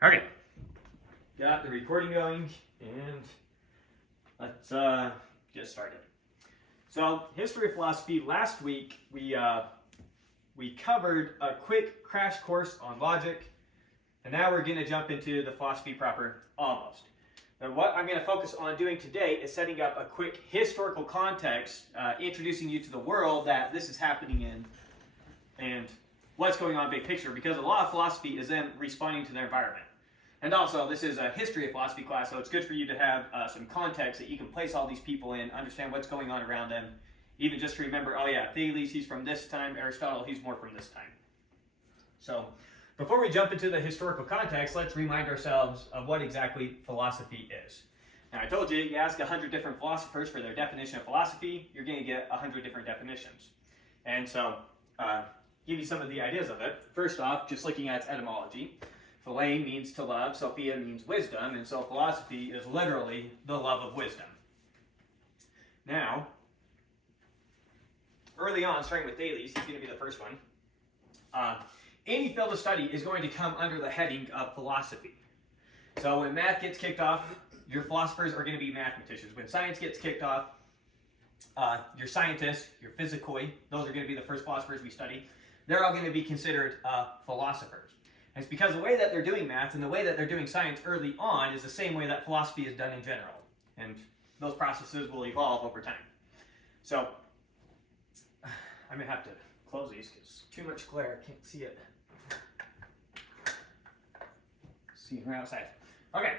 Okay, got the recording going, and let's get started. So, history of philosophy. Last week we covered a quick crash course on logic, and now we're going to jump into the philosophy proper, almost. And what I'm going to focus on doing today is setting up a quick historical context, introducing you to the world that this is happening in, and what's going on big picture, because a lot of philosophy is them responding to their environment. And also, this is a history of philosophy class, so it's good for you to have some context that you can place all these people in, understand what's going on around them, even just to remember, oh yeah, Thales, he's from this time, Aristotle, he's more from this time. So, before we jump into the historical context, let's remind ourselves of what exactly philosophy is. Now, I told you, you ask 100 different philosophers for their definition of philosophy, you're going to get 100 different definitions. And so, give you some of the ideas of it. First off, just looking at its etymology. Philane means to love, Sophia means wisdom, and so philosophy is literally the love of wisdom. Now, early on, starting with Thales, he's going to be the first one. Any field of study is going to come under the heading of philosophy. So when math gets kicked off, your philosophers are going to be mathematicians. When science gets kicked off, your scientists, your physicoi, those are going to be the first philosophers we study. They're all going to be considered philosophers. And it's because the way that they're doing math and the way that they're doing science early on is the same way that philosophy is done in general. And those processes will evolve over time. So, I'm going to have to close these because too much glare, I can't see it. See, we're outside. Okay.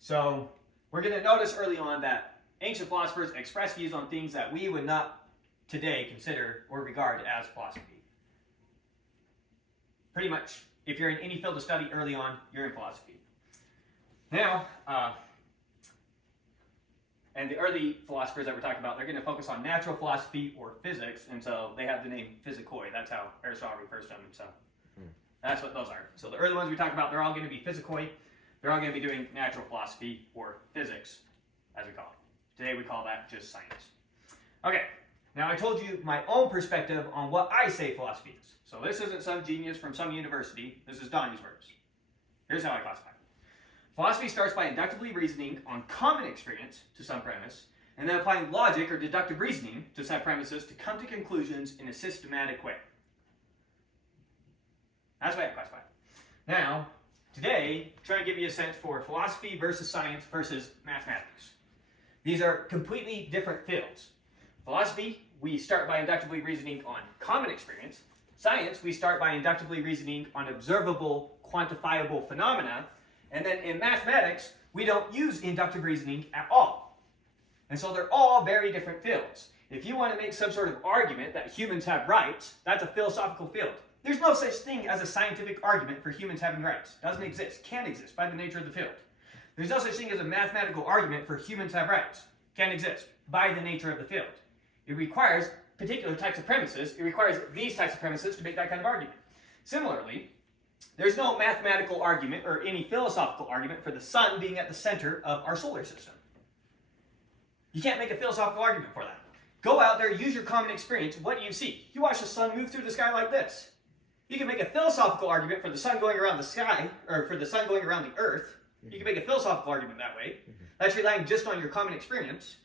So, we're going to notice early on that ancient philosophers express views on things that we would not today consider or regard as philosophy. Pretty much, if you're in any field of study early on, you're in philosophy. Now, and the early philosophers that we're talking about, they're going to focus on natural philosophy or physics, and so they have the name physicoi. That's how Aristotle refers to them, and so that's what those are. So the early ones we talk about, they're all going to be physicoi. They're all going to be doing natural philosophy or physics, as we call it. Today we call that just science. Okay. Now, I told you my own perspective on what I say philosophy is. So this isn't some genius from some university. This is Donnie's words. Here's how I classify it. Philosophy starts by inductively reasoning on common experience to some premise, and then applying logic or deductive reasoning to said premises to come to conclusions in a systematic way. That's why I classify it. Now, today, I'm trying to give you a sense for philosophy versus science versus mathematics. These are completely different fields. Philosophy, we start by inductively reasoning on common experience. Science, we start by inductively reasoning on observable, quantifiable phenomena. And then in mathematics, we don't use inductive reasoning at all. And so they're all very different fields. If you want to make some sort of argument that humans have rights, that's a philosophical field. There's no such thing as a scientific argument for humans having rights. Doesn't exist. Can't exist by the nature of the field. There's no such thing as a mathematical argument for humans have rights. Can't exist by the nature of the field. It requires particular types of premises. It requires these types of premises to make that kind of argument. Similarly, there's no mathematical argument or any philosophical argument for the sun being at the center of our solar system. You can't make a philosophical argument for that. Go out there, use your common experience. What do you see? You watch the sun move through the sky like this. You can make a philosophical argument for the sun going around the sky, or for the sun going around the earth. You can make a philosophical argument that way. That's relying just on your common experience.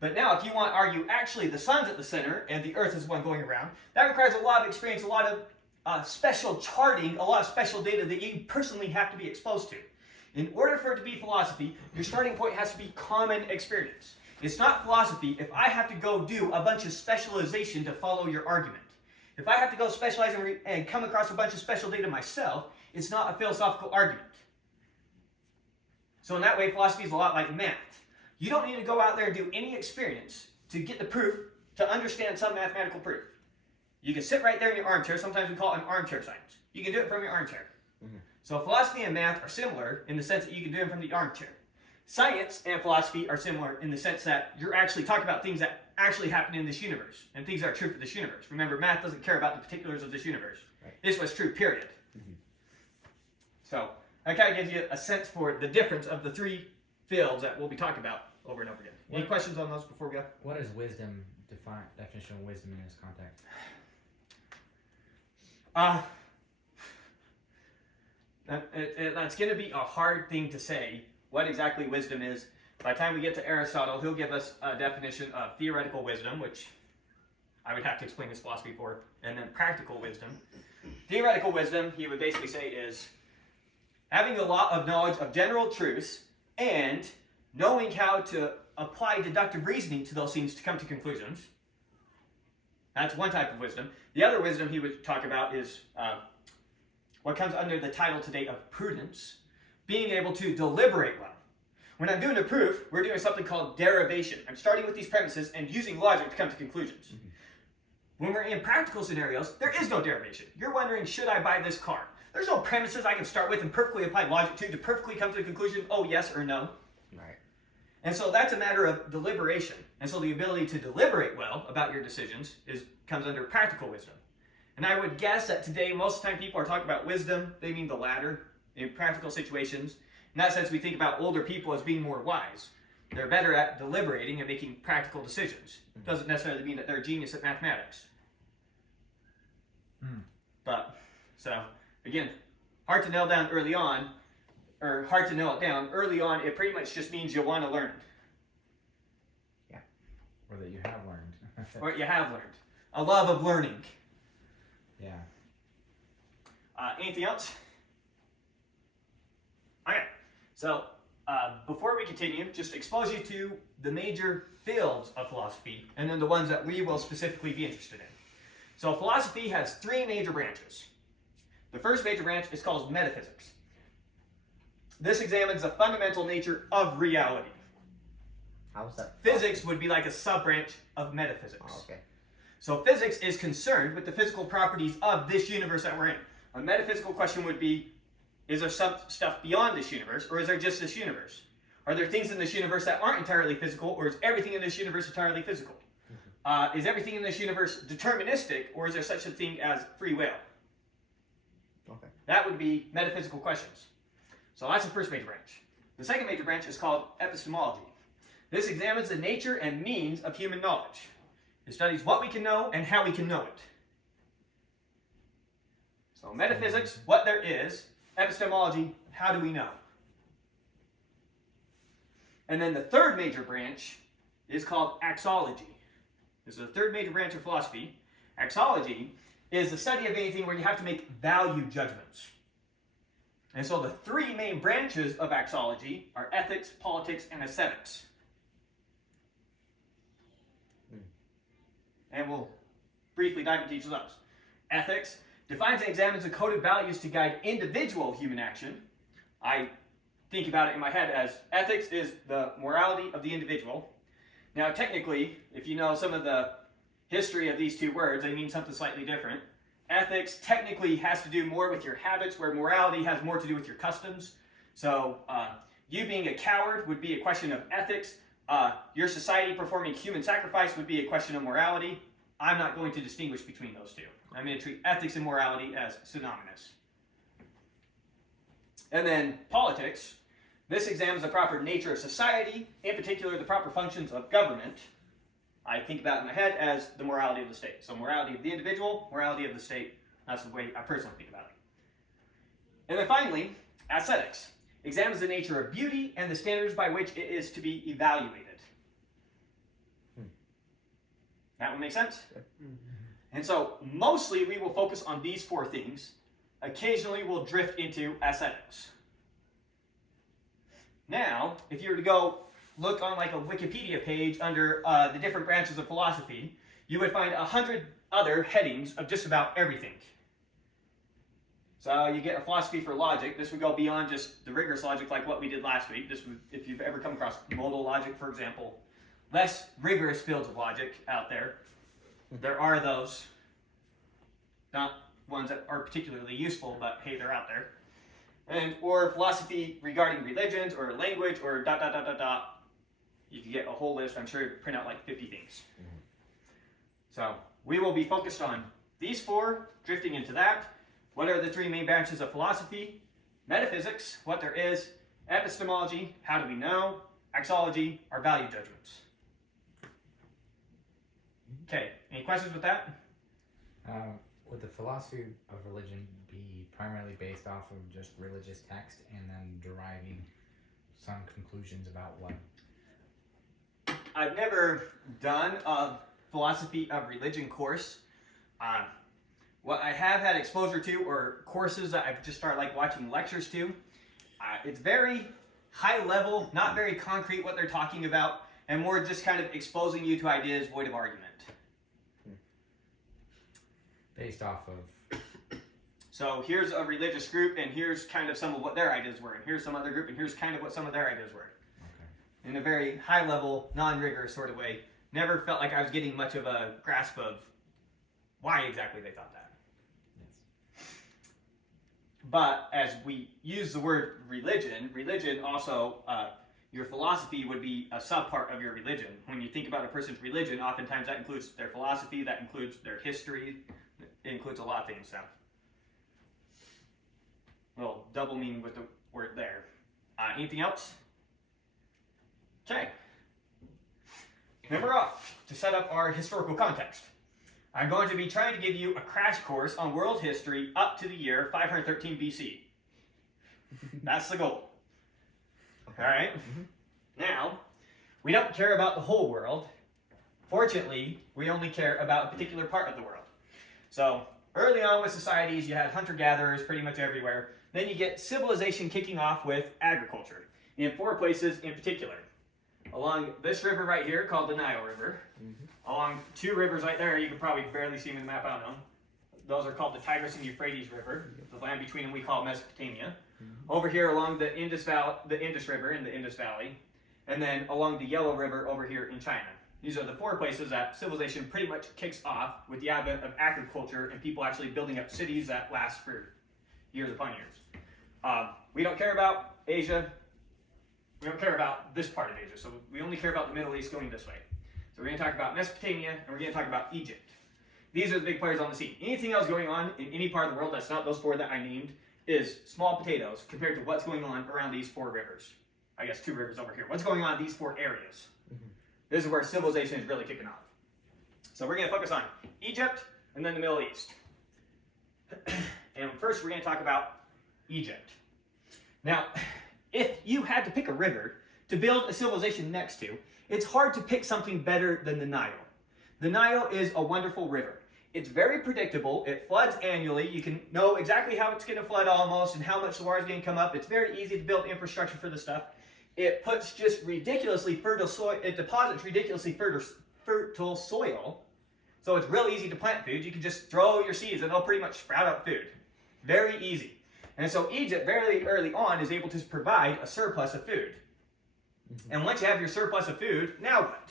But now, if you want to argue actually the sun's at the center and the earth is the one going around, that requires a lot of experience, a lot of special charting, a lot of special data that you personally have to be exposed to. In order for it to be philosophy, your starting point has to be common experience. It's not philosophy if I have to go do a bunch of specialization to follow your argument. If I have to go specialize and come across a bunch of special data myself, it's not a philosophical argument. So in that way, philosophy is a lot like math. You don't need to go out there and do any experience to get the proof, to understand some mathematical proof. You can sit right there in your armchair. Sometimes we call it an armchair science. You can do it from your armchair. So philosophy and math are similar in the sense that you can do them from the armchair. Science and philosophy are similar in the sense that you're actually talking about things that actually happen in this universe and things that are true for this universe. Remember, math doesn't care about the particulars of this universe. Right. This was true, period. So that kind of gives you a sense for the difference of the three fields that we'll be talking about over and over again. Any questions on those before we go? What is wisdom definition of wisdom in this context? That's going to be a hard thing to say what exactly wisdom is. By the time we get to Aristotle, he'll give us a definition of theoretical wisdom, which I would have to explain his philosophy for, and then practical wisdom. Theoretical wisdom, he would basically say, is having a lot of knowledge of general truths and knowing how to apply deductive reasoning to those things to come to conclusions. That's one type of wisdom. The other wisdom he would talk about is what comes under the title today of prudence, being able to deliberate well. When I'm doing a proof, we're doing something called derivation. I'm starting with these premises and using logic to come to conclusions. Mm-hmm. When we're in practical scenarios, there is no derivation. You're wondering, should I buy this car? There's no premises I can start with and perfectly apply logic to perfectly come to the conclusion, oh, yes or no. Right. And so that's a matter of deliberation. And so the ability to deliberate well about your decisions comes under practical wisdom. And I would guess that today, most of the time people are talking about wisdom, they mean the latter in practical situations. In that sense, we think about older people as being more wise. They're better at deliberating and making practical decisions. It doesn't necessarily mean that they're a genius at mathematics. But, so, again, hard to nail down early on, or hard to nail it down. Early on, it pretty much just means you want to learn. Yeah. Or that you have learned. Or you have learned. A love of learning. Yeah. Anything else? Okay. So, before we continue, just expose you to the major fields of philosophy, and then the ones that we will specifically be interested in. So philosophy has three major branches. The first major branch is called metaphysics. This examines the fundamental nature of reality. How is that? Physics would be like a sub-branch of metaphysics. Oh, okay. So physics is concerned with the physical properties of this universe that we're in. A metaphysical question would be, is there some stuff beyond this universe, or is there just this universe? Are there things in this universe that aren't entirely physical, or is everything in this universe entirely physical? Is everything in this universe deterministic, or is there such a thing as free will? Okay. That would be metaphysical questions. So that's the first major branch. The second major branch is called epistemology. This examines the nature and means of human knowledge. It studies what we can know and how we can know it. So metaphysics, what there is. Epistemology, how do we know? And then the third major branch is called axology. This is the third major branch of philosophy. Axology is the study of anything where you have to make value judgments. And so the three main branches of axology are ethics, politics, and aesthetics. And we'll briefly dive into each of those. Ethics defines and examines a code of values to guide individual human action. I think about it in my head as ethics is the morality of the individual. Now, technically, if you know some of the history of these two words, they mean something slightly different. Ethics technically has to do more with your habits, where morality has more to do with your customs. So, you being a coward would be a question of ethics. Your society performing human sacrifice would be a question of morality. I'm not going to distinguish between those two. I'm going to treat ethics and morality as synonymous. And then politics. This examines the proper nature of society, in particular the proper functions of government. I think about it in my head as the morality of the state. So morality of the individual, morality of the state. That's the way I personally think about it. And then finally, aesthetics. Examines the nature of beauty and the standards by which it is to be evaluated. That one make sense? And so mostly we will focus on these four things. Occasionally we'll drift into aesthetics. Now, if you were to go look on like a Wikipedia page under the different branches of philosophy, you would find 100 other headings of just about everything. So you get a philosophy for logic. This would go beyond just the rigorous logic like what we did last week. This would, if you've ever come across modal logic, for example, less rigorous fields of logic out there. There are those. Not ones that are particularly useful, but hey, they're out there. Or philosophy regarding religions or language or ... You can get a whole list. I'm sure you print out like 50 things. So we will be focused on these four, drifting into that. What are the three main branches of philosophy? Metaphysics, what there is. Epistemology, how do we know? Axology, our value judgments. Okay, any questions with that? Would the philosophy of religion be primarily based off of just religious text and then deriving some conclusions about what? I've never done a philosophy of religion course. What I have had exposure to are courses that I've just started like watching lectures to. It's very high level, not very concrete what they're talking about, and more just kind of exposing you to ideas void of argument. Based off of? So here's a religious group, and here's kind of some of what their ideas were, and here's some other group, and here's kind of what some of their ideas were. Okay. In a very high level, non-rigorous sort of way. Never felt like I was getting much of a grasp of why exactly they thought that. Yes. But as we use the word religion, religion also, your philosophy would be a subpart of your religion. When you think about a person's religion, oftentimes that includes their philosophy, that includes their history, it includes a lot of things. So, a little double meaning with the word there. Anything else? Okay. Then we're off to set up our historical context. I'm going to be trying to give you a crash course on world history up to the year 513 BC. That's the goal. All right? Now, we don't care about the whole world. Fortunately, we only care about a particular part of the world. So, early on with societies, you had hunter-gatherers pretty much everywhere. Then you get civilization kicking off with agriculture in 4 places in particular. Along this river right here called the Nile River. Along 2 rivers right there, you can probably barely see them in the map, I don't know. Those are called the Tigris and Euphrates River. The land between them we call Mesopotamia. Over here along the Indus River in the Indus Valley. And then along the Yellow River over here in China. These are the 4 places that civilization pretty much kicks off with the advent of agriculture and people actually building up cities that last for years upon years. We don't care about Asia. We don't care about this part of Asia, so we only care about the Middle East going this way. So we're going to talk about Mesopotamia, and we're going to talk about Egypt. These are the big players on the scene. Anything else going on in any part of the world that's not those 4 that I named is small potatoes compared to what's going on around these 4 rivers. I guess 2 rivers over here. What's going on in these 4 areas? This is where civilization is really kicking off. So we're going to focus on Egypt and then the Middle East. And first we're going to talk about Egypt. Now, if you had to pick a river to build a civilization next to, it's hard to pick something better than the Nile. The Nile is a wonderful river. It's very predictable. It floods annually. You can know exactly how it's going to flood almost and how much the water is going to come up. It's very easy to build infrastructure for this stuff. It puts just ridiculously fertile soil. It deposits ridiculously fertile soil. So it's really easy to plant food. You can just throw your seeds and they'll pretty much sprout up food. Very easy. And so Egypt, very early on, is able to provide a surplus of food. And once you have your surplus of food, now what?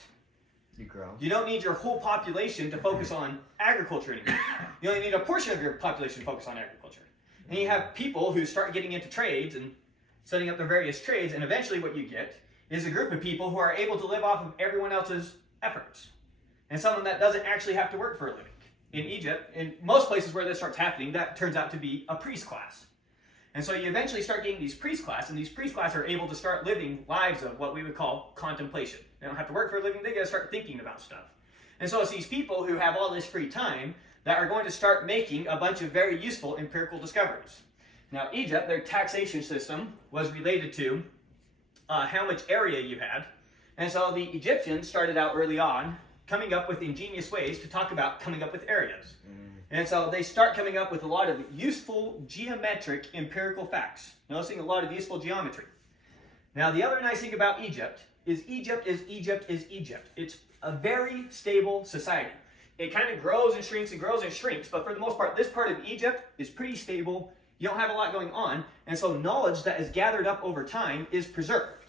You grow. You don't need your whole population to focus on agriculture anymore. You only need a portion of your population to focus on agriculture. And you have people who start getting into trades and setting up their various trades, and eventually what you get is a group of people who are able to live off of everyone else's efforts. And someone that doesn't actually have to work for a living. In Egypt, in most places where this starts happening, that turns out to be a priest class. And so you eventually start getting these priest class, and these priest class are able to start living lives of what we would call contemplation. They don't have to work for a living, they gotta start thinking about stuff. And so it's these people who have all this free time that are going to start making a bunch of very useful empirical discoveries. Now Egypt, their taxation system was related to how much area you had. And so the Egyptians started out early on coming up with ingenious ways to talk about coming up with areas. And so they start coming up with a lot of useful geometric empirical facts, noticing a lot of useful geometry. Now the other nice thing about Egypt is Egypt. It's a very stable society. It kind of grows and shrinks, but for the most part, this part of Egypt is pretty stable. You don't have a lot going on, and so knowledge that is gathered up over time is preserved.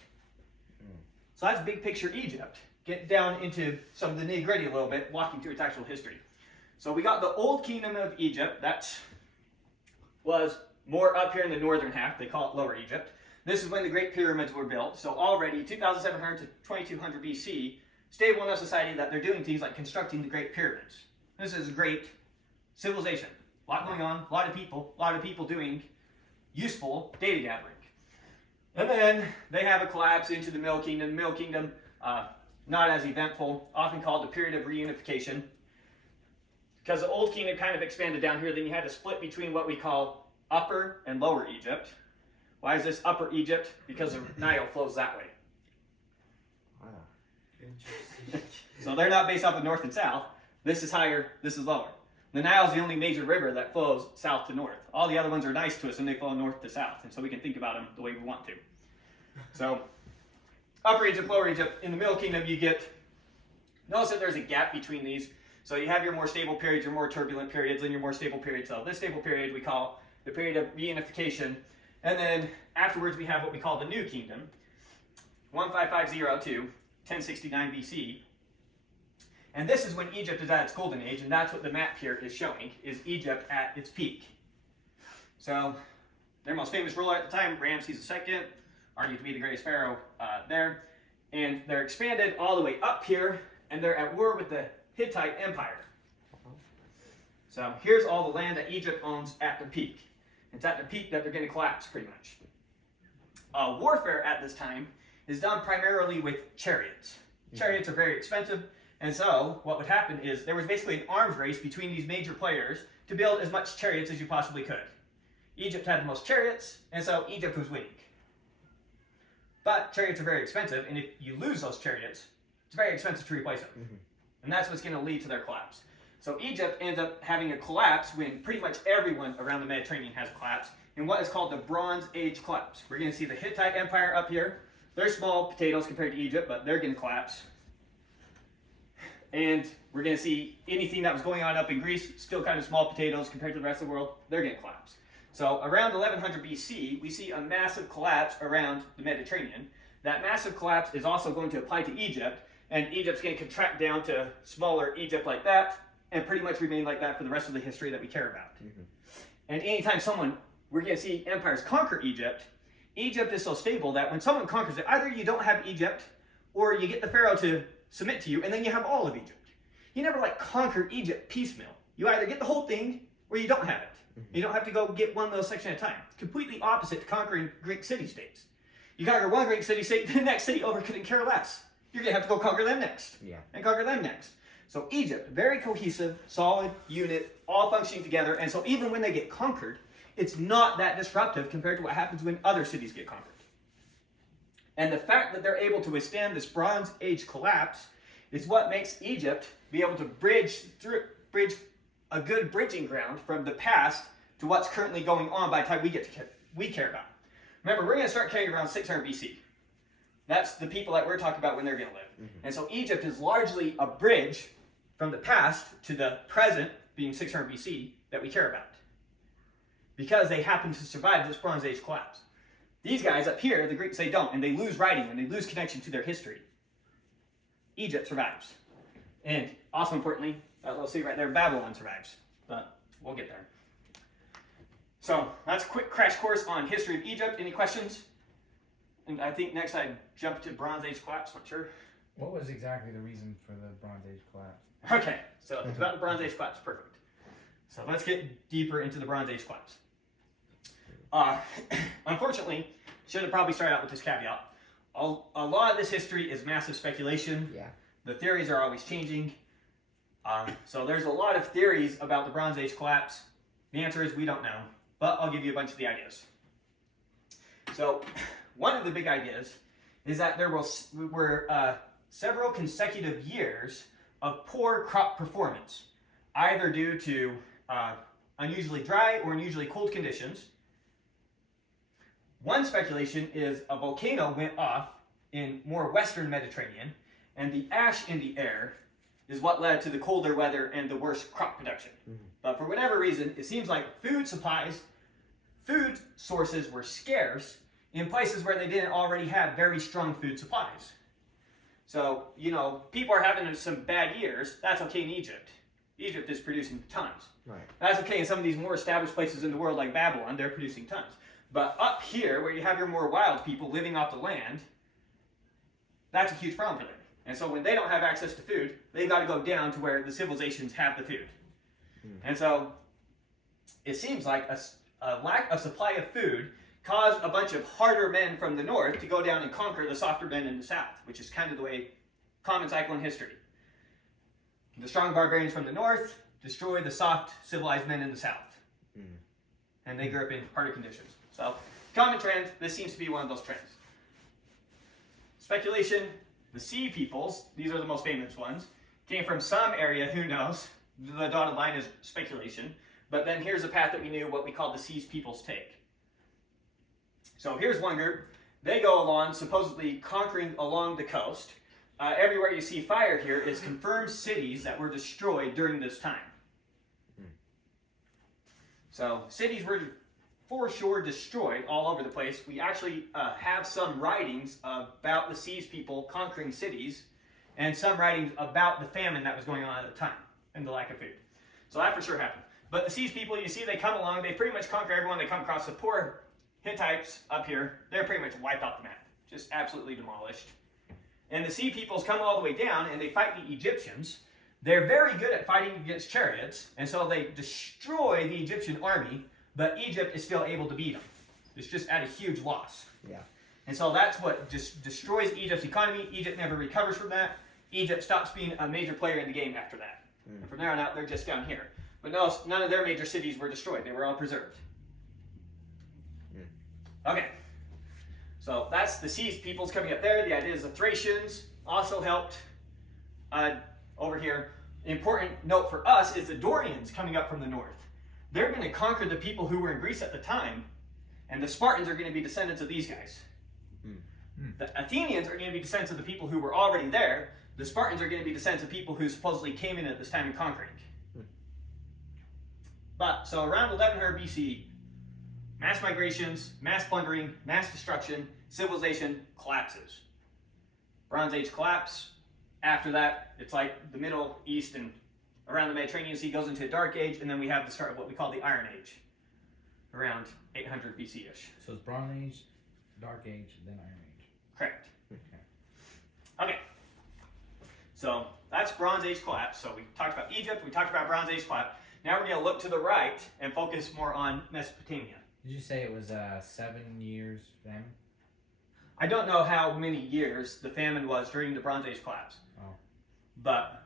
So that's big picture Egypt. Get down into some of the nitty-gritty a little bit, walking through its actual history. So we got the Old Kingdom of Egypt. That was more up here in the northern half. They call it Lower Egypt. This is when the Great Pyramids were built. So already 2700 to 2200 BC, stable enough society that they're doing things like constructing the Great Pyramids. This is a great civilization. A lot going on, a lot of people doing useful data gathering. And then they have a collapse into the Middle Kingdom. The Middle Kingdom, not as eventful, often called the period of reunification. Because the Old Kingdom kind of expanded down here, then you had to split between what we call Upper and Lower Egypt. Why is this Upper Egypt? Because the Nile flows that way. Wow. So they're not based off of north and south. This is higher, this is lower. The Nile is the only major river that flows south to north. All the other ones are nice to us and they flow north to south. And so we can think about them the way we want to. So Upper Egypt, Lower Egypt. In the Middle Kingdom you get, notice that there's a gap between these. So you have your more stable periods, your more turbulent periods, and your more stable periods. So this stable period we call the period of reunification. And then afterwards we have what we call the New Kingdom, 1550 to 1069 BC. And this is when Egypt is at its golden age, and that's what the map here is showing, is Egypt at its peak. So their most famous ruler at the time, Ramses II, argued to be the greatest pharaoh there. And they're expanded all the way up here, and they're at war with the Hittite Empire. So here's all the land that Egypt owns at the peak. It's at the peak that they're going to collapse, pretty much. Warfare at this time is done primarily with chariots. Chariots are very expensive, and so what would happen is there was basically an arms race between these major players to build as much chariots as you possibly could. Egypt had the most chariots, and so Egypt was winning. But chariots are very expensive, and if you lose those chariots, it's very expensive to replace them. And that's what's going to lead to their collapse. So Egypt ends up having a collapse when pretty much everyone around the Mediterranean has a collapse in what is called the Bronze Age collapse. We're going to see the Hittite Empire up here. They're small potatoes compared to Egypt, but they're going to collapse. And we're going to see anything that was going on up in Greece, still kind of small potatoes compared to the rest of the world, they're going to collapse. So around 1100 BC, we see a massive collapse around the Mediterranean. That massive collapse is also going to apply to Egypt, and Egypt's going to contract down to smaller Egypt like that, and pretty much remain like that for the rest of the history that we care about. And anytime we're going to see empires conquer Egypt, Egypt is so stable that when someone conquers it, either you don't have Egypt, or you get the pharaoh to submit to you, and then you have all of Egypt. You never conquer Egypt piecemeal. You either get the whole thing, or you don't have it. You don't have to go get one of those sections at a time. Completely opposite to conquering Greek city-states. You conquer one Greek city-state, the next city over couldn't care less. You're going to have to go conquer them next. And conquer them next. So Egypt, very cohesive, solid unit, all functioning together. And so even when they get conquered, it's not that disruptive compared to what happens when other cities get conquered. And the fact that they're able to withstand this Bronze Age collapse is what makes Egypt be able to bridge a good bridging ground from the past to what's currently going on by the time we care about. Remember, we're going to start carrying around 600 BC. That's the people that we're talking about when they're going to live. And so Egypt is largely a bridge from the past to the present, being 600 BC, that we care about. Because they happen to survive this Bronze Age collapse. These guys up here, the Greeks, they don't, and they lose writing, and they lose connection to their history. Egypt survives. And also importantly, that little city right there, Babylon survives. But we'll get there. So that's a quick crash course on history of Egypt. Any questions? And I think next I jump to Bronze Age collapse, not sure. What was exactly the reason for the Bronze Age collapse? Okay, so it's about the Bronze Age collapse, perfect. So let's get deeper into the Bronze Age collapse. Unfortunately, should have probably started out with this caveat. A lot of this history is massive speculation. The theories are always changing. So there's a lot of theories about the Bronze Age collapse. The answer is we don't know, but I'll give you a bunch of the ideas. So one of the big ideas is that there were several consecutive years of poor crop performance, either due to unusually dry or unusually cold conditions. One speculation is a volcano went off in more western Mediterranean, and the ash in the air is what led to the colder weather and the worse crop production. But for whatever reason, it seems like food sources were scarce in places where they didn't already have very strong food supplies. So, people are having some bad years. That's okay in Egypt. Egypt is producing tons. That's okay in some of these more established places in the world like Babylon. They're producing tons. But up here, where you have your more wild people living off the land, that's a huge problem for them. And so when they don't have access to food, they've got to go down to where the civilizations have the food. And so it seems like a lack of supply of food caused a bunch of harder men from the north to go down and conquer the softer men in the south, which is kind of the way, common cycle in history. The strong barbarians from the north destroy the soft, civilized men in the south. and they grew up in harder conditions. So, common trend, this seems to be one of those trends. Speculation, the sea peoples, these are the most famous ones, came from some area, who knows? The dotted line is speculation. But then here's a path that we knew what we call the seas peoples take. So here's one group. They go along, supposedly conquering along the coast. Everywhere you see fire here is confirmed cities that were destroyed during this time. So cities were for sure destroyed all over the place. We actually have some writings about the seas people conquering cities, and some writings about the famine that was going on at the time and the lack of food. So that for sure happened. But the seas people, you see, they come along, they pretty much conquer everyone they come across. The poor Hittites up here, they're pretty much wiped off the map, just absolutely demolished. And the sea peoples come all the way down and they fight the Egyptians. They're very good at fighting against chariots, and so they destroy the Egyptian army, but Egypt is still able to beat them. It's just at a huge loss. Yeah. And so that's what just destroys Egypt's economy. Egypt never recovers from that. Egypt stops being a major player in the game after that. And from there on out, they're just down here. But no, none of their major cities were destroyed. They were all preserved. Okay. So that's the seas peoples coming up there. The idea is the Thracians also helped over here. Important note for us is the Dorians coming up from the north. They're going to conquer the people who were in Greece at the time, and the Spartans are going to be descendants of these guys. The Athenians are going to be descendants of the people who were already there. The Spartans are going to be descendants of people who supposedly came in at this time and conquering. But, so around 1100 BC, mass migrations, mass plundering, mass destruction, civilization collapses. Bronze Age collapse. After that, it's like the Middle East and around the Mediterranean Sea goes into a dark age, and then we have the start of what we call the Iron Age, around 800 BC-ish. So it's Bronze Age, Dark Age, then Iron Age. Correct. Okay. So that's Bronze Age collapse. So we talked about Egypt, we talked about Bronze Age collapse. Now we're going to look to the right and focus more on Mesopotamia. Did you say it was 7 years famine? I don't know how many years the famine was during the Bronze Age collapse. Oh. But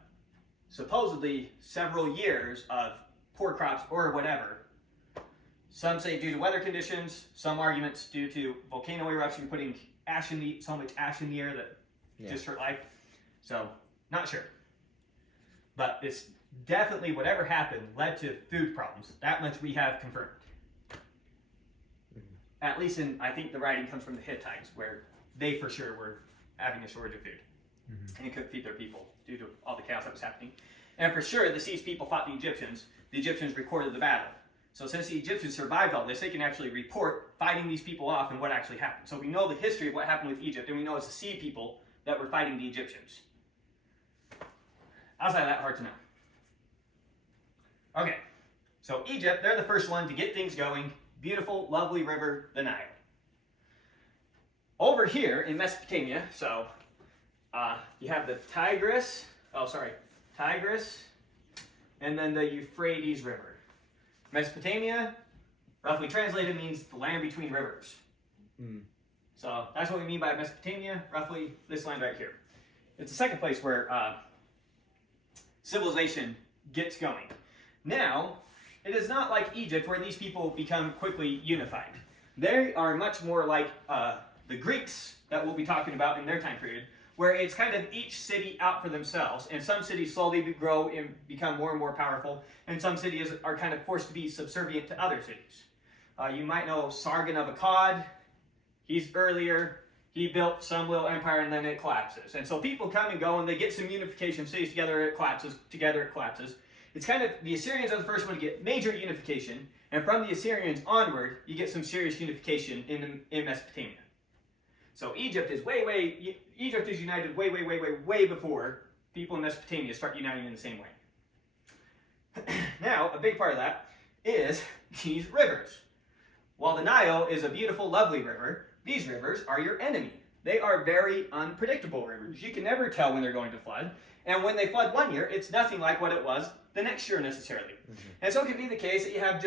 supposedly several years of poor crops or whatever. Some say due to weather conditions, some arguments due to volcano eruption putting so much ash in the air that just hurt life. So, not sure. But it's definitely whatever happened led to food problems. That much we have confirmed. At least I think the writing comes from the Hittites, where they for sure were having a shortage of food. And couldn't feed their people due to all the chaos that was happening. And for sure, the seas people fought the Egyptians recorded the battle. So since the Egyptians survived all this, they can actually report fighting these people off and what actually happened. So we know the history of what happened with Egypt, and we know it's the sea people that were fighting the Egyptians. Outside of that, hard to know. Okay, so Egypt, they're the first one to get things going. Beautiful, lovely river, the Nile. Over here in Mesopotamia, so you have the Tigris, and then the Euphrates River. Mesopotamia, roughly translated, means the land between rivers. So that's what we mean by Mesopotamia, roughly this land right here. It's the second place where civilization gets going. Now, it is not like Egypt where these people become quickly unified. They are much more like the Greeks that we'll be talking about in their time period, where it's kind of each city out for themselves, and some cities slowly grow and become more and more powerful, and some cities are kind of forced to be subservient to other cities. You might know Sargon of Akkad. He's earlier. He built some little empire, and then it collapses. And so people come and go, and they get some unification cities together, it collapses, together it collapses. It's kind of, the Assyrians are the first one to get major unification, and from the Assyrians onward, you get some serious unification in Mesopotamia. So Egypt is united way before people in Mesopotamia start uniting in the same way. Now, a big part of that is these rivers. While the Nile is a beautiful, lovely river, these rivers are your enemy. They are very unpredictable rivers. You can never tell when they're going to flood. And when they flood one year, it's nothing like what it was the next year necessarily. And so it can be the case that you have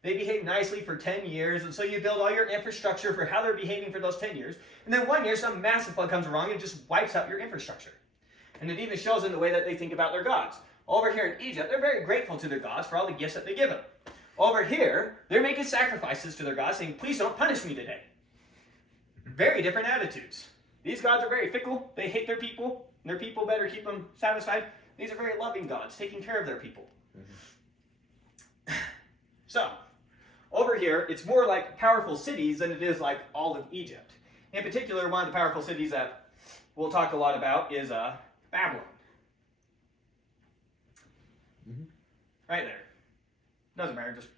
they behave nicely for 10 years, and so you build all your infrastructure for how they're behaving for those 10 years, and then one year some massive flood comes along and just wipes out your infrastructure. And it even shows in the way that they think about their gods. Over here in Egypt, they're very grateful to their gods for all the gifts that they give them. Over here, they're making sacrifices to their gods, saying, please don't punish me today. Very different attitudes. These gods are very fickle. They hate their people. And their people better keep them satisfied. These are very loving gods, taking care of their people. So, over here, it's more like powerful cities than it is like all of Egypt. In particular, one of the powerful cities that we'll talk a lot about is Babylon. Right there. Doesn't matter, just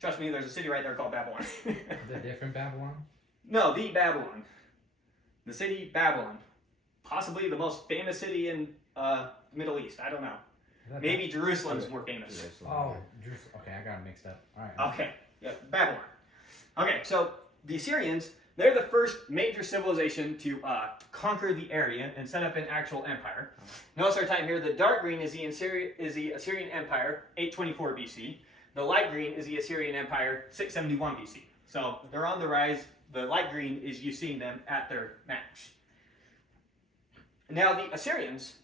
trust me, there's a city right there called Babylon. The different Babylon? No, the Babylon. The city Babylon. Possibly the most famous city in the Middle East. I don't know. Maybe Jerusalem's more famous. Oh, Jerusalem. Okay, I got it mixed up. All right. Okay, yeah, Babylon. Okay, so the Assyrians, they're the first major civilization to conquer the area and set up an actual empire. Notice our time here. The dark green is the Assyrian Empire, 824 BC. The light green is the Assyrian Empire, 671 BC. So they're on the rise. The light green is you seeing them at their max. Now the Assyrians,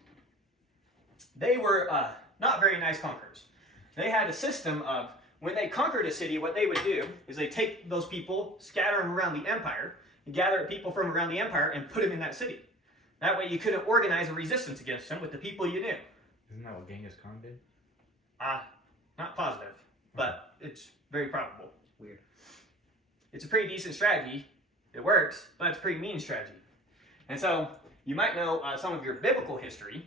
they were not very nice conquerors. They had a system of, when they conquered a city, what they would do is they take those people, scatter them around the empire, and gather people from around the empire and put them in that city. That way you couldn't organize a resistance against them with the people you knew. Isn't that what Genghis Khan did? Not positive, but it's very probable. Weird. It's a pretty decent strategy. It works, but it's a pretty mean strategy. And so you might know some of your biblical history.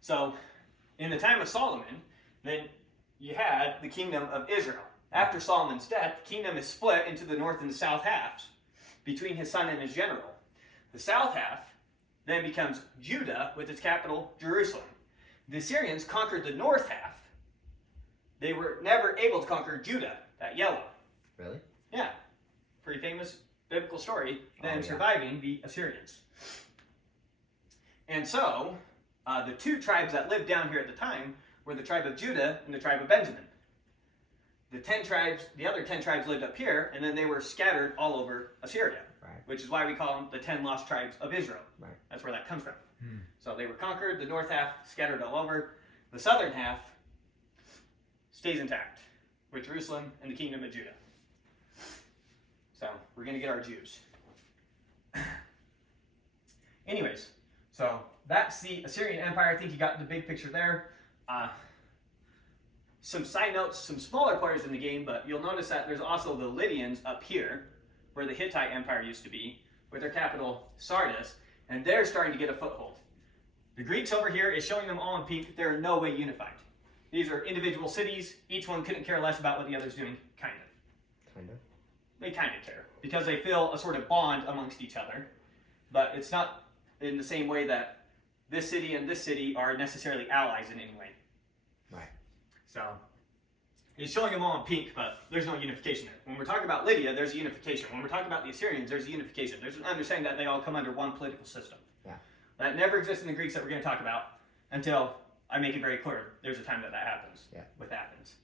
So in the time of Solomon, then you had the kingdom of Israel. After Solomon's death, the kingdom is split into the north and the south halves between his son and his general. The south half then becomes Judah with its capital, Jerusalem. The Assyrians conquered the north half. They were never able to conquer Judah, that yellow. Really? Yeah. Pretty famous biblical story, them yeah. surviving the Assyrians. And so, the two tribes that lived down here at the time were the tribe of Judah and the tribe of Benjamin. The other 10 tribes lived up here, and then they were scattered all over Assyria, which is why we call them the 10 lost tribes of Israel. That's where that comes from. So they were conquered, the north half scattered all over. The southern half stays intact with Jerusalem and the kingdom of Judah. So we're going to get our Jews. Anyways, so that's the Assyrian Empire. I think you got the big picture there. Some side notes, some smaller players in the game, but you'll notice that there's also the Lydians up here, where the Hittite Empire used to be, with their capital Sardis, and they're starting to get a foothold. The Greeks over here is showing them all in pink. They're in no way unified. These are individual cities. Each one couldn't care less about what the other's doing, kind of. Kind of. They kind of care, because they feel a sort of bond amongst each other, but it's not in the same way that this city and this city are necessarily allies in any way. Right. So, it's showing them all in pink, but there's no unification there. When we're talking about Lydia, there's a unification. When we're talking about the Assyrians, there's a unification. There's an understanding that they all come under one political system. Yeah. That never exists in the Greeks that we're going to talk about until I make it very clear there's a time that that happens with Athens.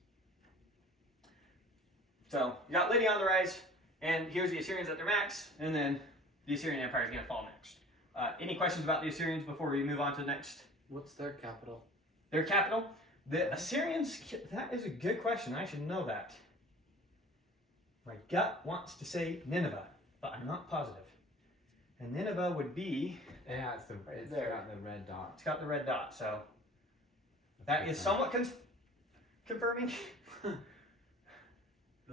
So, you got Lydia on the rise, and here's the Assyrians at their max, and then the Assyrian Empire is going to fall next. Any questions about the Assyrians before we move on to the next? What's their capital? Their capital? The Assyrians, that is a good question. I should know that. My gut wants to say Nineveh, but I'm not positive. And Nineveh would be... Yeah, it's there. got the red dot. It's got the red dot, so that is somewhat confirming. No,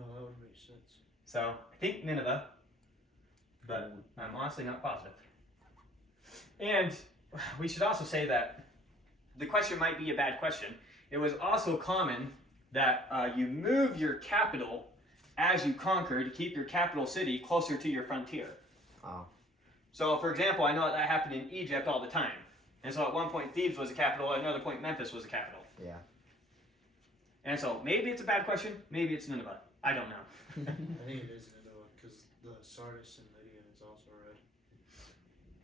that would make sense. So, I think Nineveh, but I'm honestly not positive. And we should also say that the question might be a bad question. It was also common that you move your capital as you conquer to keep your capital city closer to your frontier. Oh. So, for example, I know that happened in Egypt all the time. And so at one point Thebes was a capital, at another point Memphis was a capital. Yeah. And so maybe it's a bad question, maybe it's Nineveh. I don't know. I think it is Nineveh because the Sardis and Lydia is also red.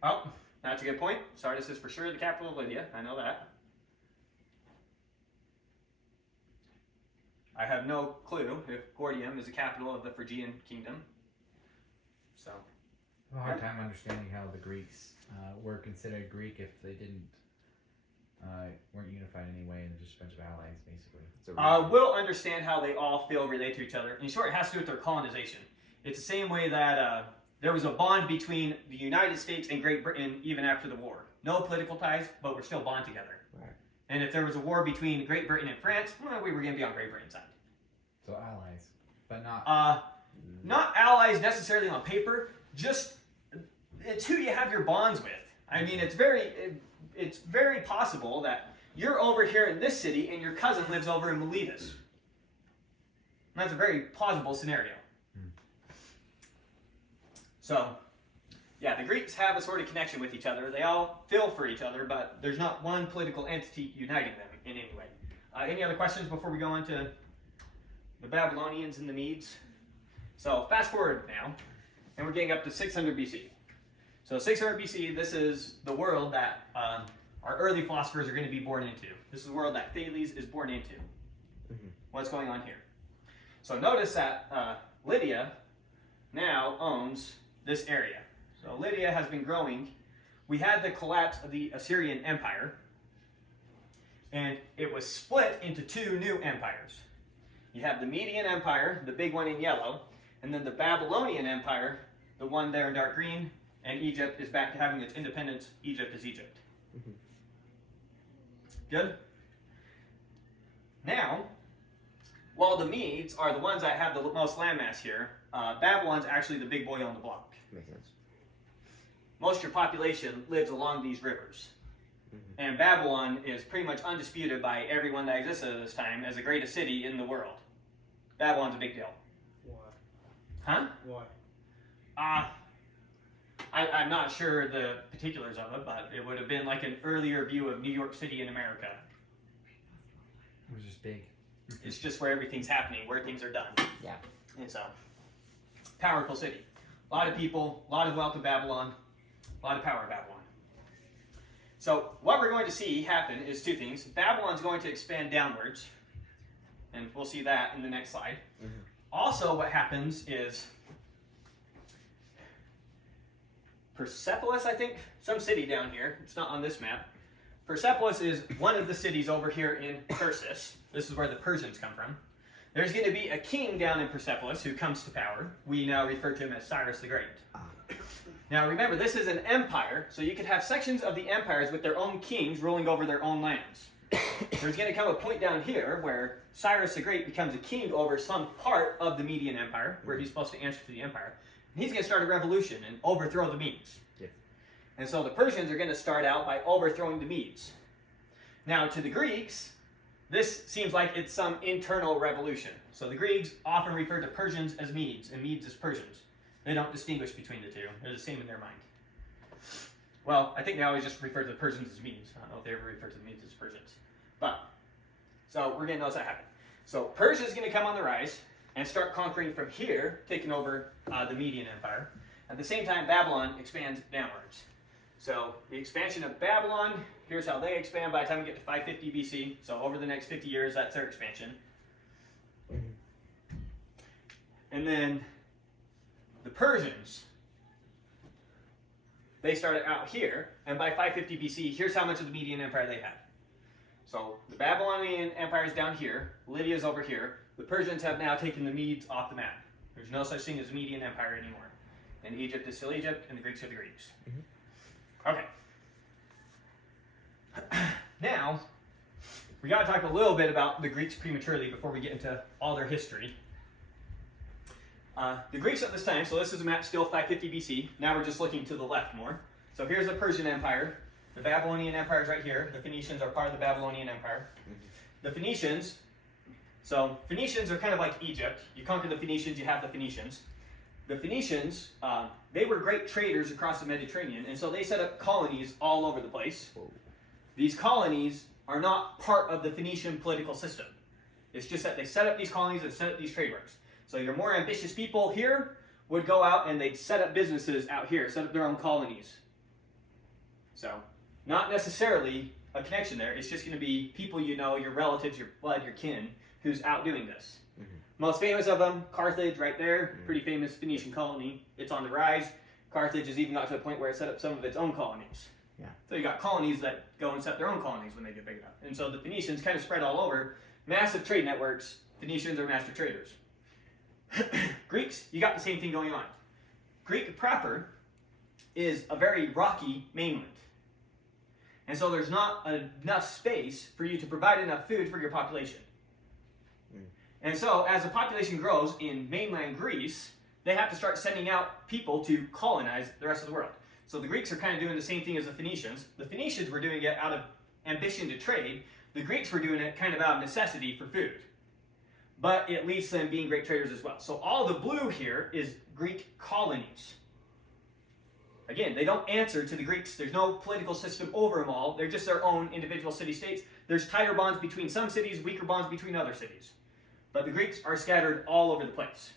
Oh, that's a good point. Sardis is for sure the capital of Lydia. I know that. I have no clue if Gordium is the capital of the Phrygian kingdom. So, I have a hard time understanding how the Greeks were considered Greek if they didn't weren't unified anyway, and just a bunch of allies, basically. It's a reason. We'll understand how they all feel relate to each other. In short, it has to do with their colonization. It's the same way that there was a bond between the United States and Great Britain even after the war. No political ties, but we're still bond together. Right. And if there was a war between Great Britain and France, well, we were going to be on Great Britain's side. So allies, but not. Not allies necessarily on paper, just it's who you have your bonds with. I mean, it's very possible that you're over here in this city and your cousin lives over in Miletus. That's a very plausible scenario. So, yeah, the Greeks have a sort of connection with each other. They all feel for each other, but there's not one political entity uniting them in any way. Any other questions before we go on to the Babylonians and the Medes? So, fast forward now, and we're getting up to 600 BC. So 600 BC, this is the world that our early philosophers are going to be born into. This is the world that Thales is born into. What's going on here? So notice that Lydia now owns this area. So Lydia has been growing. We had the collapse of the Assyrian Empire, and it was split into two new empires. You have the Median Empire, the big one in yellow, and then the Babylonian Empire, the one there in dark green, and Egypt is back to having its independence. Egypt is Egypt. Good? Now, while the Medes are the ones that have the most landmass here, Babylon's actually the big boy on the block. Makes sense. Most of your population lives along these rivers. And Babylon is pretty much undisputed by everyone that existed at this time as the greatest city in the world. Babylon's a big deal. Why? Huh? Why? I'm not sure the particulars of it, but it would have been like an earlier view of New York City in America. It was just big. It's just where everything's happening, where things are done. Yeah. It's a powerful city. A lot of people, a lot of wealth in Babylon, a lot of power in Babylon. So what we're going to see happen is two things. Babylon's going to expand downwards, and we'll see that in the next slide. Also, what happens is Persepolis, I think, some city down here. It's not on this map. Persepolis is one of the cities over here in Persis. This is where the Persians come from. There's going to be a king down in Persepolis who comes to power. We now refer to him as Cyrus the Great. Now remember, this is an empire, so you could have sections of the empires with their own kings ruling over their own lands. There's going to come a point down here where Cyrus the Great becomes a king over some part of the Median Empire, where he's supposed to answer to the empire. And he's going to start a revolution and overthrow the Medes. Yeah. And so the Persians are going to start out by overthrowing the Medes. Now to the Greeks, this seems like it's some internal revolution. So the Greeks often refer to Persians as Medes, and Medes as Persians. They don't distinguish between the two. They're the same in their mind. Well, I think they always just refer to the Persians as Medes. I don't know if they ever refer to the Medes as Persians. But, so we're going to notice that happen. So Persia is going to come on the rise and start conquering from here, taking over the Median Empire. At the same time, Babylon expands downwards. So the expansion of Babylon, here's how they expand by the time we get to 550 BC. So over the next 50 years, that's their expansion. And then the Persians, they started out here, and by 550 BC, here's how much of the Median Empire they had. So the Babylonian Empire is down here, Lydia's over here. The Persians have now taken the Medes off the map. There's no such thing as the Median Empire anymore. And Egypt is still Egypt, and the Greeks are the Greeks. Okay. Now, we got to talk a little bit about the Greeks prematurely before we get into all their history. The Greeks at this time, so this is a map still 550 BC. Now we're just looking to the left more. So here's the Persian Empire. The Babylonian Empire is right here. The Phoenicians are part of the Babylonian Empire. The Phoenicians, so Phoenicians are kind of like Egypt. You conquer the Phoenicians, you have the Phoenicians. The Phoenicians, they were great traders across the Mediterranean, and so they set up colonies all over the place. These colonies are not part of the Phoenician political system. It's just that they set up these colonies and set up these trade routes. So your more ambitious people here would go out and they'd set up businesses out here, set up their own colonies. So, not necessarily a connection there. It's just going to be people you know, your relatives, your blood, your kin, who's out doing this. Most famous of them, Carthage right there, pretty famous Phoenician colony. It's on the rise. Carthage has even got to the point where it set up some of its own colonies. Yeah. So you got colonies that go and set their own colonies when they get big enough. And so the Phoenicians kind of spread all over. Massive trade networks. Phoenicians are master traders. Greeks, you got the same thing going on. Greek proper is a very rocky mainland. And so there's not enough space for you to provide enough food for your population. And so as the population grows in mainland Greece, they have to start sending out people to colonize the rest of the world. So the Greeks are kind of doing the same thing as the Phoenicians. The Phoenicians were doing it out of ambition to trade. The Greeks were doing it kind of out of necessity for food. But it leads to them being great traders as well. So all the blue here is Greek colonies. Again, they don't answer to the Greeks. There's no political system over them all. They're just their own individual city-states. There's tighter bonds between some cities, weaker bonds between other cities. But the Greeks are scattered all over the place.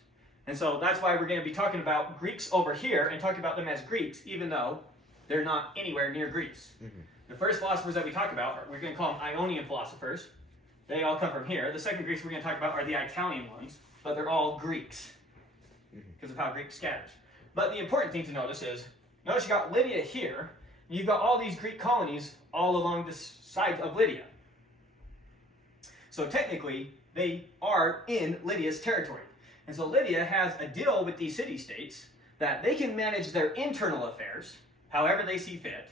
And so that's why we're going to be talking about Greeks over here and talking about them as Greeks, even though they're not anywhere near Greece. Mm-hmm. The first philosophers that we talk about, we're going to call them Ionian philosophers. They all come from here. The second Greeks we're going to talk about are the Italian ones, but they're all Greeks because of how Greek scatters. But the important thing to notice is, notice you got Lydia here, and you've got all these Greek colonies all along this side of Lydia. So technically, they are in Lydia's territory. And so Lydia has a deal with these city-states that they can manage their internal affairs however they see fit,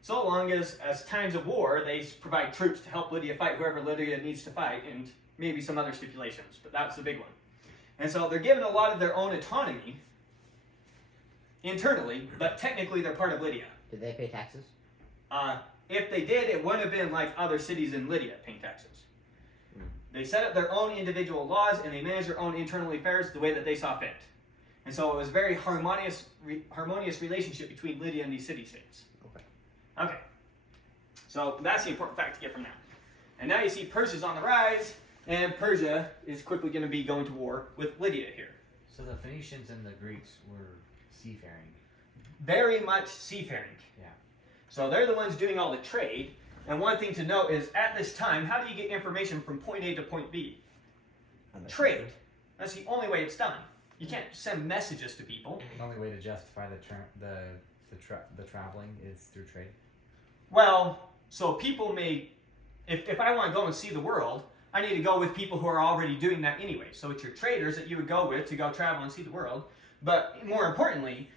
so long as times of war, they provide troops to help Lydia fight whoever Lydia needs to fight, and maybe some other stipulations, but that's the big one. And so they're given a lot of their own autonomy internally, but technically they're part of Lydia. Did they pay taxes? If they did, it wouldn't have been like other cities in Lydia paying taxes. They set up their own individual laws, and they managed their own internal affairs the way that they saw fit. And so it was a very harmonious relationship between Lydia and these city-states. Okay. So that's the important fact to get from that. And now you see Persia's on the rise, and Persia is quickly going to be going to war with Lydia here. So the Phoenicians and the Greeks were seafaring. Very much seafaring. Yeah. So they're the ones doing all the trade. And one thing to note is, at this time, how do you get information from point A to point B? Trade. That's the only way it's done. You can't send messages to people. The only way to justify the traveling is through trade. Well, so people may, if I want to go and see the world, I need to go with people who are already doing that anyway. So it's your traders that you would go with to go travel and see the world. But more importantly,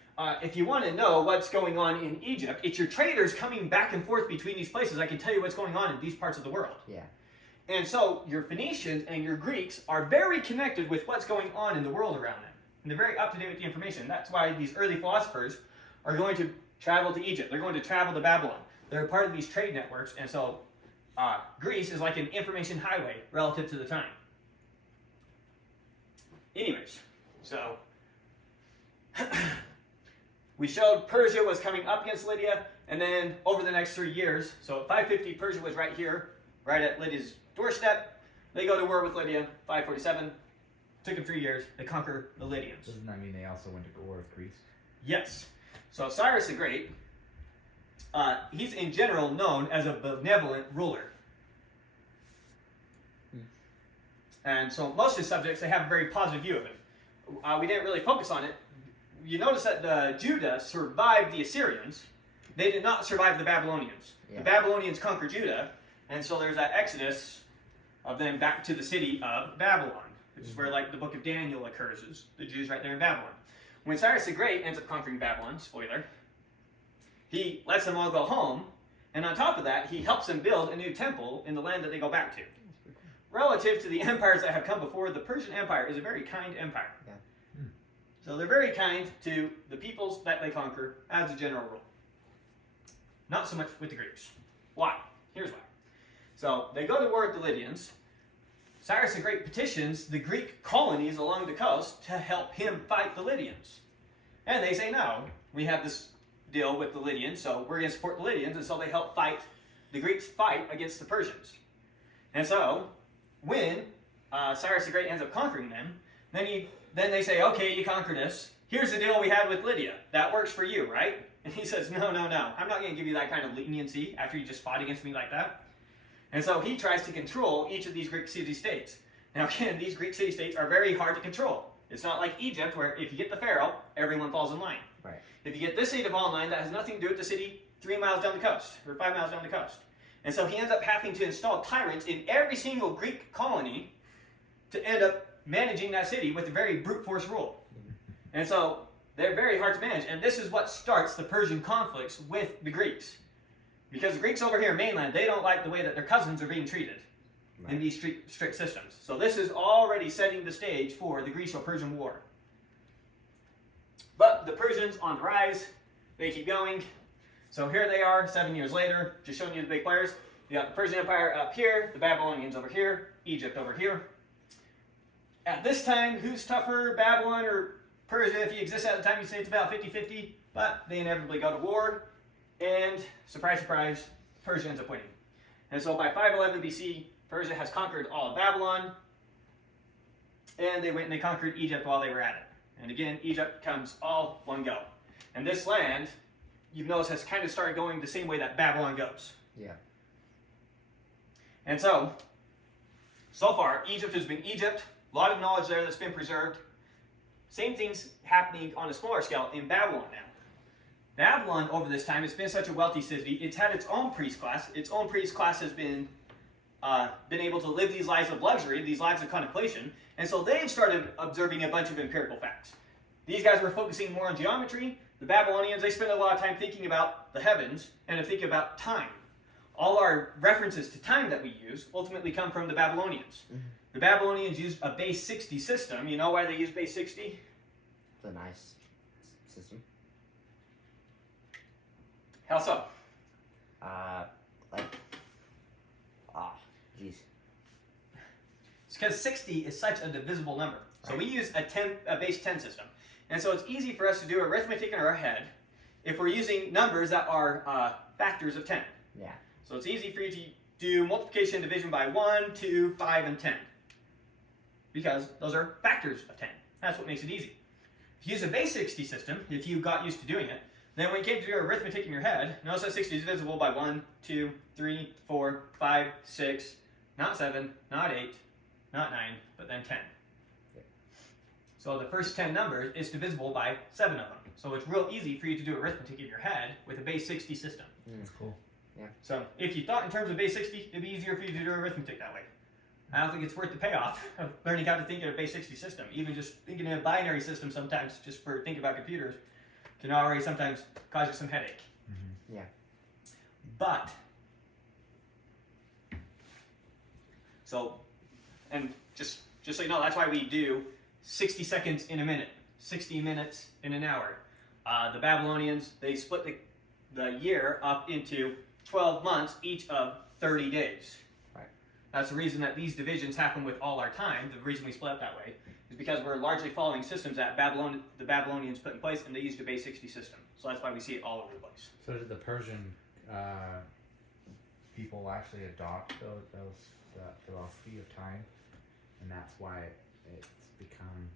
if you want to know what's going on in Egypt, it's your traders coming back and forth between these places. I can tell you what's going on in these parts of the world. Yeah. And so your Phoenicians and your Greeks are very connected with what's going on in the world around them. And they're very up to date with the information. That's why these early philosophers are going to travel to Egypt. They're going to travel to Babylon. They're part of these trade networks. And so Greece is like an information highway relative to the time. Anyways, so we showed Persia was coming up against Lydia, and then over the next 3 years, so 550 Persia was right here, right at Lydia's doorstep. They go to war with Lydia, 547. Took them 3 years. They conquer the Lydians. Doesn't that mean they also went to war with Greece? Yes. So Cyrus the Great, he's in general known as a benevolent ruler. And so most of his subjects, they have a very positive view of him. We didn't really focus on it. You notice that Judah survived the Assyrians. They did not survive the Babylonians. Yeah. The Babylonians conquered Judah, and so there's that exodus of them back to the city of Babylon, which is where like the book of Daniel occurs. Is the Jews right there in Babylon. When Cyrus the Great ends up conquering Babylon, spoiler, he lets them all go home, and on top of that, he helps them build a new temple in the land that they go back to. Relative to the empires that have come before, the Persian Empire is a very kind empire. Yeah. So they're very kind to the peoples that they conquer as a general rule. Not so much with the Greeks. Why? Here's why. So they go to war with the Lydians. Cyrus the Great petitions the Greek colonies along the coast to help him fight the Lydians. And they say, no, we have this deal with the Lydians, so we're going to support the Lydians, and so they help fight, the Greeks fight against the Persians. And so, when Cyrus the Great ends up conquering them, then they say, okay, you conquered us. Here's the deal we had with Lydia. That works for you, right? And he says, no. I'm not going to give you that kind of leniency after you just fought against me like that. And so he tries to control each of these Greek city-states. Now again, these Greek city-states are very hard to control. It's not like Egypt, where if you get the pharaoh, everyone falls in line. Right. If you get this city to fall in line, that has nothing to do with the city 3 miles down the coast, or 5 miles down the coast. And so he ends up having to install tyrants in every single Greek colony to end up managing that city with a very brute force rule. And so they're very hard to manage. And this is what starts the Persian conflicts with the Greeks. Because the Greeks over here, mainland, they don't like the way that their cousins are being treated in these strict systems. So this is already setting the stage for the Greco-Persian War. But the Persians on the rise, they keep going. So here they are 7 years later, just showing you the big players. You got the Persian Empire up here, the Babylonians over here, Egypt over here. At this time, who's tougher, Babylon or Persia? If you exist at the time, you'd say it's about 50-50, but they inevitably go to war, and surprise, surprise, Persia ends up winning. And so by 511 BC, Persia has conquered all of Babylon, and they went and they conquered Egypt while they were at it. And again, Egypt comes all one go. And this land, you've noticed, has kind of started going the same way that Babylon goes. Yeah. And so far, Egypt has been Egypt. A lot of knowledge there that's been preserved. Same thing's happening on a smaller scale in Babylon now. Babylon, over this time, it's been such a wealthy city. It's had its own priest class. Its own priest class has been able to live these lives of luxury, these lives of contemplation. And so they've started observing a bunch of empirical facts. These guys were focusing more on geometry. The Babylonians, they spend a lot of time thinking about the heavens and thinking about time. All our references to time that we use ultimately come from the Babylonians. Mm-hmm. The Babylonians used a base 60 system. You know why they used base 60? It's a nice system. How so? Geez. It's because 60 is such a divisible number. So we use a base 10 system. And so it's easy for us to do arithmetic in our head if we're using numbers that are factors of 10. Yeah. So it's easy for you to do multiplication and division by 1, 2, 5, and 10. Because those are factors of 10. That's what makes it easy. If you use a base 60 system, if you got used to doing it, then when you came to do arithmetic in your head, notice that 60 is divisible by 1, 2, 3, 4, 5, 6, not 7, not 8, not 9, but then 10. Yeah. So the first 10 numbers is divisible by 7 of them. So it's real easy for you to do arithmetic in your head with a base 60 system. That's cool. Yeah. So if you thought in terms of base 60, it'd be easier for you to do arithmetic that way. I don't think it's worth the payoff of learning how to think in a base 60 system. Even just thinking in a binary system sometimes, just for thinking about computers, can already sometimes cause you some headache. Mm-hmm. Yeah. But, and just so you know, that's why we do 60 seconds in a minute, 60 minutes in an hour. The Babylonians, they split the year up into 12 months, each of 30 days. Right. That's the reason that these divisions happen with all our time. The reason we split up that way is because we're largely following systems that the Babylonians put in place, and they used a base 60 system. So that's why we see it all over the place. So did the Persian people actually adopt that philosophy of time, and that's why it's become...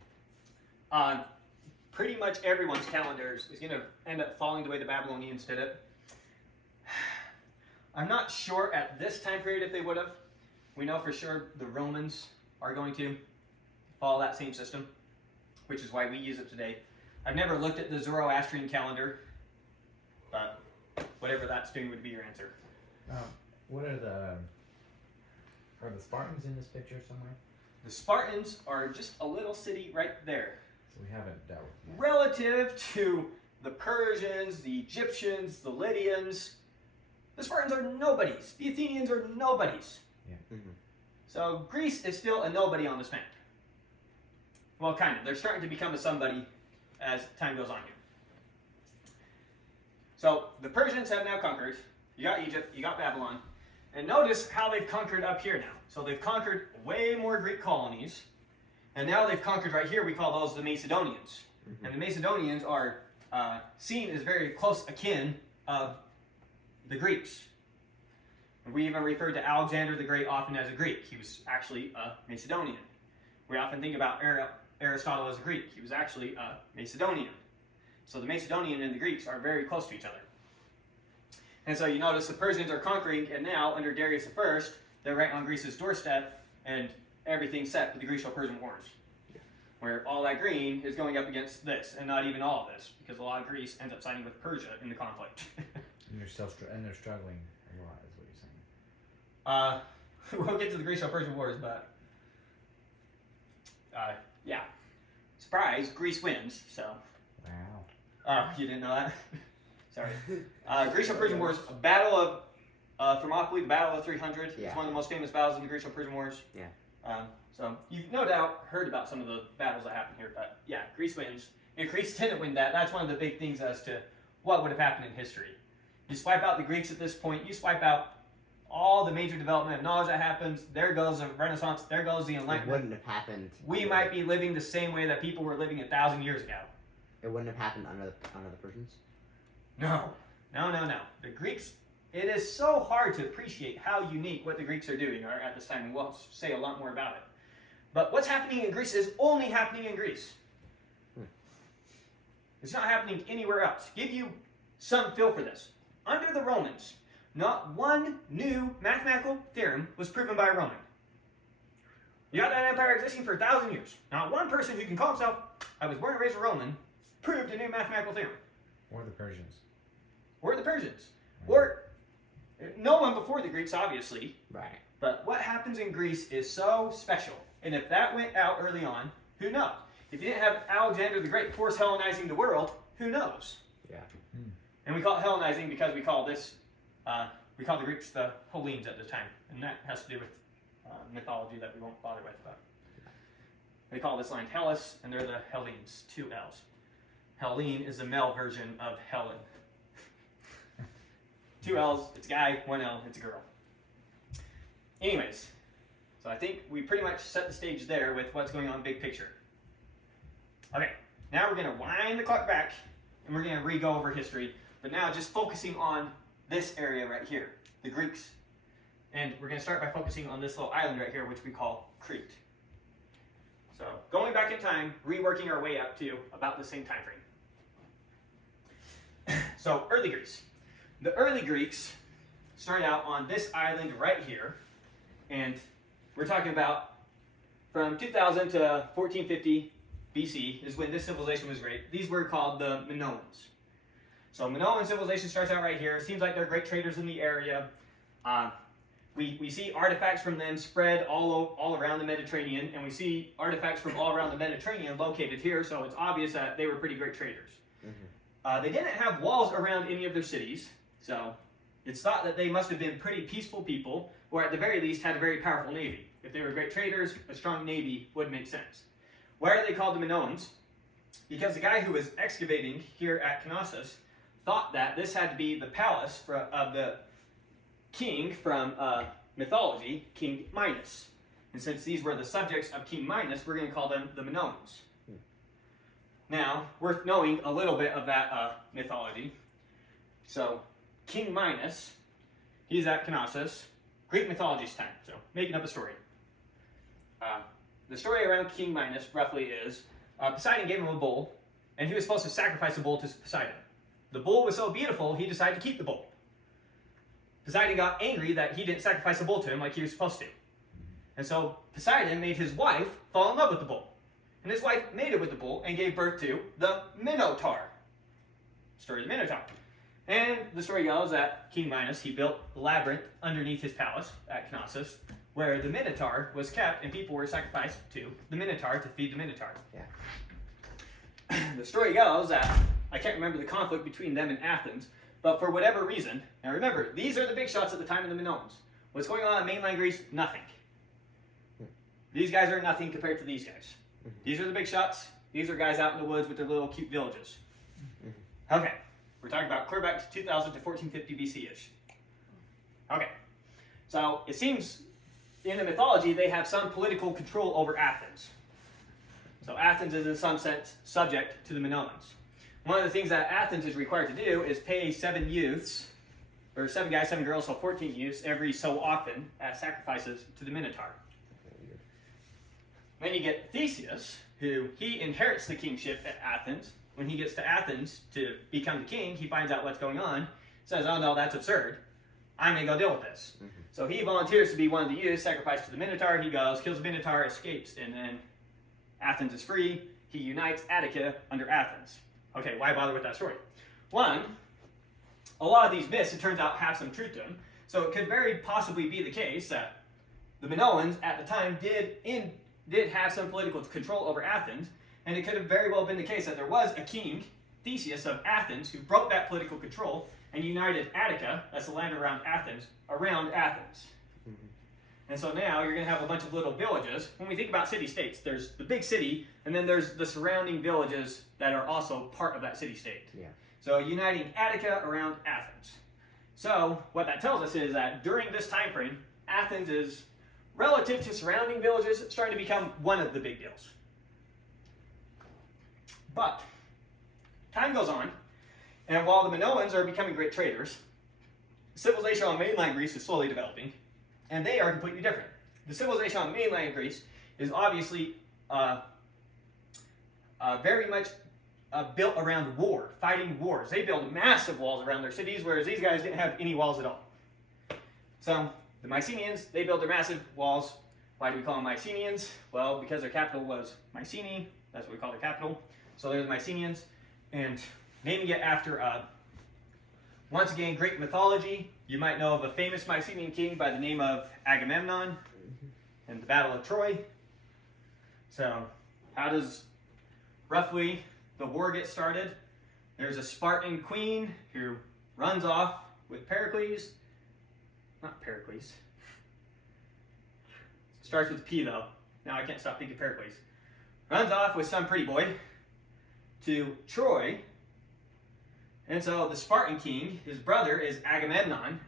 Pretty much everyone's calendars is going to end up following the way the Babylonians did it. I'm not sure at this time period if they would have. We know for sure the Romans are going to follow that same system, which is why we use it today. I've never looked at the Zoroastrian calendar, but whatever that's doing would be your answer. What are the Spartans in this picture somewhere? The Spartans are just a little city right there. So we haven't dealt with that. Relative to the Persians, the Egyptians, the Lydians, the Spartans are nobodies. The Athenians are nobodies. Yeah. Mm-hmm. So Greece is still a nobody on this map. Well, kind of. They're starting to become a somebody as time goes on here. So the Persians have now conquered. You got Egypt, you got Babylon. And notice how they've conquered up here now. So they've conquered way more Greek colonies. And now they've conquered right here, we call those the Macedonians. Mm-hmm. And the Macedonians are seen as very close akin of the Greeks. And we even refer to Alexander the Great often as a Greek. He was actually a Macedonian. We often think about Aristotle as a Greek. He was actually a Macedonian. So the Macedonian and the Greeks are very close to each other. And so you notice the Persians are conquering, and now under Darius I, they're right on Greece's doorstep, and everything's set for the Greco-Persian Wars. Yeah. Where all that green is going up against this, and not even all of this, because a lot of Greece ends up siding with Persia in the conflict. And they're struggling a lot, is what you're saying. We'll get to the Greco-Persian Wars, but yeah. Surprise, Greece wins, so. Wow. Oh, you didn't know that? Sorry. Greco-Persian Wars, a battle of Thermopylae, the Battle of 300. Yeah. It's one of the most famous battles in the Greco-Persian Wars. Yeah. So you've no doubt heard about some of the battles that happened here, but yeah, Greece wins. If Greece didn't win that, that's one of the big things as to what would have happened in history. You swipe out the Greeks at this point, you swipe out all the major development of knowledge that happens, there goes the Renaissance, there goes the It Enlightenment. wouldn't have happened. We might be living the same way that people were living 1,000 years ago. It wouldn't have happened under the Persians. No. The Greeks, it is so hard to appreciate how unique what the Greeks are doing are at this time, and we'll say a lot more about it. But what's happening in Greece is only happening in Greece. It's not happening anywhere else. Give you some feel for this. Under the Romans, not one new mathematical theorem was proven by a Roman. You got that empire existing for 1,000 years. Not one person who can call himself, I was born and raised a Roman, proved a new mathematical theorem. Or the Persians. Or the Persians. Or no one before the Greeks, obviously. Right. But what happens in Greece is so special. And if that went out early on, who knows? If you didn't have Alexander the Great force Hellenizing the world, who knows? Yeah. And we call it Hellenizing because we call the Greeks the Hellenes at the time. And that has to do with mythology that we won't bother with. But they call this line Hellas, and they're the Hellenes, 2 L's. Hellene is the male version of Helen. 2 L's, it's a guy, 1 L, it's a girl. Anyways, so I think we pretty much set the stage there with what's going on big picture. Okay, now we're going to wind the clock back, and we're going to re-go over history, but now just focusing on this area right here, the Greeks. And we're going to start by focusing on this little island right here, which we call Crete. So going back in time, reworking our way up to about the same time frame. So early Greece. The early Greeks started out on this island right here, and we're talking about from 2000 to 1450 BC is when this civilization was great. These were called the Minoans. So Minoan civilization starts out right here. Seems like they're great traders in the area. We see artifacts from them spread all around the Mediterranean, and we see artifacts from all around the Mediterranean located here, so it's obvious that they were pretty great traders. They didn't have walls around any of their cities, so it's thought that they must have been pretty peaceful people, or at the very least had a very powerful navy. If they were great traders, a strong navy would make sense. Why are they called the Minoans? Because the guy who was excavating here at Knossos thought that this had to be the palace of the king from mythology, King Minos. And since these were the subjects of King Minos, we're going to call them the Minoans. Now, worth knowing a little bit of that mythology. So, King Minos, he's at Knossos, Greek mythology's time, so making up a story. The story around King Minos roughly is Poseidon gave him a bull, and he was supposed to sacrifice the bull to Poseidon. The bull was so beautiful, he decided to keep the bull. Poseidon got angry that he didn't sacrifice the bull to him like he was supposed to. And so Poseidon made his wife fall in love with the bull. And his wife mated with the bull and gave birth to the Minotaur. Story of the Minotaur. And the story goes that King Minos, he built a labyrinth underneath his palace at Knossos, where the Minotaur was kept and people were sacrificed to the Minotaur to feed the Minotaur. Yeah. The story goes that, I can't remember the conflict between them and Athens, but for whatever reason, now remember, these are the big shots at the time of the Minoans. What's going on in mainland Greece? Nothing. These guys are nothing compared to these guys. These are the big shots. These are guys out in the woods with their little cute villages. Okay, we're talking about clear back to 2000 to 1450 BC-ish. Okay, so it seems in the mythology they have some political control over Athens. So Athens is in some sense subject to the Minoans. One of the things that Athens is required to do is pay 7 youths, or 7 guys, 7 girls, so 14 youths every so often as sacrifices to the Minotaur. Then you get Theseus, who he inherits the kingship at Athens. When he gets to Athens to become the king, he finds out what's going on, says, oh no, that's absurd. I'm going to go deal with this. So he volunteers to be one of the youths, sacrificed to the Minotaur. He goes, kills the Minotaur, escapes, and then Athens is free. He unites Attica under Athens. Okay, why bother with that story? One, a lot of these myths, it turns out, have some truth to them. So it could very possibly be the case that the Minoans at the time did have some political control over Athens, and it could have very well been the case that there was a king, Theseus of Athens, who broke that political control and united Attica, that's the land around Athens. And so now you're going to have a bunch of little villages. When we think about city-states, there's the big city, and then there's the surrounding villages that are also part of that city-state. Yeah. So uniting Attica around Athens. So what that tells us is that during this time frame, Athens is, relative to surrounding villages, starting to become one of the big deals. But time goes on, and while the Minoans are becoming great traders, civilization on mainland Greece is slowly developing, and they are completely different. The civilization on mainland Greece is obviously very much built around war, fighting wars. They build massive walls around their cities, whereas these guys didn't have any walls at all. So the Myceneans, they built their massive walls. Why do we call them Myceneans? Well, because their capital was Mycenae. That's what we call their capital. So they're the Myceneans, and naming it after, once again, Greek mythology. You might know of a famous Mycenaean king by the name of Agamemnon and the Battle of Troy. So how does roughly the war get started? There's a Spartan queen who runs off with Pericles. Not Pericles. Starts with P though. Now I can't stop thinking Pericles. Runs off with some pretty boy to Troy. And so the Spartan king, his brother is Agamemnon.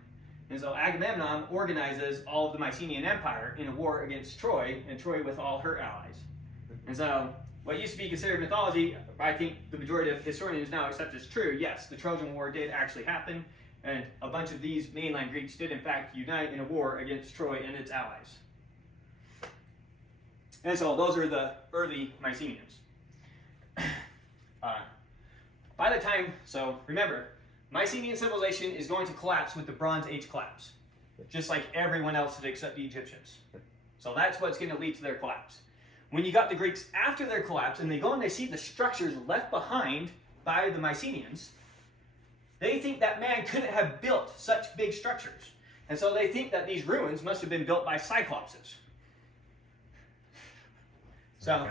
And so Agamemnon organizes all of the Mycenaean Empire in a war against Troy, and Troy with all her allies. And so what used to be considered mythology, I think the majority of historians now accept as true. Yes, the Trojan War did actually happen, and a bunch of these mainland Greeks did in fact unite in a war against Troy and its allies. And so those are the early Mycenaeans. By the time, so remember, Mycenaean civilization is going to collapse with the Bronze Age collapse, just like everyone else did except the Egyptians. So that's what's going to lead to their collapse. When you got the Greeks after their collapse, and they go and they see the structures left behind by the Mycenaeans, they think that man couldn't have built such big structures. And so they think that these ruins must have been built by cyclopses. So,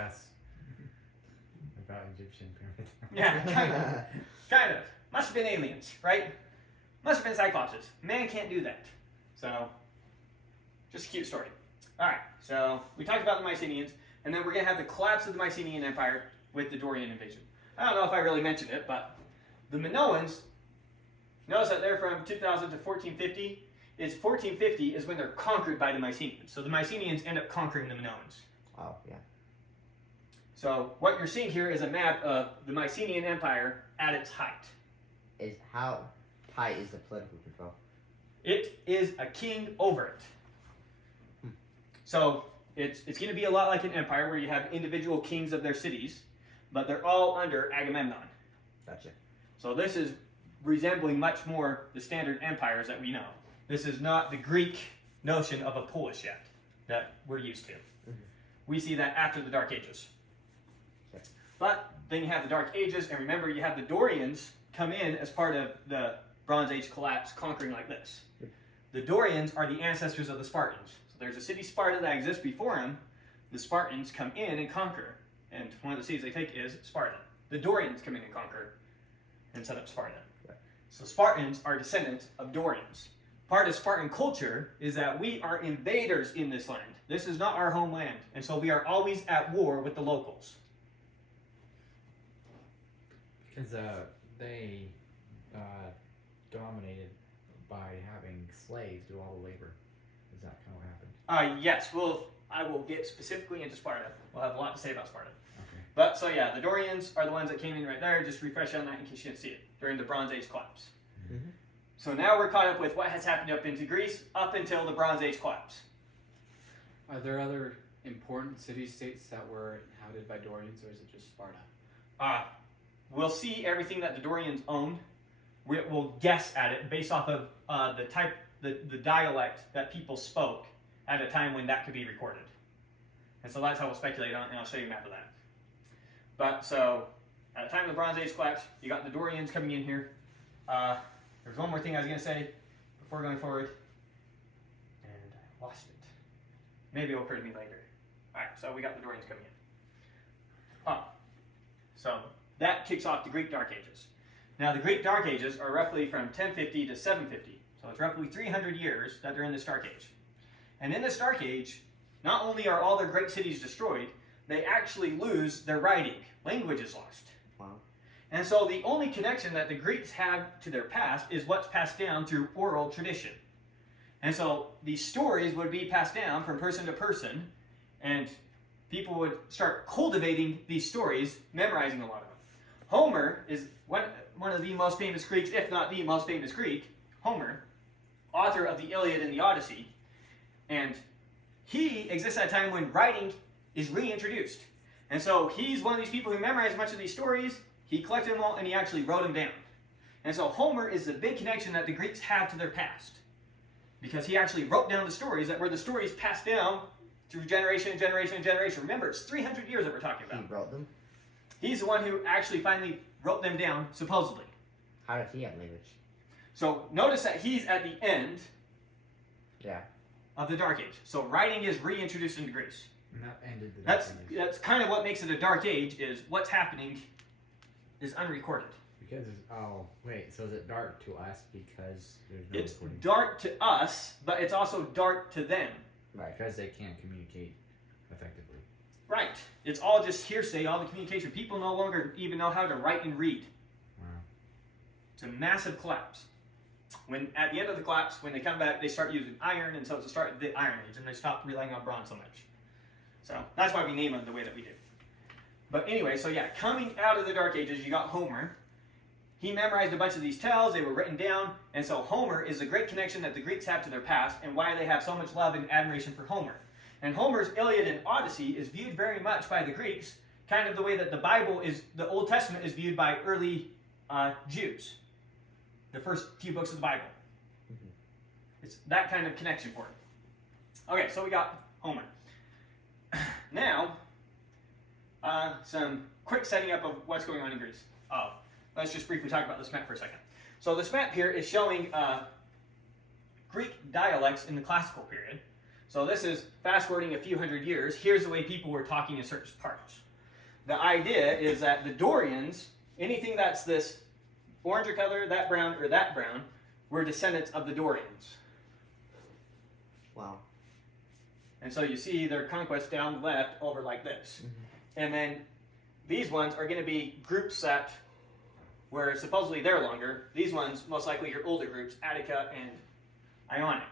about Egyptian pyramids. yeah, kind of. Must have been aliens, right? Must have been cyclopses. Man can't do that. So, just a cute story. All right, so we talked about the Mycenaeans, and then we're going to have the collapse of the Mycenaean Empire with the Dorian invasion. I don't know if I really mentioned it, but the Minoans, notice that they're from 2000 to 1450. It's 1450 is when they're conquered by the Mycenaeans. So the Mycenaeans end up conquering the Minoans. Oh, yeah. So what you're seeing here is a map of the Mycenaean Empire at its height. Is how tight is the political control? It is a king over it. So it's going to be a lot like an empire where you have individual kings of their cities, but they're all under Agamemnon. Gotcha. So this is resembling much more the standard empires that we know. This is not the Greek notion of a polis yet that we're used to. We see that after the Dark Ages. Okay. But then you have the Dark Ages, and remember you have the Dorians come in as part of the Bronze Age collapse, conquering like this. The Dorians are the ancestors of the Spartans. So there's a city Sparta that exists before them. The Spartans come in and conquer, and one of the cities they take is Sparta. The Dorians come in and conquer and set up Sparta. Right. So Spartans are descendants of Dorians. Part of Spartan culture is that we are invaders in this land. This is not our homeland, and so we are always at war with the locals. Because they dominated by having slaves do all the labor. Is that kind of what happened? Yes, I will get specifically into Sparta. We'll have a lot to say about Sparta. Okay. But so yeah, the Dorians are the ones that came in right there. Just refresh on that in case you didn't see it during the Bronze Age collapse. Mm-hmm. So now we're caught up with what has happened up into Greece up until the Bronze Age collapse. Are there other important city-states that were inhabited by Dorians, or is it just Sparta? We'll see everything that the Dorians owned. We'll guess at it based off of the dialect that people spoke at a time when that could be recorded. And so that's how we'll speculate on, and I'll show you a map of that. But so, at the time of the Bronze Age collapse, you got the Dorians coming in here. There's one more thing I was going to say before going forward, and I lost it. Maybe it'll occur to me later. Alright, so we got the Dorians coming in. So that kicks off the Greek Dark Ages. Now the Greek Dark Ages are roughly from 1050 to 750. So it's roughly 300 years that they're in this Dark Age. And in this Dark Age, not only are all their great cities destroyed, they actually lose their writing. Language is lost. Wow. And so the only connection that the Greeks have to their past is what's passed down through oral tradition. And so these stories would be passed down from person to person, and people would start cultivating these stories, memorizing a lot of them. Homer is one of the most famous Greeks, if not the most famous Greek, Homer, author of the Iliad and the Odyssey. And he exists at a time when writing is reintroduced. And so he's one of these people who memorized a bunch of these stories, he collected them all, and he actually wrote them down. And so Homer is the big connection that the Greeks have to their past. Because he actually wrote down the stories that were the stories passed down through generation and generation and generation. Remember, it's 300 years that we're talking about. He wrote them? He's the one who actually finally wrote them down, supposedly. How does he have language? So notice that he's at the end Yeah. of the Dark Age. So writing is reintroduced into Greece. And that ended the That's Dark Ages. that's kind of what makes it a Dark Age, is what's happening is unrecorded. Because it's, oh wait, so is it dark to us because there's no It's recording? dark to us, but it's also dark to them. Right. Because they can't communicate effectively. Right. It's all just hearsay, all the communication. People no longer even know how to write and read. Wow. It's a massive collapse. When at the end of the collapse, when they come back, they start using iron, and so it's the start of the Iron Age, and they stop relying on bronze so much. So that's why we name them the way that we do. But anyway, so yeah, coming out of the Dark Ages, you got Homer. He memorized a bunch of these tales, they were written down, and so Homer is a great connection that the Greeks have to their past, and why they have so much love and admiration for Homer. And Homer's Iliad and Odyssey is viewed very much by the Greeks, kind of the way that the Old Testament is viewed by early Jews. The first few books of the Bible. Mhm. It's that kind of connection for it. Okay, so we got Homer. Now, some quick setting up of what's going on in Greece. Let's just briefly talk about this map for a second. So this map here is showing Greek dialects in the classical period. So this is fast forwarding a few hundred years. Here's the way people were talking in certain parts. The idea is that the Dorians, anything that's this orange color, that brown, or that brown, were descendants of the Dorians. Wow. And so you see their conquest down the left over like this. Mhm. And then these ones are going to be groups that where supposedly they're longer. These ones, most likely your older groups, Attica and Ionic.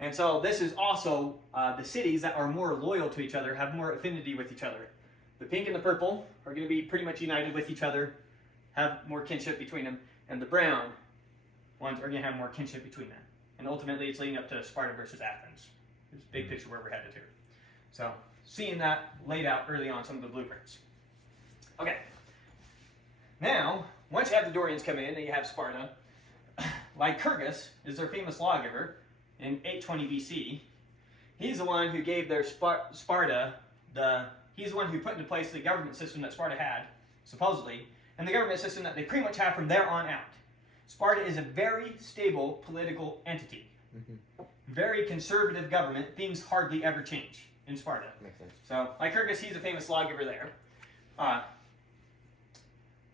And so this is also the cities that are more loyal to each other, have more affinity with each other. The pink and the purple are going to be pretty much united with each other, have more kinship between them. And the brown ones are going to have more kinship between them. And ultimately it's leading up to Sparta versus Athens. It's a big picture where we're headed to. So seeing that laid out early on some of the blueprints. Okay. Now, once you have the Dorians come in and you have Sparta, Lycurgus is their famous lawgiver in 820 BC. He's the one who gave their Sparta he's the one who put into place the government system that Sparta had, supposedly, and the government system that they pretty much have from there on out. Sparta is a very stable political entity. Mhm. Very conservative government. Things hardly ever change in Sparta. Makes sense. So Lycurgus, he's a famous lawgiver there.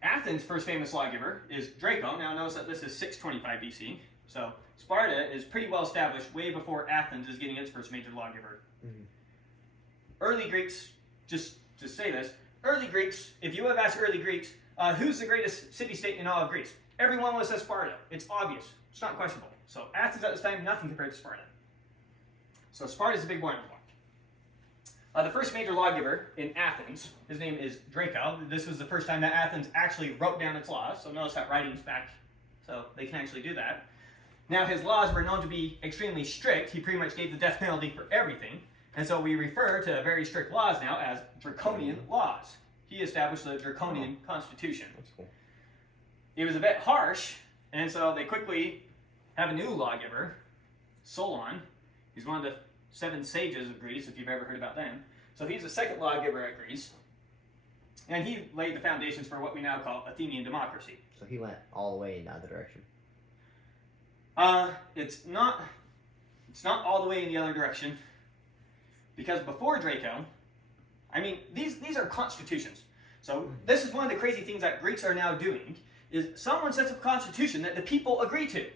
Athens' first famous lawgiver is Draco. Now notice that this is 625 BC. So Sparta is pretty well established way before Athens is getting its first major lawgiver. Mhm. Early Greeks, just to say this, early Greeks, if you have asked early Greeks, who's the greatest city-state in all of Greece? Everyone will say Sparta. It's obvious. It's not questionable. So Athens at this time, nothing compared to Sparta. So Sparta is a big boy on the block. The first major lawgiver in Athens, his name is Draco. This was the first time that Athens actually wrote down its laws. So notice that writing's back, so they can actually do that. Now his laws were known to be extremely strict. He pretty much gave the death penalty for everything. And so we refer to very strict laws now as draconian laws. He established the draconian constitution. That's cool. It was a bit harsh, and so they quickly have a new lawgiver, Solon. He's one of the 7 sages of Greece, if you've ever heard about them. So he's the second lawgiver at Greece. And he laid the foundations for what we now call Athenian democracy. So he went all the way in the other direction. It's not all the way in the other direction, because before Draco, I mean, these are constitutions. So this is one of the crazy things that Greeks are now doing, is someone sets up a constitution that the people agree to.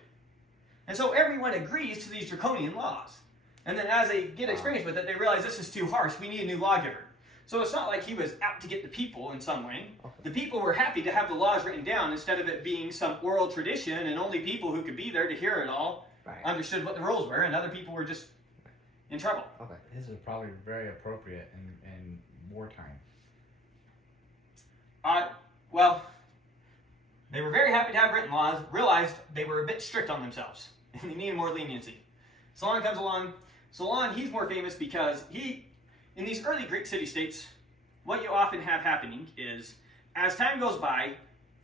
And so everyone agrees to these draconian laws. And then as they get experience with it, they realize this is too harsh, we need a new lawgiver. So it's not like he was out to get the people in some way. Okay. The people were happy to have the laws written down instead of it being some oral tradition and only people who could be there to hear it all understood what the rules were, and other people were just in trouble. Okay. His is probably very appropriate in wartime. Well, they were very happy to have written laws, realized they were a bit strict on themselves, and they needed more leniency. Solon comes along. Solon, he's more famous because in these early Greek city-states, what you often have happening is, as time goes by,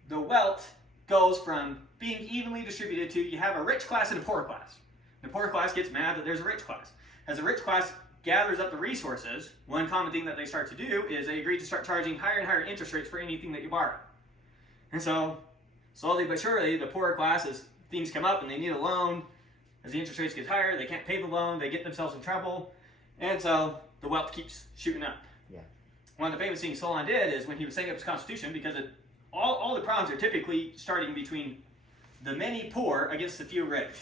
the wealth goes from being evenly distributed to you have a rich class and a poor class. The poor class gets mad that there's a rich class. As the rich class gathers up the resources, one common thing that they start to do is they agree to start charging higher and higher interest rates for anything that you borrow. And so, slowly but surely, the poorer class, as things come up and they need a loan, as the interest rates get higher, they can't pay the loan, they get themselves in trouble, and so the wealth keeps shooting up. Yeah. One of the famous things Solon did is when he was setting up his constitution, because all the problems are typically starting between the many poor against the few rich.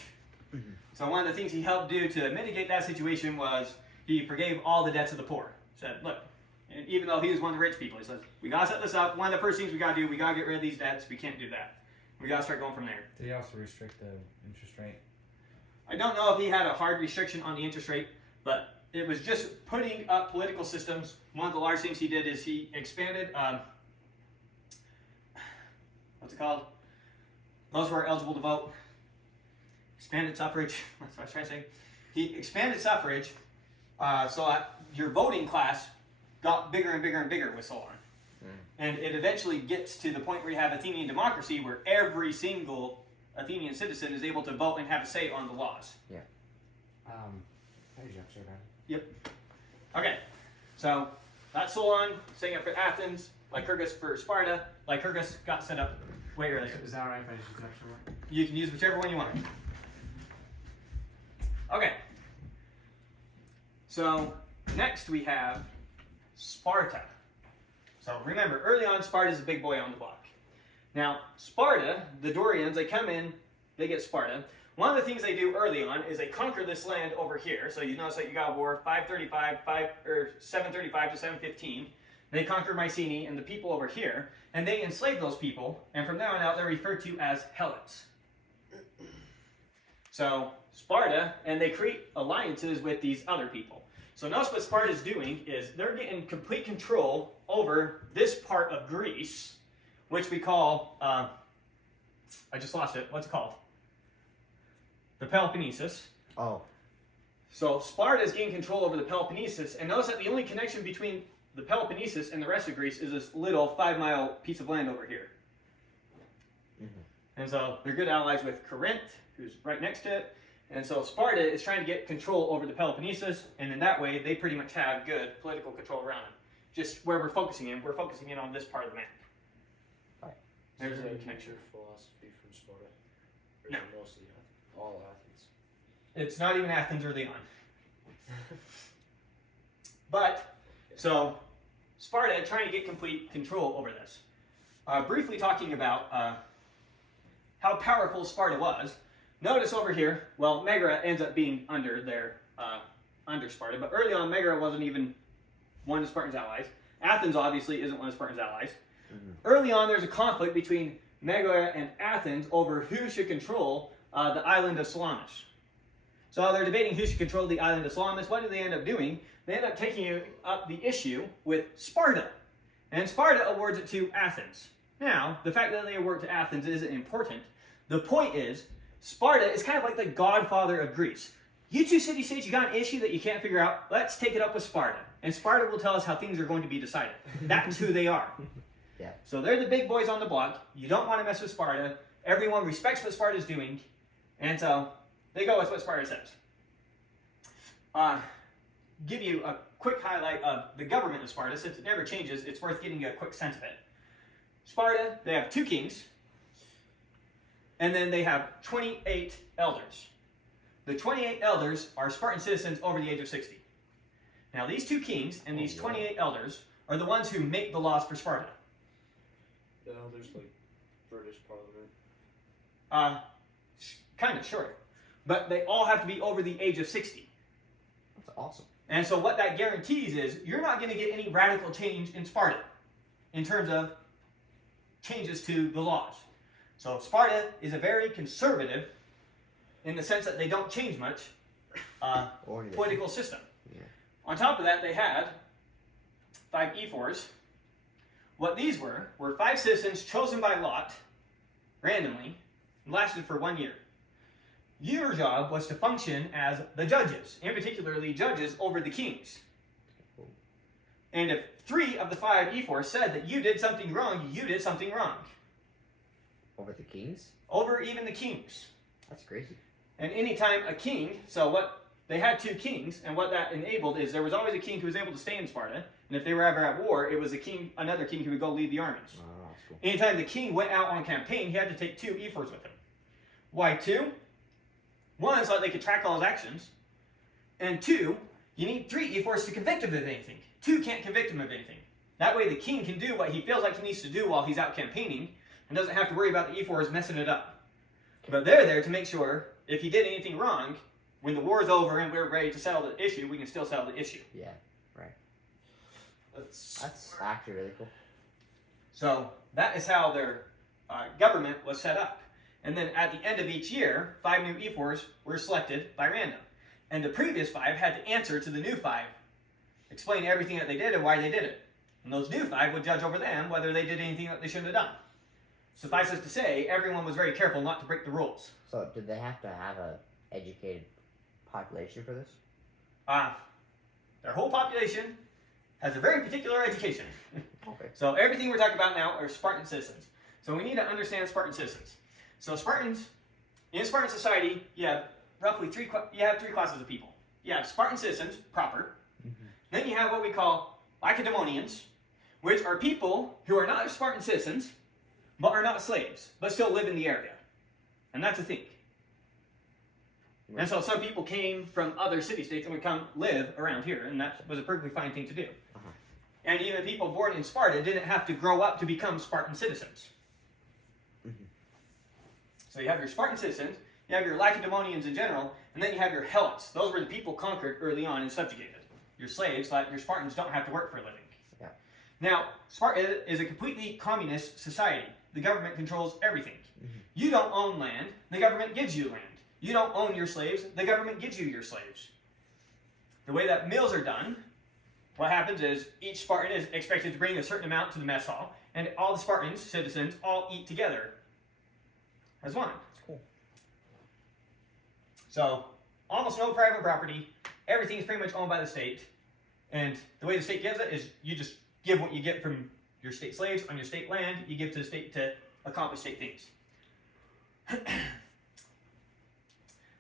Mm-hmm. So one of the things he helped do to mitigate that situation was he forgave all the debts of the poor. Said, look, and even though he was one of the rich people, he says, we gotta set this up. One of the first things we gotta do, we gotta get rid of these debts. We can't do that. We gotta start going from there. Did he also restrict the interest rate? I don't know if he had a hard restriction on the interest rate, but it was just putting up political systems. One of the large things he did is he expanded, what's it called? Those who are eligible to vote. Expanded suffrage, that's what I was trying to say. He expanded suffrage so that your voting class got bigger and bigger and bigger with Solon. And it eventually gets to the point where you have Athenian democracy where every single Athenian citizen is able to vote and have a say on the laws. Yeah. Hey, Jeff, sorry about it. Yep. Okay, so that's Solon setting up for Athens, Lycurgus for Sparta. Lycurgus got set up way earlier. Is that alright if I just use extra one? You can use whichever one you want. Okay. So next we have Sparta. So remember, early on, Sparta's a big boy on the block. Now, Sparta, the Dorians, they come in, they get Sparta. One of the things they do early on is they conquer this land over here. So you notice that you got war 735 to 715. They conquer Mycenae and the people over here, and they enslave those people, and from there on out, they're referred to as Helots. So Sparta, and they create alliances with these other people. So notice what Sparta's doing is they're getting complete control over this part of Greece, which we call, I just lost it, what's it called? The Peloponnesus. Oh. So Sparta is getting control over the Peloponnesus, and notice that the only connection between the Peloponnesus and the rest of Greece is this little 5-mile piece of land over here. Mm-hmm. And so they're good allies with Corinth, who's right next to it. And so Sparta is trying to get control over the Peloponnesus, and in that way, they pretty much have good political control around them. Just where we're focusing in on this part of the map. Right. There's So a they connection. get philosophy from Sparta. Or No. is it mostly all Athens. It's not even Athens early on. But, so, Sparta trying to get complete control over this. Briefly talking about how powerful Sparta was. Notice over here, well, Megara ends up being under Sparta, but early on, Megara wasn't even one of Spartan's allies. Athens obviously isn't one of Spartan's allies. Mm-hmm. Early on, there's a conflict between Megara and Athens over who should control the island of Salamis. So they're debating who should control the island of Salamis. What do they end up doing? They end up taking up the issue with Sparta. And Sparta awards it to Athens. Now, the fact that they award it to Athens isn't important. The point is, Sparta is kind of like the godfather of Greece. You two city-states, you got an issue that you can't figure out, let's take it up with Sparta. And Sparta will tell us how things are going to be decided. That's who they are. Yeah. So they're the big boys on the block. You don't want to mess with Sparta. Everyone respects what Sparta's doing. And so they go with what Sparta says. Give you a quick highlight of the government of Sparta. Since it never changes, it's worth getting you a quick sense of it. Sparta, they have two kings. and then they have 28 elders. The 28 elders are Spartan citizens over the age of 60. Now, these two kings and these 28 elders are the ones who make the laws for Sparta. The elders like British Parliament. Kind of, sure. But they all have to be over the age of 60. That's awesome. And so what that guarantees is you're not going to get any radical change in Sparta in terms of changes to the laws. So Sparta is a very conservative, in the sense that they don't change much, political system. Yeah. On top of that, they had 5 ephors. What these were 5 citizens chosen by lot, randomly, and lasted for 1 year. Your job was to function as the judges, and particularly judges over the kings. And if 3 of the 5 ephors said that you did something wrong, you did something wrong. Over the kings? Over even the kings. That's crazy. And anytime a king, so what they had 2 kings, and what that enabled is there was always a king who was able to stay in Sparta, and if they were ever at war, it was another king who would go lead the armies. Oh, that's cool. Anytime the king went out on campaign, he had to take 2 ephors with him. Why 2? 1, so that they could track all his actions, and 2, you need 3 ephors to convict him of anything. 2 can't convict him of anything. That way the king can do what he feels like he needs to do while he's out campaigning, and doesn't have to worry about the ephors messing it up. But they're there to make sure if he did anything wrong, when the war's over and we're ready to settle the issue, we can still settle the issue. Yeah, right. That's actually really cool. So that is how their government was set up. And then at the end of each year, 5 new ephors were selected by random. And the previous 5 had to answer to the new 5, explain everything that they did and why they did it. And those new 5 would judge over them whether they did anything that they shouldn't have done. Suffice it to say, everyone was very careful not to break the rules. So did they have to have a educated population for this? Their whole population has a very particular education. Okay. So everything we're talking about now are Spartan citizens. So we need to understand Spartan citizens. So Spartans, in Spartan society, you have roughly 3 classes of people. You have Spartan citizens, proper. Mm-hmm. Then you have what we call Lacedaemonians, which are people who are not Spartan citizens, but are not slaves, but still live in the area. And that's a thing. And so some people came from other city-states and would come live around here, and that was a perfectly fine thing to do. Uh-huh. And even people born in Sparta didn't have to grow up to become Spartan citizens. Mm-hmm. So you have your Spartan citizens, you have your Lacedaemonians in general, and then you have your Helots. Those were the people conquered early on and subjugated. Your slaves, like your Spartans, don't have to work for a living. Yeah. Now, Sparta is a completely communist society. The government controls everything. Mm-hmm. You don't own land, the government gives you land. You don't own your slaves, the government gives you your slaves. The way that meals are done, what happens is each Spartan is expected to bring a certain amount to the mess hall, and all the Spartans, citizens, all eat together as one. That's cool. So, almost no private property, everything is pretty much owned by the state, and the way the state gives it is you just give what you get from your state slaves on your state land, you give to the state to accomplish state things.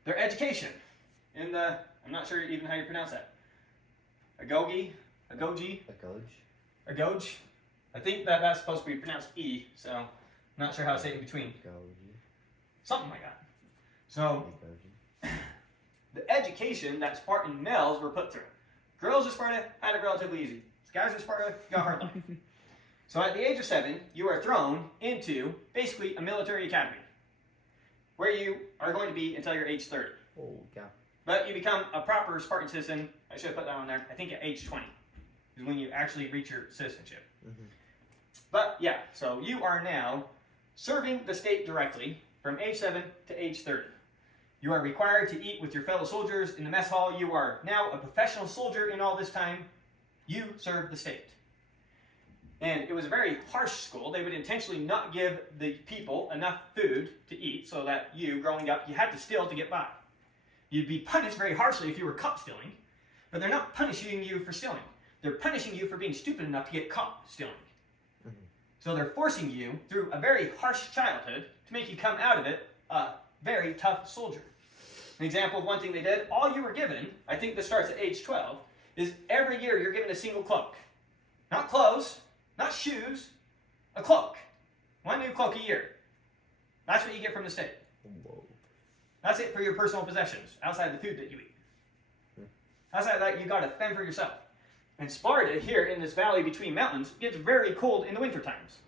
Their education, I'm not sure even how you pronounce that. Agoge? A Goj? Agoge? I think that's supposed to be pronounced E, so I'm not sure how to say it in between. Goji. Something like that. So, Goji. the education that Spartan males were put through. Girls in Sparta had it relatively easy. Guys in Sparta got hard life. So at the age of 7, you are thrown into basically a military academy, where you are going to be until you're age 30. Oh, yeah. But you become a proper Spartan citizen, I should have put that on there, I think at age 20 is when you actually reach your citizenship. Mm-hmm. But yeah, so you are now serving the state directly from age 7 to age 30. You are required to eat with your fellow soldiers in the mess hall. You are now a professional soldier in all this time. You serve the state. And it was a very harsh school. They would intentionally not give the people enough food to eat so that you, growing up, you had to steal to get by. You'd be punished very harshly if you were caught stealing, but they're not punishing you for stealing. They're punishing you for being stupid enough to get caught stealing. Mm-hmm. So they're forcing you through a very harsh childhood to make you come out of it a very tough soldier. An example of one thing they did, all you were given, I think this starts at age 12, is every year you're given a single cloak. Not clothes, not shoes, a cloak. One new cloak a year. That's what you get from the state. Whoa. That's it for your personal possessions, outside the food that you eat. Outside of that, you got to fend for yourself. And Sparta, here in this valley between mountains, gets very cold in the winter times.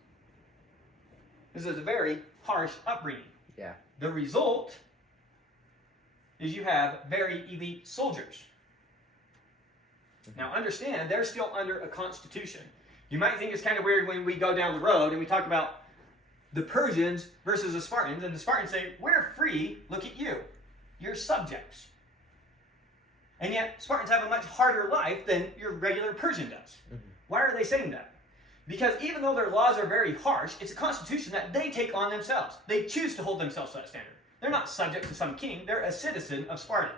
This is a very harsh upbringing. Yeah. The result is you have very elite soldiers. Now understand, they're still under a constitution. You might think it's kind of weird when we go down the road and we talk about the Persians versus the Spartans, and the Spartans say, we're free, look at you. You're subjects. And yet, Spartans have a much harder life than your regular Persian does. Why are they saying that? Because even though their laws are very harsh, it's a constitution that they take on themselves. They choose to hold themselves to that standard. They're not subject to some king, they're a citizen of Sparta.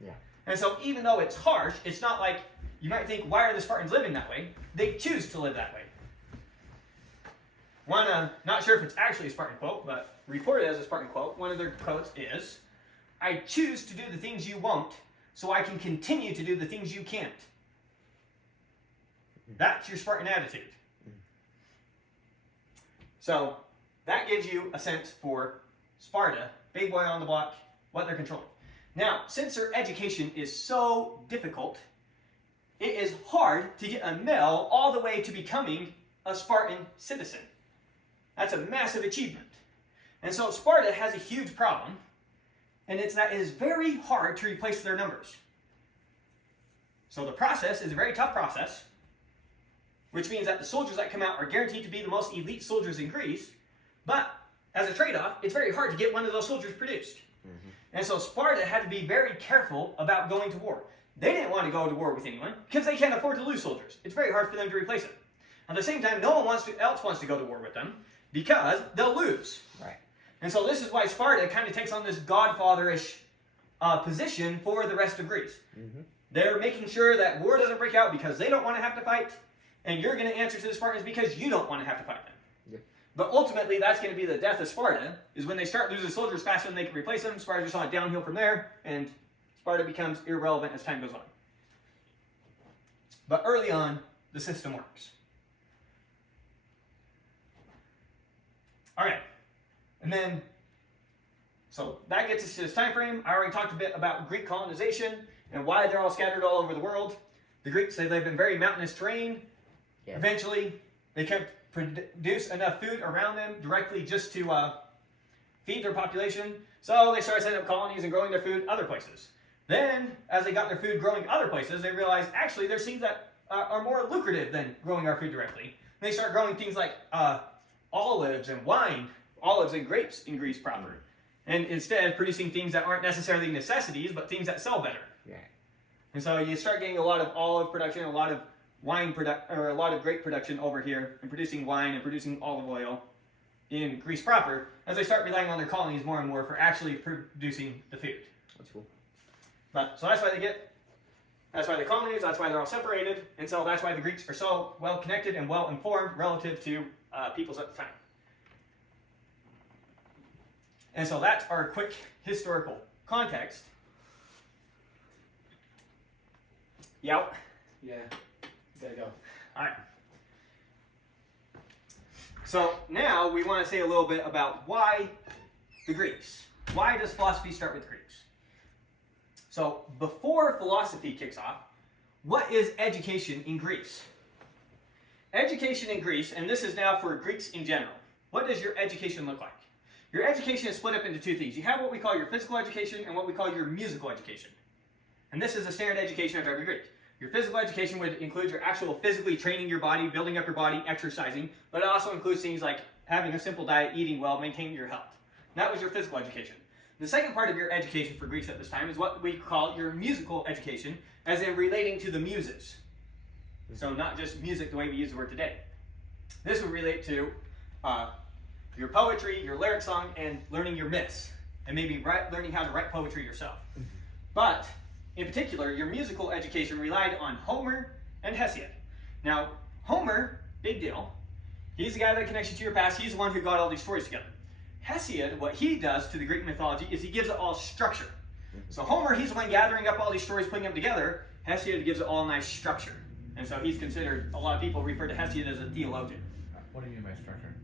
Yeah. And so even though it's harsh, it's not like, you might think, why are the Spartans living that way? They choose to live that way. One, not sure if it's actually a Spartan quote, but reported as a Spartan quote, one of their quotes is, I choose to do the things you won't, so I can continue to do the things you can't. That's your Spartan attitude. So that gives you a sense for Sparta, big boy on the block, what they're controlling. Now, since their education is so difficult, it is hard to get a male all the way to becoming a Spartan citizen. That's a massive achievement. And so Sparta has a huge problem, and it's that it is very hard to replace their numbers. So the process is a very tough process, which means that the soldiers that come out are guaranteed to be the most elite soldiers in Greece, but as a trade-off, it's very hard to get one of those soldiers produced. And so Sparta had to be very careful about going to war. They didn't want to go to war with anyone because they can't afford to lose soldiers. It's very hard for them to replace them. At the same time, no one else wants to go to war with them because they'll lose. Right. And so this is why Sparta kind of takes on this godfather-ish position for the rest of Greece. They're making sure that war doesn't break out because they don't want to have to fight, and you're going to answer to the Spartans because you don't want to have to fight them. But ultimately, that's going to be the death of Sparta, is when they start losing soldiers faster than they can replace them. Sparta just on a downhill from there, and Sparta becomes irrelevant as time goes on. But early on, the system works. All right. And then, so that gets us to this time frame. I already talked a bit about Greek colonization and why they're all scattered all over the world. The Greeks, they live in very mountainous terrain. Yeah. Eventually, they can't produce enough food around them directly just to feed their population. So they started setting up colonies and growing their food other places. Then, as they got their food growing other places, they realized, actually, there's things that are more lucrative than growing our food directly. And they start growing things like olives and wine, olives and grapes in Greece proper. And instead, producing things that aren't necessarily necessities, but things that sell better. Yeah. And so you start getting a lot of olive production, a lot of a lot of grape production over here, and producing wine and producing olive oil in Greece proper, as they start relying on their colonies more and more for actually producing the food. That's cool. But so that's why the colonies, that's why they're all separated, and so that's why the Greeks are so well connected and well informed relative to peoples at the time. And so that's our quick historical context. Yep. Yeah. Gotta go. All right. So now we want to say a little bit about why the Greeks. Why does philosophy start with the Greeks? So before philosophy kicks off, what is education in Greece? Education in Greece, and this is now for Greeks in general, what does your education look like? Your education is split up into two things. You have what we call your physical education and what we call your musical education. And this is the standard education of every Greek. Your physical education would include your actual physically training your body, building up your body, exercising, but it also includes things like having a simple diet, eating well, maintaining your health. That was your physical education. The second part of your education for Greeks at this time is what we call your musical education, as in relating to the muses. So not just music the way we use the word today. This would relate to your poetry, your lyric song, and learning your myths, and maybe learning how to write poetry yourself. But in particular, your musical education relied on Homer and Hesiod. Now, Homer, big deal. He's the guy that connects you to your past. He's the one who got all these stories together. Hesiod, what he does to the Greek mythology is he gives it all structure. So Homer, he's the one gathering up all these stories, putting them together. Hesiod gives it all nice structure. And so he's considered, a lot of people refer to Hesiod as a theologian. What do you mean by structure?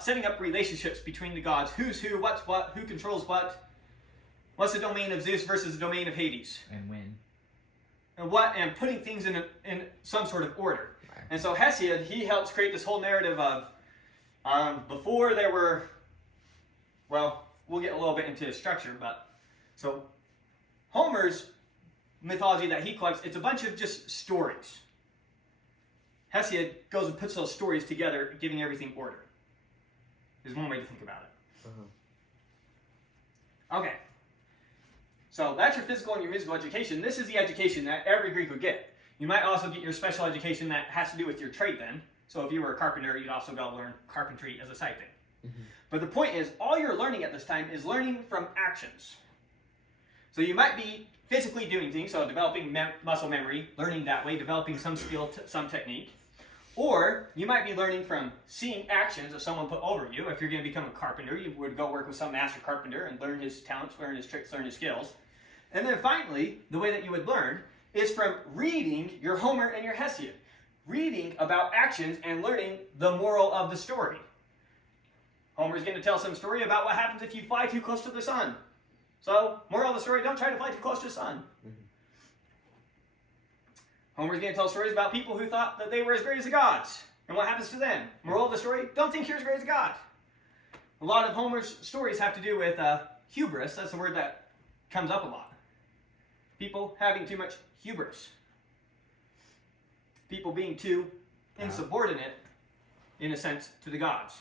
setting up relationships between the gods. Who's who, what's what, who controls what. What's the domain of Zeus versus the domain of Hades? And when. And putting things in some sort of order. Right. And so Hesiod, he helps create this whole narrative of before there were, well, we'll get a little bit into the structure, but so Homer's mythology that he collects, it's a bunch of just stories. Hesiod goes and puts those stories together, giving everything order. Is one way to think about it. Okay. So that's your physical and your musical education. This is the education that every Greek would get. You might also get your special education that has to do with your trade then. So if you were a carpenter, you'd also go learn carpentry as a side thing. But the point is, all you're learning at this time is learning from actions. So you might be physically doing things, so developing muscle memory, learning that way, developing some skill, some technique. Or you might be learning from seeing actions of someone put over you. If you're going to become a carpenter, you would go work with some master carpenter and learn his talents, learn his tricks, learn his skills. And then finally, the way that you would learn is from reading your Homer and your Hesiod. Reading about actions and learning the moral of the story. Homer's going to tell some story about what happens if you fly too close to the sun. So, moral of the story, don't try to fly too close to the sun. Homer's going to tell stories about people who thought that they were as great as the gods. And what happens to them? Moral of the story, don't think you're as great as a god. A lot of Homer's stories have to do with hubris. That's the word that comes up a lot. People having too much hubris. People being too insubordinate, in a sense, to the gods.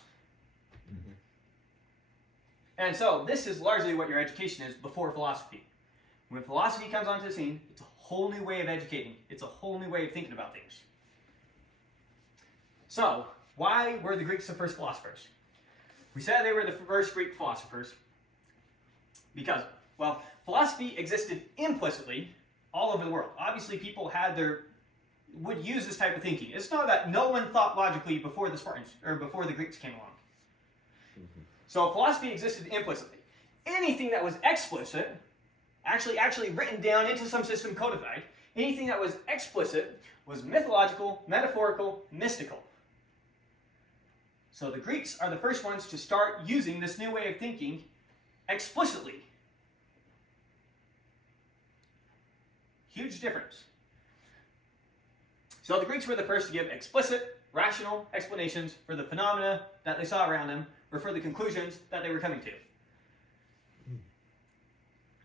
And so, this is largely what your education is before philosophy. When philosophy comes onto the scene, it's a whole new way of educating. It's a whole new way of thinking about things. So, why were the Greeks the first philosophers? We said they were the first Greek philosophers because, well, philosophy existed implicitly all over the world. Obviously, people would use this type of thinking. It's not that no one thought logically before the Spartans, or before the Greeks came along. So philosophy existed implicitly. Anything that was explicit, actually written down into some system codified, anything that was explicit was mythological, metaphorical, mystical. So the Greeks are the first ones to start using this new way of thinking explicitly. Huge difference. So the Greeks were the first to give explicit, rational explanations for the phenomena that they saw around them, or for the conclusions that they were coming to.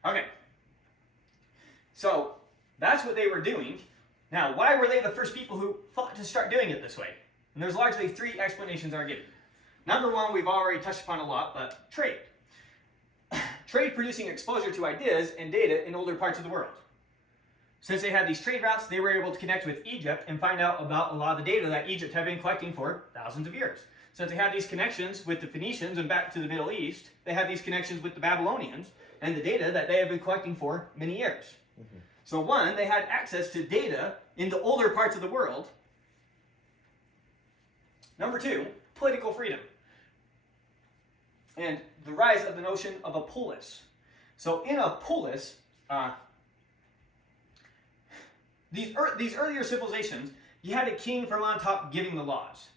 Okay. So, that's what they were doing. Now, why were they the first people who thought to start doing it this way? And there's largely three explanations that are given. Number one, we've already touched upon a lot, but trade. Trade producing exposure to ideas and data in older parts of the world. Since they had these trade routes, they were able to connect with Egypt and find out about a lot of the data that Egypt had been collecting for thousands of years. Since they had these connections with the Phoenicians and back to the Middle East, they had these connections with the Babylonians and the data that they had been collecting for many years. So one, they had access to data in the older parts of the world. Number two, political freedom. And the rise of the notion of a polis. So in a polis, these earlier civilizations, you had a king from on top giving the laws.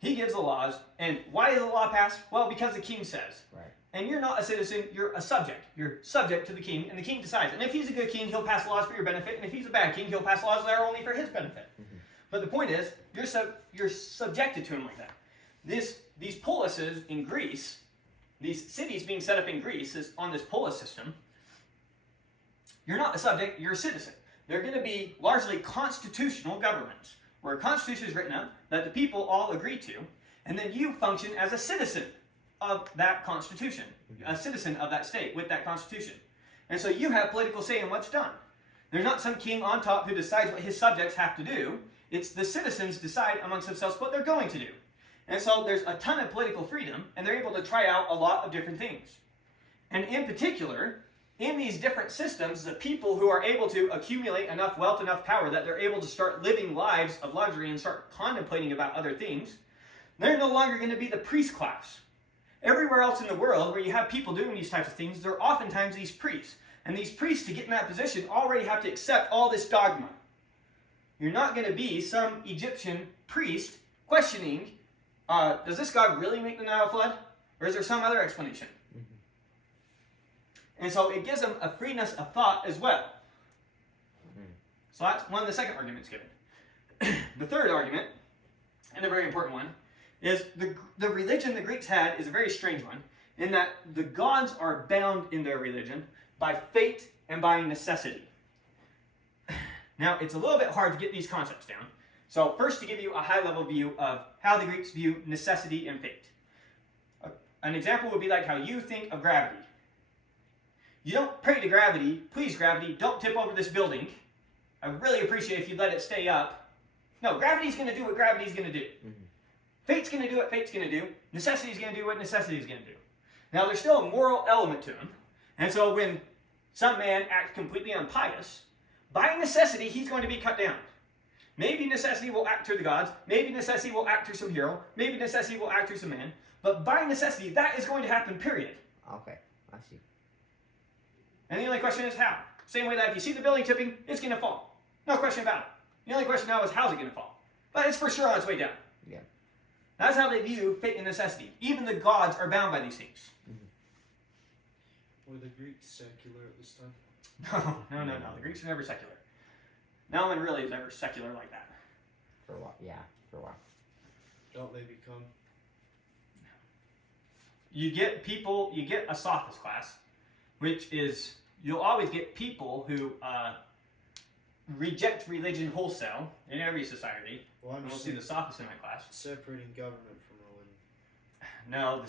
He gives the laws, and why is the law passed? Well, because the king says. Right. And you're not a citizen, you're a subject. You're subject to the king, and the king decides. And if he's a good king, he'll pass laws for your benefit, and if he's a bad king, he'll pass laws that are only for his benefit. But the point is, you're subjected to him like that. These polises in Greece, these cities being set up in Greece on this polis system, you're not a subject, you're a citizen. They're going to be largely constitutional governments, where a constitution is written up that the people all agree to, and then you function as a citizen of that constitution, a citizen of that state with that constitution. And so you have political say in what's done. There's not some king on top who decides what his subjects have to do. It's the citizens decide amongst themselves what they're going to do. And so there's a ton of political freedom, and they're able to try out a lot of different things. And in particular, in these different systems, the people who are able to accumulate enough wealth, enough power, that they're able to start living lives of luxury and start contemplating about other things, they're no longer going to be the priest class. Everywhere else in the world where you have people doing these types of things, there are oftentimes these priests. And these priests, to get in that position, already have to accept all this dogma. You're not going to be some Egyptian priest questioning does this God really make the Nile flood? Or is there some other explanation? And so it gives them a freeness of thought as well. So that's one of the second arguments given. The third argument, and a very important one, is the religion the Greeks had is a very strange one, in that the gods are bound in their religion by fate and by necessity. Now, it's a little bit hard to get these concepts down. So first, to give you a high-level view of how the Greeks view necessity and fate. An example would be like how you think of gravity. You don't pray to gravity, please gravity, don't tip over this building. I would really appreciate if you let it stay up. No, gravity's going to do what gravity's going to do. Fate's going to do what fate's going to do. Necessity's going to do what necessity's going to do. Now, there's still a moral element to him. And so when some man acts completely impious, by necessity, he's going to be cut down. Maybe necessity will act through the gods. Maybe necessity will act through some hero. Maybe necessity will act through some man. But by necessity, that is going to happen, period. Okay, I see. And the only question is how. Same way that if you see the building tipping, it's going to fall. No question about it. The only question now is how's it going to fall? But it's for sure on its way down. Yeah. That's how they view fate and necessity. Even the gods are bound by these things. Were the Greeks secular at this time? No. The Greeks are never secular. No one really is ever secular like that. For a while. Yeah, for a while. Don't they become? You get a sophist class, which is, you'll always get people who reject religion wholesale in every society. Well, I'm And we'll just see the saying, sophists in my class. separating government from religion. No,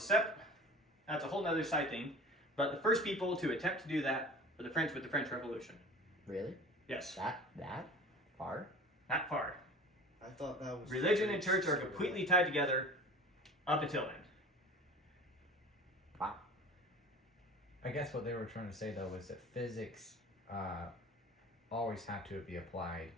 that's a whole other side thing. But the first people to attempt to do that were the French with the French Revolution. Really? Yes, That far? that far. I thought that was Religion and church are completely tied together up until then. Wow. I guess what they were trying to say though was that physics always had to be applied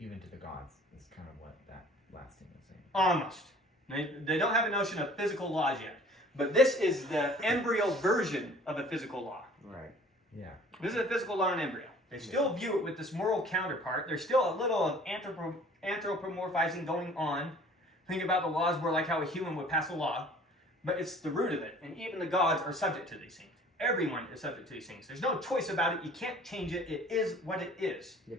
even to the gods. Is kind of what that last thing was saying. Almost. They don't have a notion of physical laws yet. But this is the embryo version of a physical law. Right. Yeah. This is a physical law in embryo. They still view it with this moral counterpart. There's still a little of anthropomorphizing going on. Think about the laws more like how a human would pass a law. But it's the root of it. And even the gods are subject to these things. Everyone is subject to these things. There's no choice about it. You can't change it. It is what it is. Yep.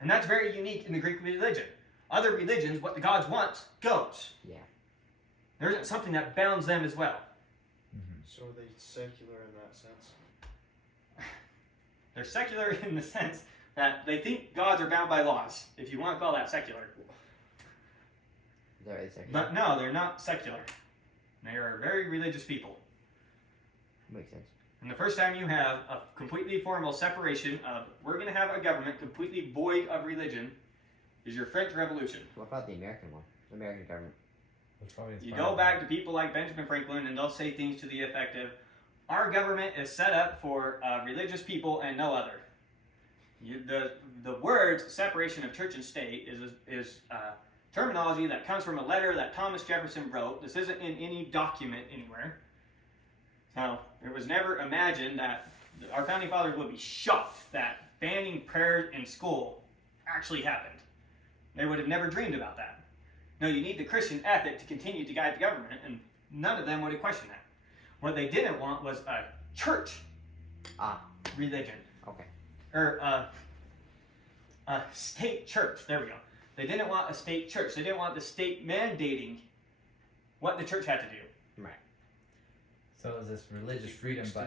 And that's very unique in the Greek religion. Other religions, what the gods want, goes. Yeah. There isn't something that bounds them as well. So are they secular in that sense? They're secular in the sense that they think gods are bound by laws, if you want to call that secular. Is that right? Second? But no, they're not secular. They are very religious people. Makes sense. And the first time you have a completely formal separation of, we're going to have a government completely void of religion, is your French Revolution. What about the American one? The American government. That's probably You go back to people like Benjamin Franklin and they'll say things to the effect of, our government is set up for religious people and no other. The words separation of church and state is terminology that comes from a letter that Thomas Jefferson wrote. This isn't in any document anywhere. So it was never imagined that our founding fathers would be shocked that banning prayer in school actually happened. They would have never dreamed about that. No, you need the Christian ethic to continue to guide the government, and none of them would have questioned that. What they didn't want was a church religion. Okay. Or a state church. There we go. They didn't want a state church. They didn't want the state mandating what the church had to do. Right. So is this religious freedom, Greeks do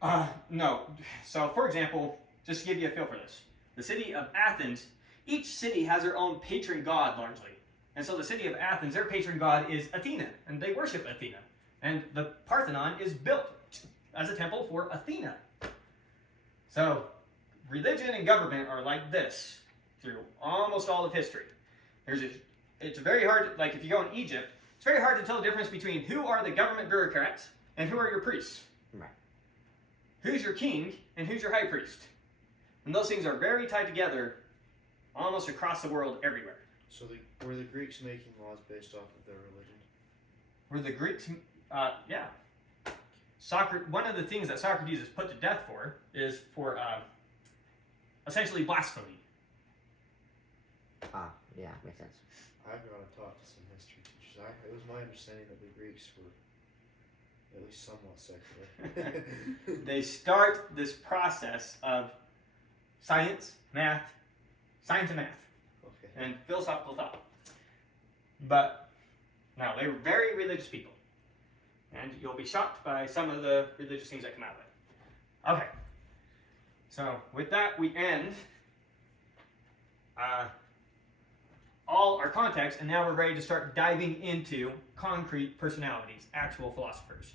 but that? No. So, for example, just to give you a feel for this, the city of Athens, each city has their own patron god largely. And so the city of Athens, their patron god is Athena, and they worship Athena. And the Parthenon is built as a temple for Athena. So, religion and government are like this through almost all of history. It's very hard, like if you go in Egypt, it's very hard to tell the difference between who are the government bureaucrats and who are your priests. Right. Who's your king and who's your high priest. And those things are very tied together almost across the world everywhere. So were the Greeks making laws based off of their religion? Were the Greeks, yeah. One of the things that Socrates is put to death for is for essentially blasphemy. Yeah, makes sense. I've gone and talked to some history teachers. It was my understanding that the Greeks were at least somewhat secular. They start this process of science and math, Okay. and philosophical thought. But now they were very religious people, and you'll be shocked by some of the religious things that come out of it. Okay, so with that we end all our context, and now we're ready to start diving into concrete personalities, actual philosophers.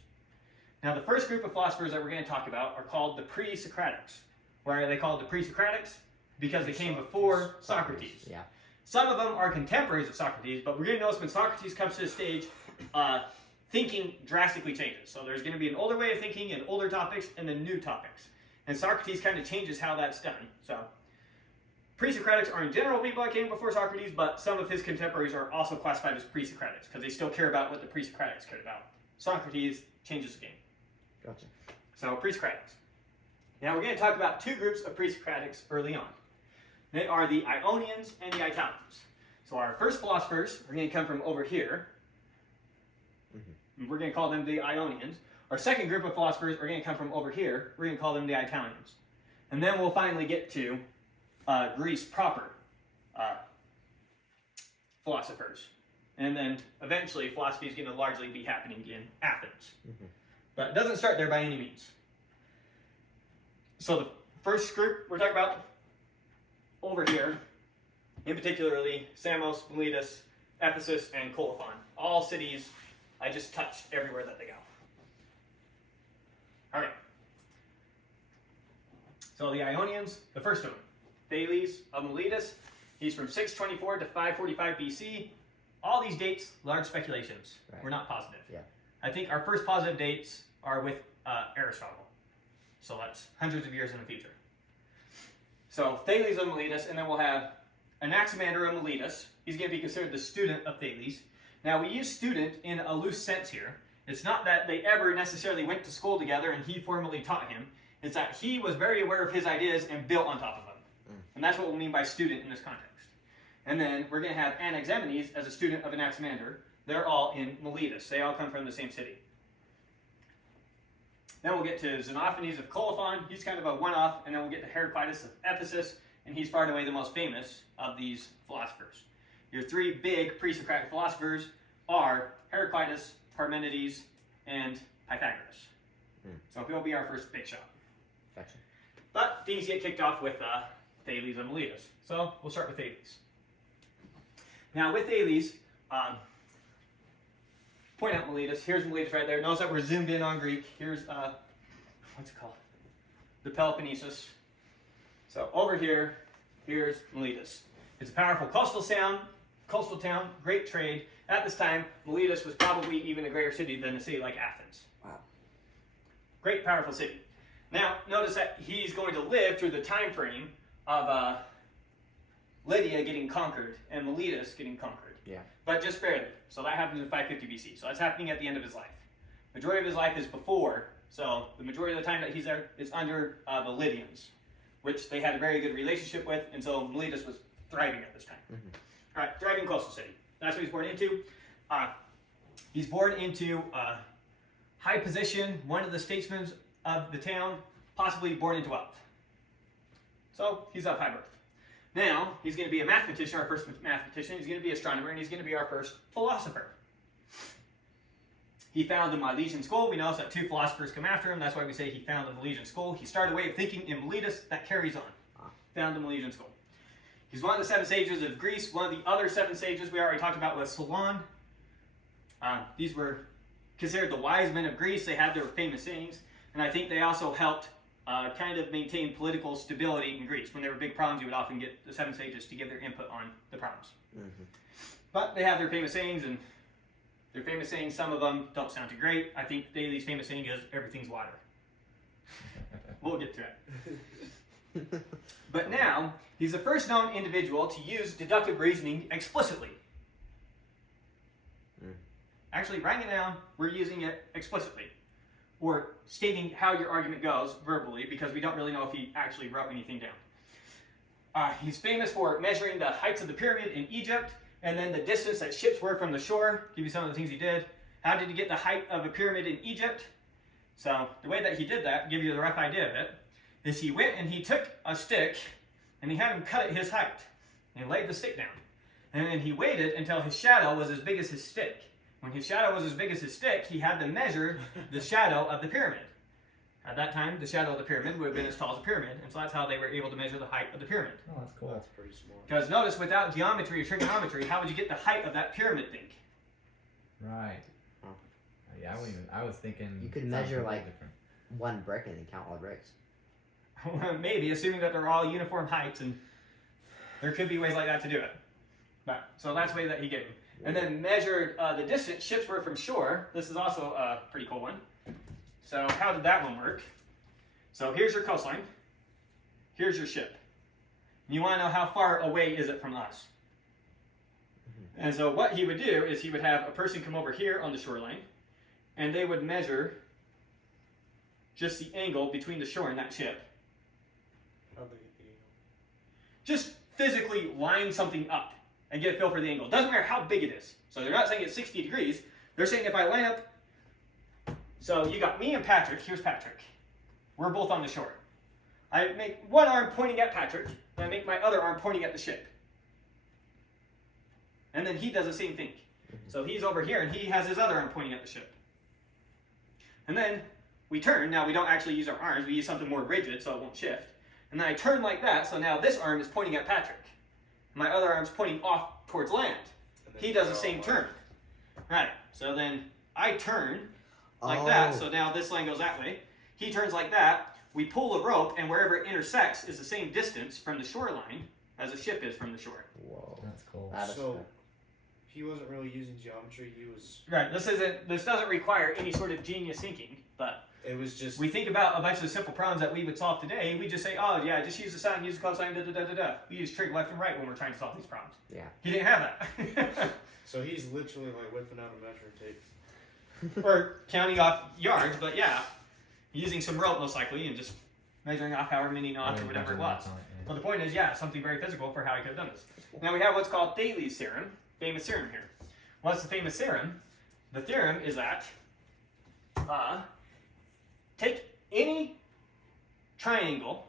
Now the first group of philosophers that we're going to talk about are called the pre-Socratics. Why are they called the pre-Socratics? Because they came before Socrates. Yeah. Some of them are contemporaries of Socrates, but we're going to notice when Socrates comes to the stage, thinking drastically changes. So there's going to be an older way of thinking and older topics and then new topics. And Socrates kind of changes how that's done. So pre-Socratics are in general people that came before Socrates, but some of his contemporaries are also classified as pre-Socratics because they still care about what the pre-Socratics cared about. Socrates changes the game. Gotcha. So pre-Socratics. Now we're going to talk about two groups of pre-Socratics early on. They are the Ionians and the Italians. So our first philosophers are going to come from over here. We're going to call them the Ionians. Our second group of philosophers are going to come from over here. We're going to call them the Italians. And then we'll finally get to Greece proper philosophers. And then eventually philosophy is going to largely be happening in Athens. But it doesn't start there by any means. So the first group we're talking about over here, in particularly Samos, Miletus, Ephesus, and Colophon. All cities I just touched everywhere that they go. All right. So the Ionians, the first one, Thales of Miletus. He's from 624 to 545 BC. All these dates, large speculations. Right. We're not positive. Yeah. I think our first positive dates are with Aristotle. So that's hundreds of years in the future. So Thales of Miletus, and then we'll have Anaximander of Miletus. He's going to be considered the student of Thales. Now we use student in a loose sense here. It's not that they ever necessarily went to school together and he formally taught him. It's that he was very aware of his ideas and built on top of them. And that's what we mean by student in this context. And then we're going to have Anaximenes as a student of Anaximander. They're all in Miletus. They all come from the same city. Then we'll get to Xenophanes of Colophon. He's kind of a one-off. And then we'll get to Heraclitus of Ephesus. And he's far and away the most famous of these philosophers. Your three big pre-Socratic philosophers are Heraclitus, Parmenides, and Pythagoras. So he'll be our first big shot. Gotcha. But things get kicked off with Thales of Miletus. So we'll start with Thales. Now with Thales, point out Miletus. Here's Miletus right there. Notice that we're zoomed in on Greek. Here's, what's it called? The Peloponnesus. So over here, here's Miletus. It's a powerful coastal town, great trade. At this time, Miletus was probably even a greater city than a city like Athens. Wow. Great, powerful city. Now, notice that he's going to live through the time frame of Lydia getting conquered and Miletus getting conquered. Yeah. But just barely. So that happens in 550 BC. So that's happening at the end of his life. Majority of his life is before. So the majority of the time that he's there is under the Lydians, which they had a very good relationship with, and so Miletus was thriving at this time. All right, thriving coastal city. That's what he's born into. He's born into high position, one of the statesmen of the town, possibly born into wealth. So he's of high birth. Now, he's going to be a mathematician, our first mathematician. He's going to be an astronomer, and he's going to be our first philosopher. He founded the Milesian school. We notice that two philosophers come after him. That's why we say he founded the Milesian school. He started a way of thinking in Miletus that carries on. Found the Milesian school. He's one of the 7 sages of Greece. One of the other 7 sages we already talked about was Solon. These were considered the wise men of Greece. They had their famous sayings. And I think they also helped kind of maintain political stability in Greece. When there were big problems, you would often get the 7 sages to give their input on the problems. But they have their famous sayings, and their famous sayings, some of them don't sound too great. I think Thales' famous saying is, everything's water. We'll get to it. But now, he's the first known individual to use deductive reasoning explicitly. Actually, writing it down, we're using it explicitly. Or stating how your argument goes verbally, because we don't really know if he actually wrote anything down. He's famous for measuring the heights of the pyramid in Egypt, and then the distance that ships were from the shore. Give you some of the things he did. How did he get the height of a pyramid in Egypt? So the way that he did that, give you the rough idea of it, is he went and he took a stick and he had him cut it his height. And he laid the stick down. And then he waited until his shadow was as big as his stick. When his shadow was as big as his stick, he had to measure the shadow of the pyramid. At that time, the shadow of the pyramid would have been as tall as a pyramid, and so that's how they were able to measure the height of the pyramid. Oh, that's cool. That's pretty smart. Because notice, without geometry or trigonometry, how would you get the height of that pyramid thing? Right. Oh. Yeah, I was thinking. You could something measure, completely like- different. One brick and then count all the bricks. Maybe, assuming that they're all uniform heights, and there could be ways like that to do it. But, so that's the way that he gave him. And then measured the distance ships were from shore. This is also a pretty cool one. So how did that one work? So here's your coastline. Here's your ship. You want to know how far away is it from us? And so what he would do is he would have a person come over here on the shoreline, and they would measure just the angle between the shore and that ship. How'd they get the angle? Just physically line something up and get a feel for the angle. Doesn't matter how big it is. So they're not saying it's 60 degrees. They're saying if I line up, so you got me and Patrick. Here's Patrick. We're both on the shore. I make one arm pointing at Patrick, and I make my other arm pointing at the ship. And then he does the same thing. So he's over here, and he has his other arm pointing at the ship. And then we turn. Now we don't actually use our arms. We use something more rigid so it won't shift. And then I turn like that, so now this arm is pointing at Patrick. My other arm's pointing off towards land. And then He does the draw same a turn. line. Right. So then I turn like Oh. that. So now this line goes that way. He turns like that. We pull a rope, and wherever it intersects is the same distance from the shoreline as a ship is from the shore. Whoa. That's cool. That is So- cool. He wasn't really using geometry. He was. Right. This doesn't require any sort of genius thinking, but It was just. we think about a bunch of the simple problems that we would solve today. We just say, oh yeah, just use the sine, use the cosine, da da da da da. We use trig left and right when we're trying to solve these problems. Yeah. He didn't have that. So he's literally like whipping out a measuring tape. Or counting off yards, but yeah, using some rope most likely and just measuring off however many knots or whatever it was. Well, the point is, yeah, something very physical for how he could have done this. Now we have what's called Thales' theorem, famous theorem here. What's the famous theorem? The theorem is that take any triangle.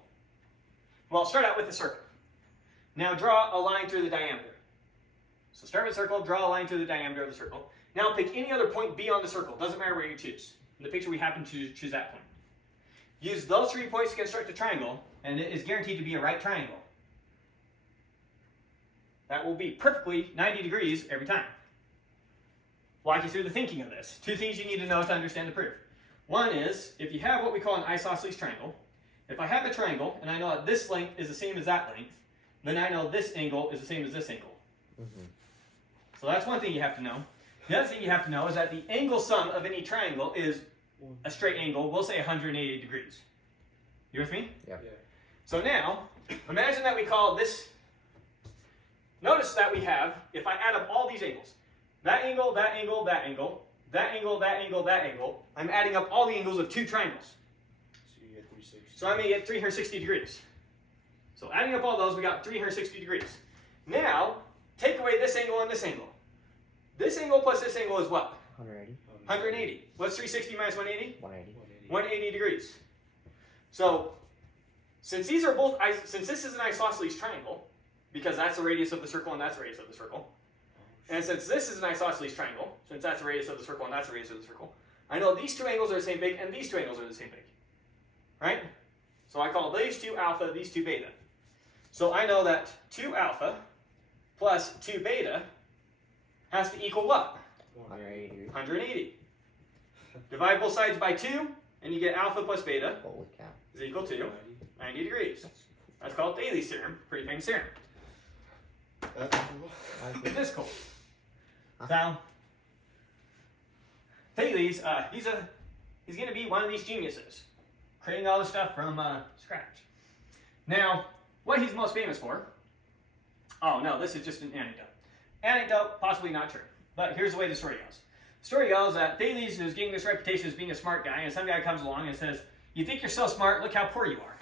Well, start out with a circle. Now draw a line through the diameter. So start with a circle, draw a line through the diameter of the circle. Now pick any other point B on the circle. Doesn't matter where you choose. In the picture, we happen to choose that point. Use those 3 points to construct a triangle, and it is guaranteed to be a right triangle. That will be perfectly 90 degrees every time. Walk you through the thinking of this. 2 things you need to know to understand the proof. One is, if you have what we call an isosceles triangle, if I have a triangle, and I know that this length is the same as that length, then I know this angle is the same as this angle. Mm-hmm. So that's one thing you have to know. The other thing you have to know is that the angle sum of any triangle is a straight angle. We'll say 180 degrees. You with me? Yeah. Yeah. So now, imagine that we call this, notice that we have, if I add up all these angles, that angle, that angle, that angle, that angle, that angle, that angle, I'm adding up all the angles of 2 triangles. So you get 360. So I'm going to get 360 degrees. So adding up all those, we got 360 degrees. Now, take away this angle and this angle. This angle plus this angle is what? 180. 180. What's 360 minus 180? 180. 180 degrees. So, since these are both, since this is an isosceles triangle, because that's the radius of the circle and that's the radius of the circle, and since this is an isosceles triangle, since that's the radius of the circle and that's the radius of the circle, I know these 2 angles are the same big and these 2 angles are the same big. Right? So I call these 2 alpha, these 2 beta. So I know that 2 alpha plus 2 beta has to equal what? 180 degrees. 180. Divide both sides by 2, and you get alpha plus beta Holy cow. is equal to 90 degrees. That's called Thales' theorem. Pretty famous theorem. That's cool. It is cool. Now, Thales, he's going to be one of these geniuses, creating all this stuff from scratch. Now, what he's most famous for, oh no, this is just an anecdote. Anecdote, possibly not true, but here's the way the story goes. The story goes that Thales is getting this reputation as being a smart guy, and some guy comes along and says, you think you're so smart, look how poor you are.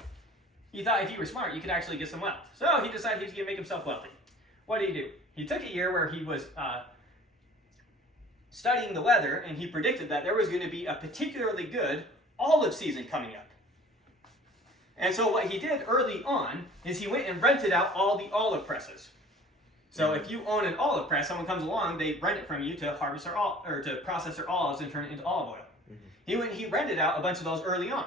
He thought if you were smart, you could actually get some wealth. So he decided he was going to make himself wealthy. What did he do? He took a year where he was studying the weather, and he predicted that there was going to be a particularly good olive season coming up. And so what he did early on is he went and rented out all the olive presses. So if you own an olive press, someone comes along, they rent it from you to harvest their or to process their olives and turn it into olive oil. He rented out a bunch of those early on.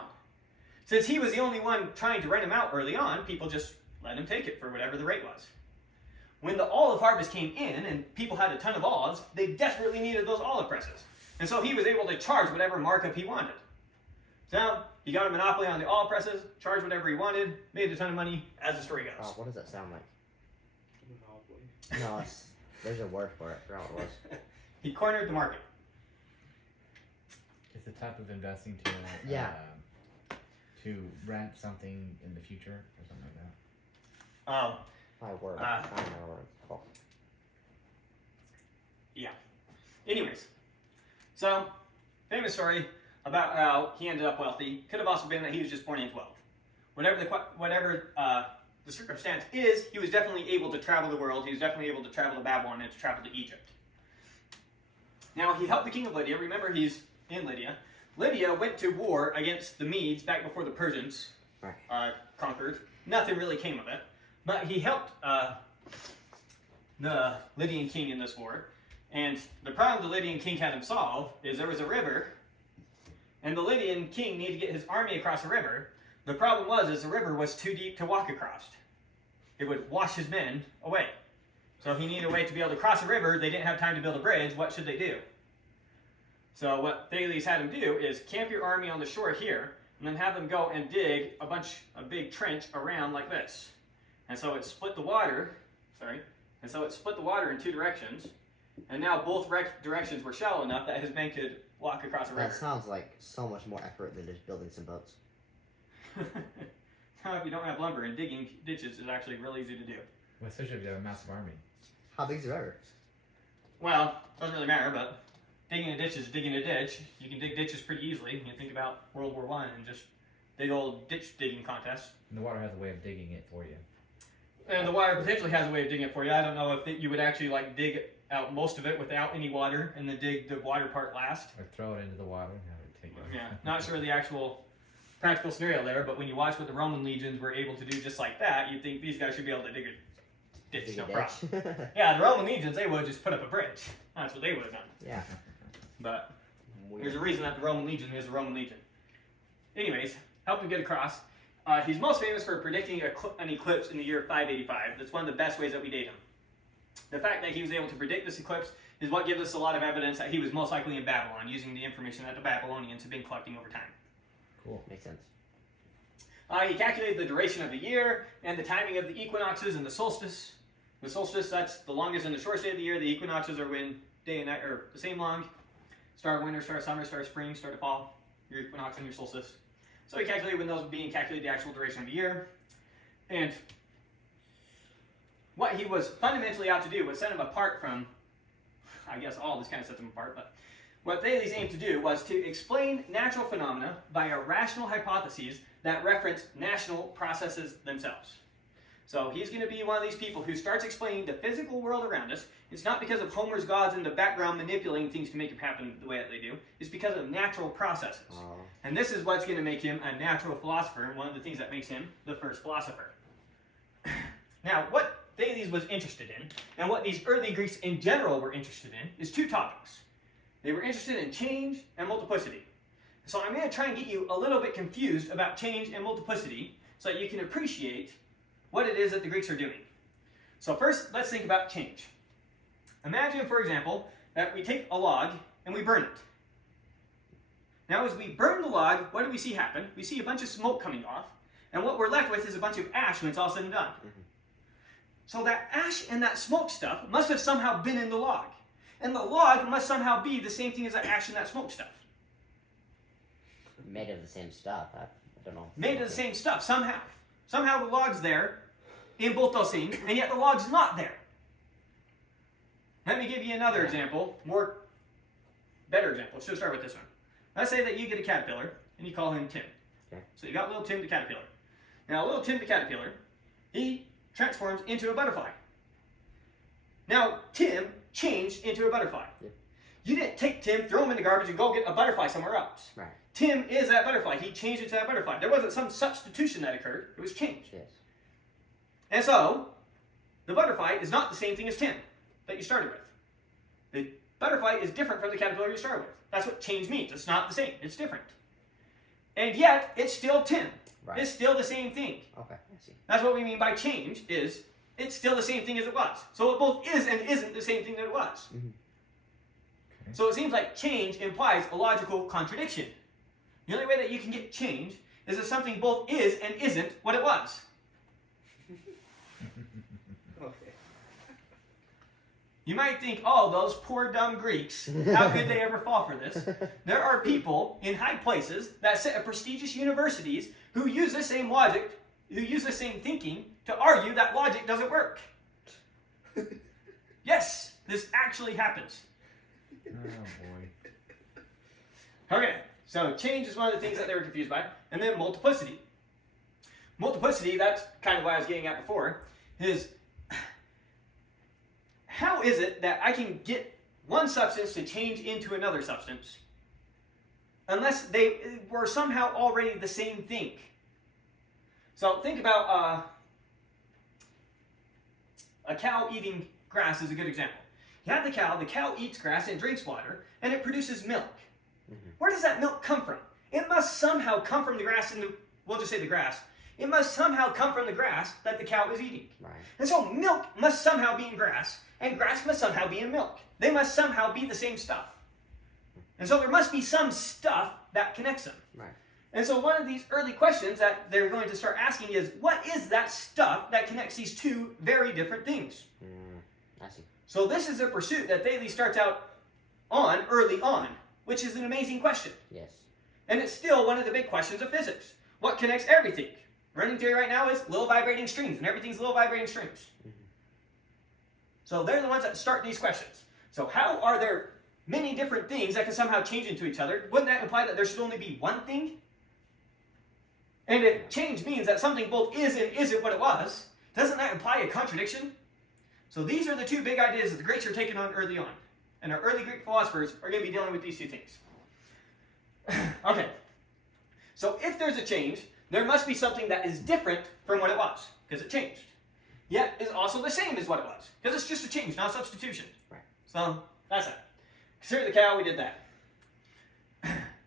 Since he was the only one trying to rent them out early on, people just let him take it for whatever the rate was. When the olive harvest came in and people had a ton of olives, they desperately needed those olive presses. And so he was able to charge whatever markup he wanted. So he got a monopoly on the olive presses, charged whatever he wanted, made a ton of money, as the story goes. Oh, what does that sound like? Monopoly. No, there's a word for it. I forgot what it was. He cornered the market. It's the type of investing to Yeah. To rent something in the future or something like that. My word. I don't know what it's called. Anyways, so famous story about how he ended up wealthy. Could have also been that he was just born into wealth. Whatever the circumstance is, he was definitely able to travel the world. He was definitely able to travel to Babylon and to travel to Egypt. Now, he helped the king of Lydia. Remember, he's in Lydia. Lydia went to war against the Medes back before the Persians conquered. Nothing really came of it. But he helped the Lydian king in this war. And the problem the Lydian king had him solve is there was a river, and the Lydian king needed to get his army across the river. The problem was the river was too deep to walk across. It would wash his men away. So if he needed a way to be able to cross the river, they didn't have time to build a bridge. What should they do? So what Thales had him do is camp your army on the shore here, and then have them go and dig a big trench around like this. And so it split the water, in two directions, and now both directions were shallow enough that his men could walk across the river. That sounds like so much more effort than just building some boats. Now, if you don't have lumber, and digging ditches is actually real easy to do. Well, especially if you have a massive army. How big's the river? Well, doesn't really matter, but digging a ditch is digging a ditch. You can dig ditches pretty easily. You think about World War I and just big old ditch digging contests. And the water has a way of digging it for you. And the water potentially has a way of digging it for you. I don't know if you would actually dig out most of it without any water and then dig the water part last. Or throw it into the water and have it take it. Yeah, not sure the actual practical scenario there, but when you watch what the Roman legions were able to do just like that, you'd think these guys should be able to dig a ditch, Dig no a problem. ditch. Yeah, the Roman legions, they would have just put up a bridge. That's what they would have done. Yeah. But Weird. there's a reason that the Roman legion is the Roman legion. Anyways, helped him get across. He's most famous for predicting an eclipse in the year 585. That's one of the best ways that we date him. The fact that he was able to predict this eclipse is what gives us a lot of evidence that he was most likely in Babylon, using the information that the Babylonians have been collecting over time. Cool. Makes sense. He calculated the duration of the year and the timing of the equinoxes and the solstice. The solstice, that's the longest and the shortest day of the year. The equinoxes are when day and night are the same long. Start of winter, start of summer, start of spring, start of fall. Your equinox and your solstice. So he calculated when those would be and calculated the actual duration of the year. And what he was fundamentally out to do, what set him apart from, I guess all this kind of sets him apart, but what Thales aimed to do was to explain natural phenomena via rational hypotheses that reference national processes themselves. So he's going to be one of these people who starts explaining the physical world around us. It's not because of Homer's gods in the background manipulating things to make it happen the way that they do. It's because of natural processes. And this is what's going to make him a natural philosopher, and one of the things that makes him the first philosopher. Now, what Thales was interested in, and what these early Greeks in general were interested in, is two topics. They were interested in change and multiplicity. So I'm going to try and get you a little bit confused about change and multiplicity so that you can appreciate what it is that the Greeks are doing. So first, let's think about change. Imagine, for example, that we take a log and we burn it. Now, as we burn the log, what do we see happen? We see a bunch of smoke coming off, and what we're left with is a bunch of ash when it's all said and done. So that ash and that smoke stuff must have somehow been in the log. And the log must somehow be the same thing as that ash and that smoke stuff. Made of the same stuff. I don't know. Made of the same stuff, somehow. Somehow the log's there in both those things, and yet the log's not there. Let me give you another example, better example. Let's just start with this one. Let's say that you get a caterpillar, and you call him Tim. Okay. So you got little Tim the caterpillar. Now, little Tim the caterpillar, he transforms into a butterfly. Now, Tim changed into a butterfly. Yep. You didn't take Tim, throw him in the garbage, and go get a butterfly somewhere else. Right. Tim is that butterfly. He changed into that butterfly. There wasn't some substitution that occurred. It was change. Yes. And so, the butterfly is not the same thing as Tim that you started with. The butterfly is different from the caterpillar you started with. That's what change means. It's not the same. It's different. And yet, it's still Tim. Right. It's still the same thing. Okay, I see. That's what we mean by change, is it's still the same thing as it was. So it both is and isn't the same thing that it was. Mhm. Okay. So it seems like change implies a logical contradiction. The only way that you can get change is if something both is and isn't what it was. Okay. You might think, oh, those poor dumb Greeks, how could they ever fall for this? There are people in high places that sit at prestigious universities who use the same logic, who use the same thinking to argue that logic doesn't work. Yes, this actually happens. Oh boy. Okay, so change is one of the things that they were confused by. And then multiplicity. Multiplicity, that's kind of what I was getting at before, is how is it that I can get one substance to change into another substance unless they were somehow already the same thing? So think about a cow eating grass is a good example. You have the cow eats grass and drinks water, and it produces milk. Mhm. Where does that milk come from? It must somehow come from the grass, we'll just say the grass. It must somehow come from the grass that the cow is eating. Right. And so milk must somehow be in grass, and grass must somehow be in milk. They must somehow be the same stuff. And so there must be some stuff that connects them. Right. And so one of these early questions that they're going to start asking is, what is that stuff that connects these two very different things? I see. So this is a pursuit that Thales starts out on early on, which is an amazing question. Yes. And it's still one of the big questions of physics. What connects everything? Running theory right now is little vibrating strings, and everything's little vibrating strings. Mhm. So they're the ones that start these questions. So how are there many different things that can somehow change into each other? Wouldn't that imply that there should only be one thing? And if change means that something both is and isn't what it was, doesn't that imply a contradiction? So these are the two big ideas that the Greeks are taking on early on. And our early Greek philosophers are going to be dealing with these two things. Okay. So if there's a change, there must be something that is different from what it was, because it changed. Yet is also the same as what it was, because it's just a change, not a substitution. Right. So that's that. Consider the cow, we did that.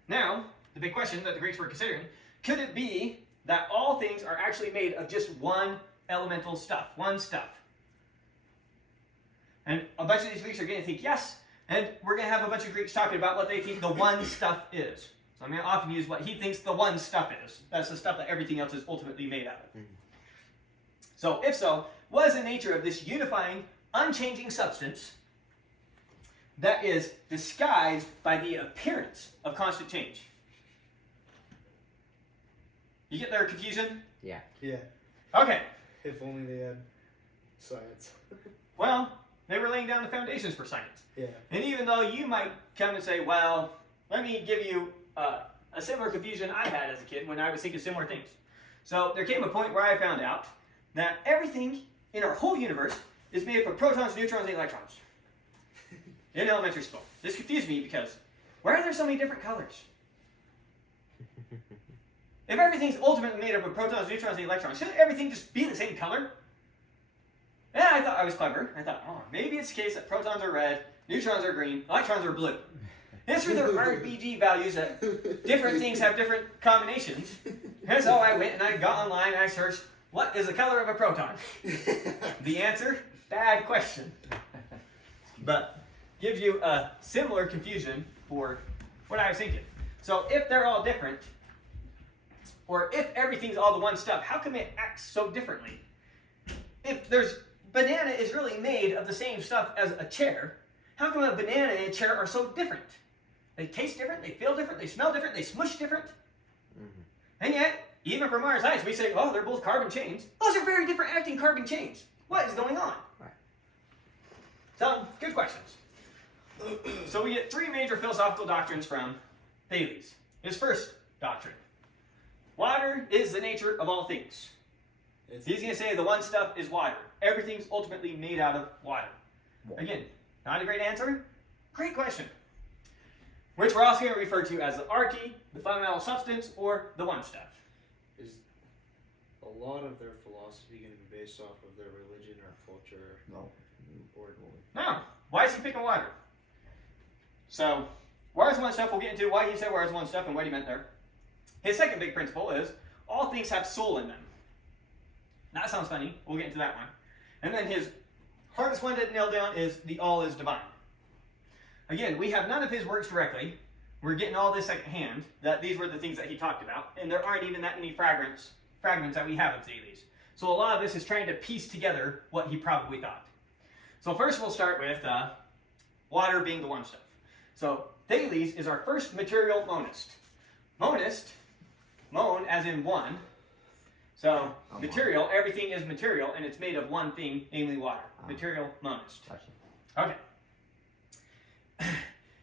Now, the big question that the Greeks were considering, could it be that all things are actually made of just one elemental stuff, one stuff? And a bunch of these Greeks are going to think yes, and we're going to have a bunch of Greeks talking about what they think the one stuff is. So I'm going to often use what he thinks the one stuff is. That's the stuff that everything else is ultimately made out of. Mhm. So, if so, what is the nature of this unifying, unchanging substance that is disguised by the appearance of constant change? You get their confusion? Yeah. Yeah. Okay. If only they had science. Well, they were laying down the foundations for science. Yeah. And even though you might come and say, well, let me give you a similar confusion I had as a kid when I was thinking similar things. So there came a point where I found out that everything in our whole universe is made up of protons, neutrons, and electrons. In elementary school. This confused me because why are there so many different colors? If everything's ultimately made up of protons, neutrons, and electrons, shouldn't everything just be the same color? And I thought I was clever. I thought, oh, maybe it's the case that protons are red, neutrons are green, electrons are blue. It's through their RBG values that different things have different combinations. And so I went and I got online and I searched, what is the color of a proton? The answer, bad question. But gives you a similar confusion for what I was thinking. So if they're all different, or if everything's all the one stuff, how come it acts so differently? If banana is really made of the same stuff as a chair, how come a banana and a chair are so different? They taste different, they feel different, they smell different, they smush different. Mhm. And yet, even from our science, we say, oh, they're both carbon chains. Those are very different acting carbon chains. What is going on? Right. So, good questions. So we get three major philosophical doctrines from Thales. His first doctrine. Water is the nature of all things. He's going to say the one stuff is water. Everything's ultimately made out of water. Again, not a great answer. Great question. Which we're also going to refer to as the arche, the fundamental substance, or the one stuff. Is a lot of their philosophy going to be based off of their religion or culture? No. Or Now, why is he picking water? So, water is one stuff. We'll get into why he said water is one stuff and what he meant there. His second big principle is all things have soul in them. That sounds funny. We'll get into that one. And then his hardest one to nail down is the all is divine. Again, we have none of his works directly. We're getting all this secondhand, that these were the things that he talked about, and there aren't even that many fragments that we have of Thales. So a lot of this is trying to piece together what he probably thought. So first we'll start with water being the one stuff. So Thales is our first material monist. Monist, mon as in one. So material, everything is material, and it's made of one thing, namely water. Material monist. Gotcha. Okay.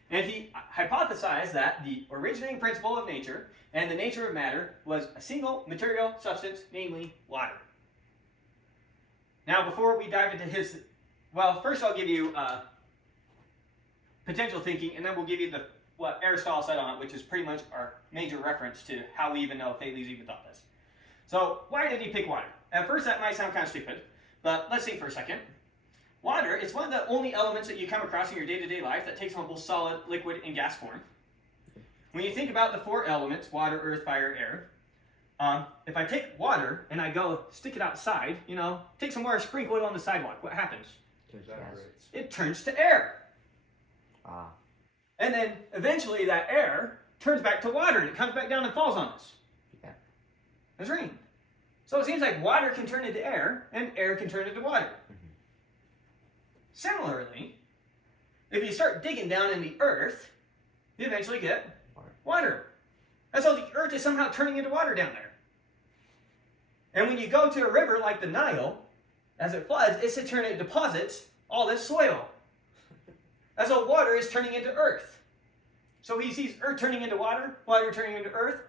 And he hypothesized that the originating principle of nature and the nature of matter was a single material substance, namely water. Now, before we dive into his, well, first I'll give you potential thinking, and then we'll give you what Aristotle said on it, which is pretty much our major reference to how we even know if Thales even thought this. So, why did he pick water? At first, that might sound kind of stupid, but let's think for a second. Water is one of the only elements that you come across in your day-to-day life that takes on both solid, liquid, and gas form. When you think about the four elements, water, earth, fire, air, if I take water and I go stick it outside, take some water, sprinkle it on the sidewalk, what happens? It turns to air. And then eventually that air turns back to water and it comes back down and falls on us. Yeah. It's rain. So it seems like water can turn into air and air can turn into water. Similarly, if you start digging down in the earth, you eventually get water. And so the earth is somehow turning into water down there. And when you go to a river like the Nile, as it floods, it deposits all this soil. And so water is turning into earth. So he sees earth turning into water turning into earth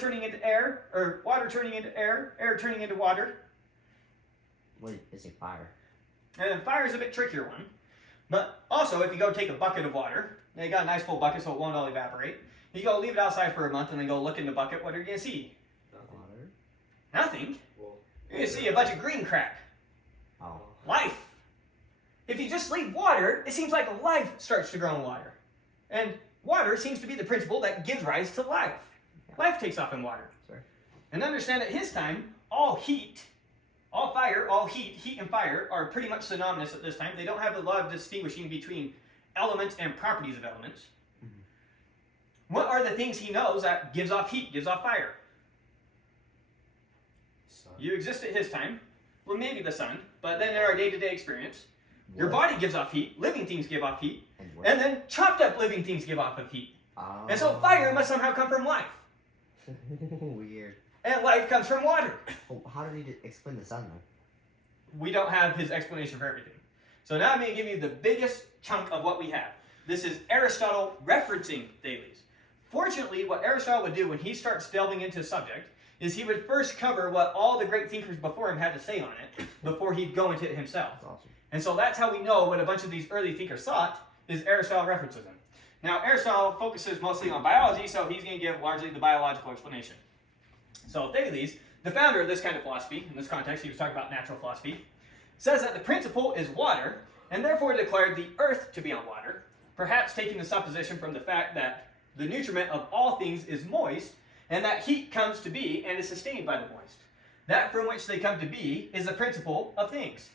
turning into air, or water turning into air turning into water. What is it, fire? And then fire is a bit trickier one. But also, if you go take a bucket of water, and you got a nice full bucket so it won't all evaporate, you go leave it outside for a month and then go look in the bucket, what are you going to see? Water? Nothing. Well, You're going to see a bunch of green crap. Oh. Life. If you just leave water, it seems like life starts to grow in water. And water seems to be the principle that gives rise to life. Life takes off in water. Sorry. And understand at his time, all heat and fire are pretty much synonymous at this time. They don't have a lot of distinguishing between elements and properties of elements. Mm-hmm. What are the things he knows that gives off heat, gives off fire? sun. You exist at his time. Well, maybe the sun, but then in our day-to-day experience, your body gives off heat, living things give off heat, and then chopped up living things give off of heat. And so fire must somehow come from life. Weird. And life comes from water. Oh, how did he explain the sun, though? We don't have his explanation for everything. So now I'm going to give you the biggest chunk of what we have. This is Aristotle referencing Thales. Fortunately, what Aristotle would do when he starts delving into a subject is he would first cover what all the great thinkers before him had to say on it before he'd go into it himself. That's awesome. And so that's how we know what a bunch of these early thinkers thought, is Aristotle references them. Now, Aristotle focuses mostly on biology, so he's going to give largely the biological explanation. So Thales, the founder of this kind of philosophy, in this context he was talking about natural philosophy, says that the principle is water, and therefore declared the earth to be on water, perhaps taking the supposition from the fact that the nutriment of all things is moist, and that heat comes to be and is sustained by the moist. That from which they come to be is the principle of things.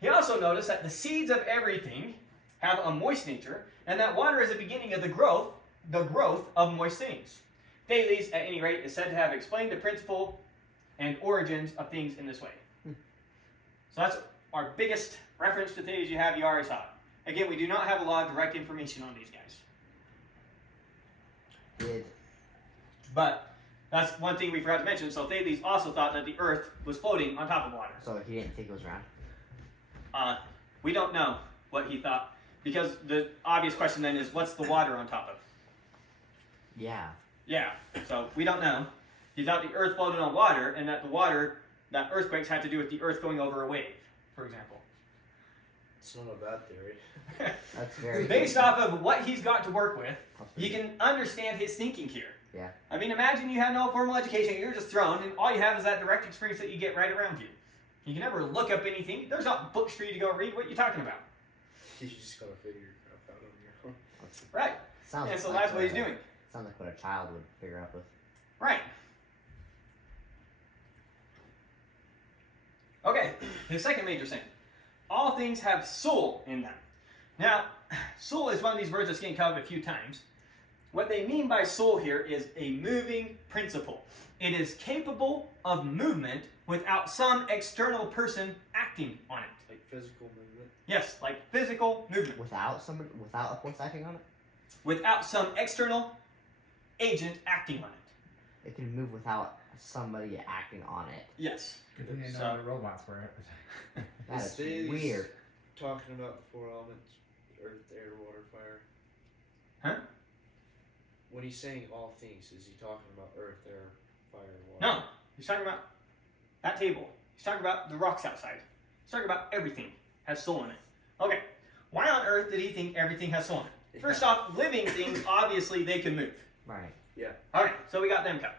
He also noticed that the seeds of everything have a moist nature, and that water is the beginning of the growth of moist things. Thales, at any rate, is said to have explained the principle and origins of things in this way. So that's our biggest reference to Thales you have. You already saw it. Again, we do not have a lot of direct information on these guys. But that's one thing we forgot to mention. So Thales also thought that the earth was floating on top of water. So he didn't think it was round? We don't know what he thought, because the obvious question then is, what's the water on top of? Yeah. Yeah, so we don't know. He thought the earth floated on water, and that the water, that earthquakes had to do with the earth going over a wave, for example. It's not a bad theory. That's very Based good. off of what he's got to work with, That's you pretty can understand his thinking here. Yeah. I mean, imagine you have no formal education, you're just thrown, and all you have is that direct experience that you get right around you. You can never look up anything. There's not books for you to go read. What are you talking about? You just gotta figure your crap out on your own. good. Right. Sounds And so like that's what he's doing. Sounds like what a child would figure out with. Right. Okay, the second major thing. All things have soul in them. Now, soul is one of these words that's getting covered a few times. What they mean by soul here is a moving principle. It is capable of movement without some external person acting on it. Like physical movement. Yes, like physical movement. Without a force acting on it? Without some external agent acting on it. It can move without somebody acting on it. Yes. Good thing they know So- the robots were. That is Thales weird. Talking about the four elements: earth, air, water, fire. Huh? When he's saying all things, is he talking about earth, air, fire, water? No, he's talking about that table. He's talking about the rocks outside. He's talking about everything has soul in it. Okay, why on earth did he think everything has soul in it? First off, living things, obviously they can move. Right. Okay, so we got them covered.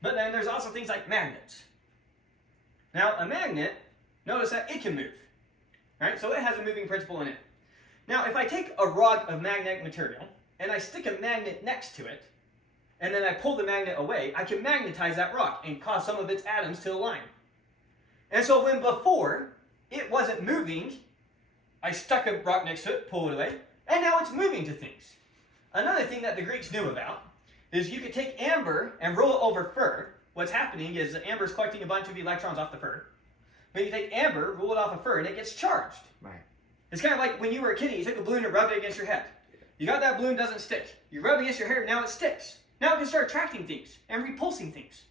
But then there's also things like magnets. Now, a magnet, notice that it can move. Right? So it has a moving principle in it. Now, if I take a rock of magnetic material and I stick a magnet next to it, and then I pull the magnet away, I can magnetize that rock and cause some of its atoms to align. And so when before it wasn't moving, I stuck a rock next to it, pull it away, and now it's moving to things. Another thing that the Greeks knew about is you could take amber and roll it over fur. What's happening is the amber is collecting a bunch of electrons off the fur. But you take amber, roll it off a fur, and it gets charged. Right. It's kind of like when you were a kid, you took a balloon and rubbed it against your head. You got that balloon, doesn't stick. You rub it against your hair, now it sticks. Now it can start attracting things and repulsing things.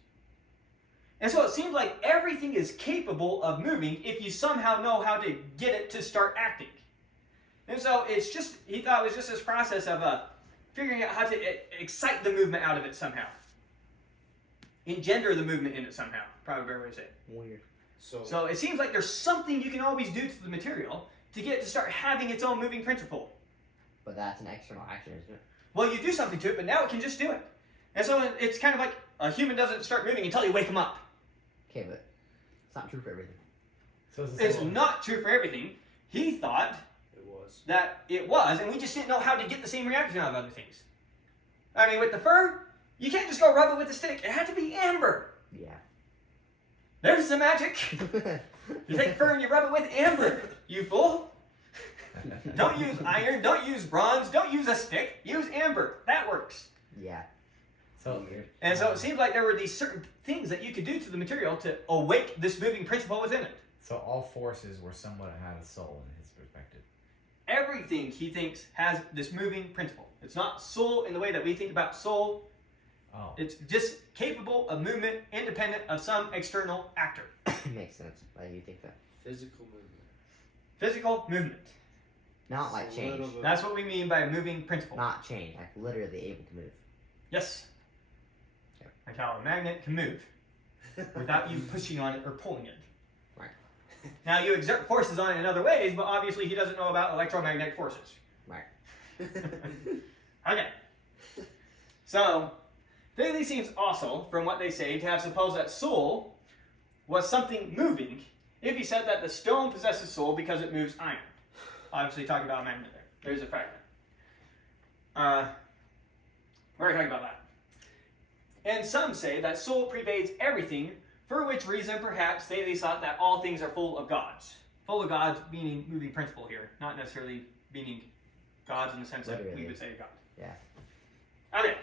And so it seems like everything is capable of moving if you somehow know how to get it to start acting. And so it's just, he thought it was just this process of figuring out how to excite the movement out of it somehow. Engender the movement in it somehow. Probably a better way to say it. Weird. So it seems like there's something you can always do to the material to get it to start having its own moving principle. But that's an external action, isn't it? Well, you do something to it, but now it can just do it. And so it's kind of like a human doesn't start moving until you wake him up. Okay, but it's not true for everything. So It's not true for everything. He thought It was. that it was, and we just didn't know how to get the same reaction out of other things. I mean, with the fur, you can't just go rub it with a stick. It had to be amber. Yeah. There's the magic. You take fur and you rub it with amber, you fool. Don't use iron, don't use bronze, don't use a stick, use amber. That works. Yeah. So And so it seems like there were these certain things that you could do to the material to awake this moving principle within it. So all forces were somewhat had a soul in his perspective. Everything he thinks has this moving principle. It's not soul in the way that we think about soul. Oh. It's just capable of movement independent of some external actor. Makes sense. Why do you think that? Physical movement. Physical movement. Not like It's a change. little bit- That's what we mean by a moving principle. Not change. Like literally able to move. Yes. Okay. Like how a magnet can move without you pushing on it or pulling it. Right. Now you exert forces on it in other ways, but obviously he doesn't know about electromagnetic forces. Right. Okay. So, Thales seems also, from what they say, to have supposed that soul was something moving if he said that the stone possesses soul because it moves iron. Obviously talking about a magnet there. There's a fragment. We're already talking about that. And some say that soul pervades everything, for which reason perhaps Thales thought that all things are full of gods. Full of gods meaning moving principle here, not necessarily meaning gods in the sense that we Literally. would say God. Yeah. Okay.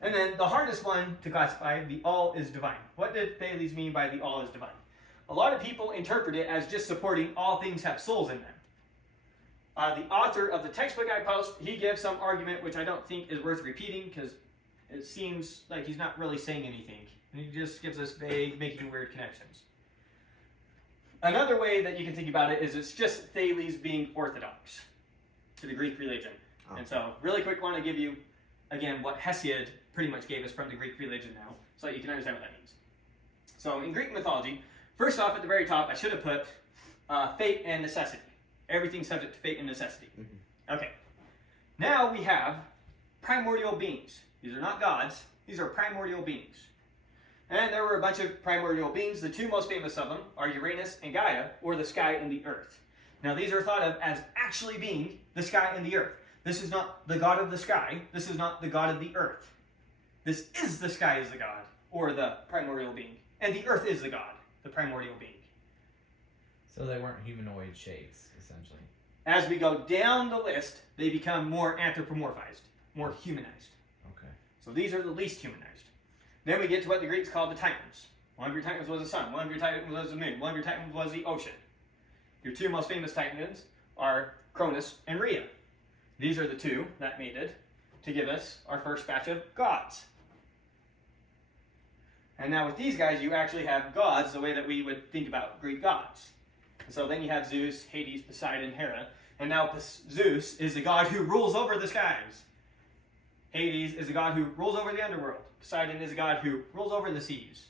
And then the hardest one to classify, the all is divine. What did Thales mean by the all is divine? A lot of people interpret it as just supporting all things have souls in them. The author of the textbook I post, he gives some argument which I don't think is worth repeating because it seems like he's not really saying anything. And he just gives us vague, making weird connections. Another way that you can think about it is it's just Thales being orthodox to the Greek religion. Oh. And so, really quick, want to give you, again, what Hesiod pretty much gave us from the Greek religion now, so that you can understand what that means. So, in Greek mythology, first off at the very top, I should have put fate and necessity. Everything subject to fate and necessity. Mhm. Okay. Now we have primordial beings. These are not gods. These are primordial beings. And there were a bunch of primordial beings. The two most famous of them are Uranus and Gaia, or the sky and the earth. Now these are thought of as actually being the sky and the earth. This is not the god of the sky. This is not the god of the earth. This is the sky is the god, or the primordial being. And the earth is the god, the primordial being. So they weren't humanoid shapes, essentially. As we go down the list, they become more anthropomorphized, more humanized. Okay. So these are the least humanized. Then we get to what the Greeks called the Titans. One of your Titans was the sun. One of your Titans was the moon. One of your Titans was the ocean. Your two most famous Titans are Cronus and Rhea. These are the two that mated to give us our first batch of gods. And now with these guys, you actually have gods the way that we would think about Greek gods. And so then you have Zeus, Hades, Poseidon, Hera. And now Zeus is the god who rules over the skies. Hades is the god who rules over the underworld. Poseidon is the god who rules over the seas.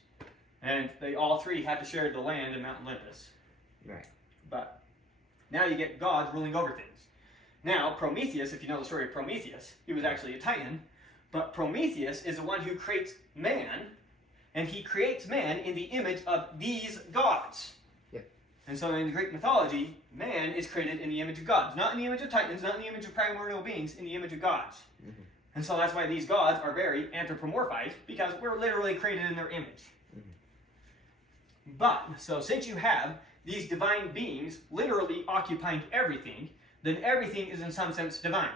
And they all three had to share the land in Mount Olympus. Right. But now you get gods ruling over things. Now, Prometheus, if you know the story of Prometheus, he was actually a Titan. But Prometheus is the one who creates man, and he creates man in the image of these gods. Yep. And so in Greek mythology, man is created in the image of gods. Not in the image of Titans, not in the image of primordial beings, in the image of gods. Mhm. And so that's why these gods are very anthropomorphized, because we're literally created in their image. But, so since you have these divine beings literally occupying everything, then everything is in some sense divine.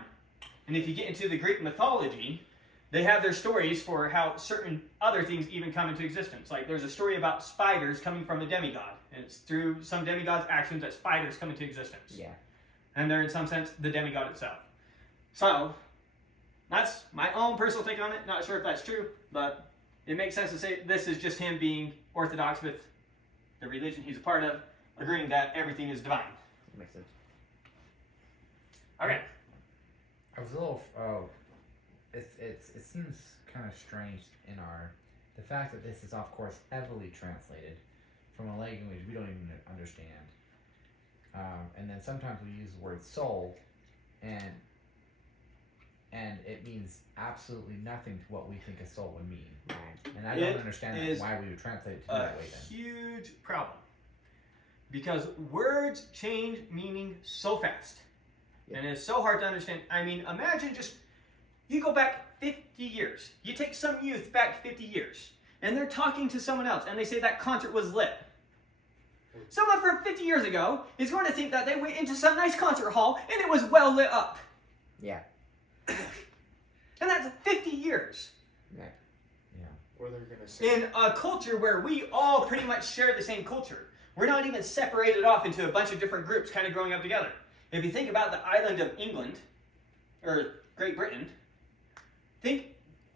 And if you get into the Greek mythology, they have their stories for how certain other things even come into existence. Like there's a story about spiders coming from a demigod. And it's through some demigod's actions that spiders come into existence. Yeah. And they're in some sense the demigod itself. So, that's my own personal take on it. Not sure if that's true, but it makes sense to say this is just him being orthodox with the religion he's a part of, agreeing that everything is divine. That makes sense. Okay. I was a little. It seems kind of strange in the fact that this is of course heavily translated from a language we don't even understand, and then sometimes we use the word soul, and it means absolutely nothing to what we think a soul would mean, Right. and I It don't understand is why we would translate it to A that way then. huge problem. Because words change meaning so fast. Yeah. And it's so hard to understand. I mean, imagine just, you go back 50 years. You take some youth back 50 years. And they're talking to someone else. And they say that concert was lit. Someone from 50 years ago is going to think that they went into some nice concert hall and it was well lit up. Yeah. And that's 50 years. Right. Yeah. Or they're gonna say In a culture where we all pretty much share the same culture. We're not even separated off into a bunch of different groups kind of growing up together. If you think about the island of England, or Great Britain, think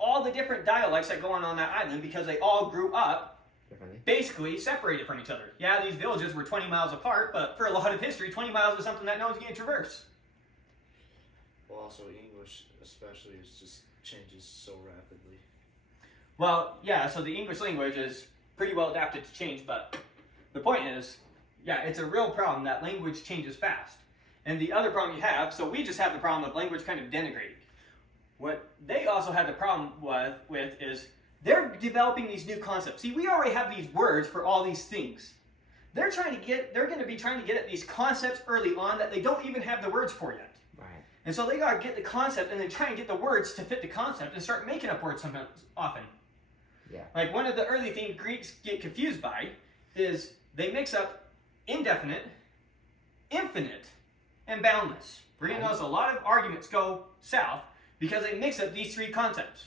all the different dialects that go on that island because they all grew up Definitely. basically separated from each other. Yeah, these villages were 20 miles apart, but for a lot of history, 20 miles was something that no one's going to traverse. well, also English especially is just changes so rapidly. Well, yeah, so the English language is pretty well adapted to change, but the point is, yeah, it's a real problem that language changes fast. And the other problem you have, so we just have the problem of language kind of denigrating. What they also had the problem with is they're developing these new concepts. See, we already have these words for all these things. They're going to be trying to get at these concepts early on that they don't even have the words for yet. Right. And so they got to get the concept and then try and get the words to fit the concept and start making up words sometimes often. Yeah. Like one of the early things Greeks get confused by is they mix up indefinite, infinite, and boundless. We're going to notice a lot of arguments go south because they mix up these three concepts.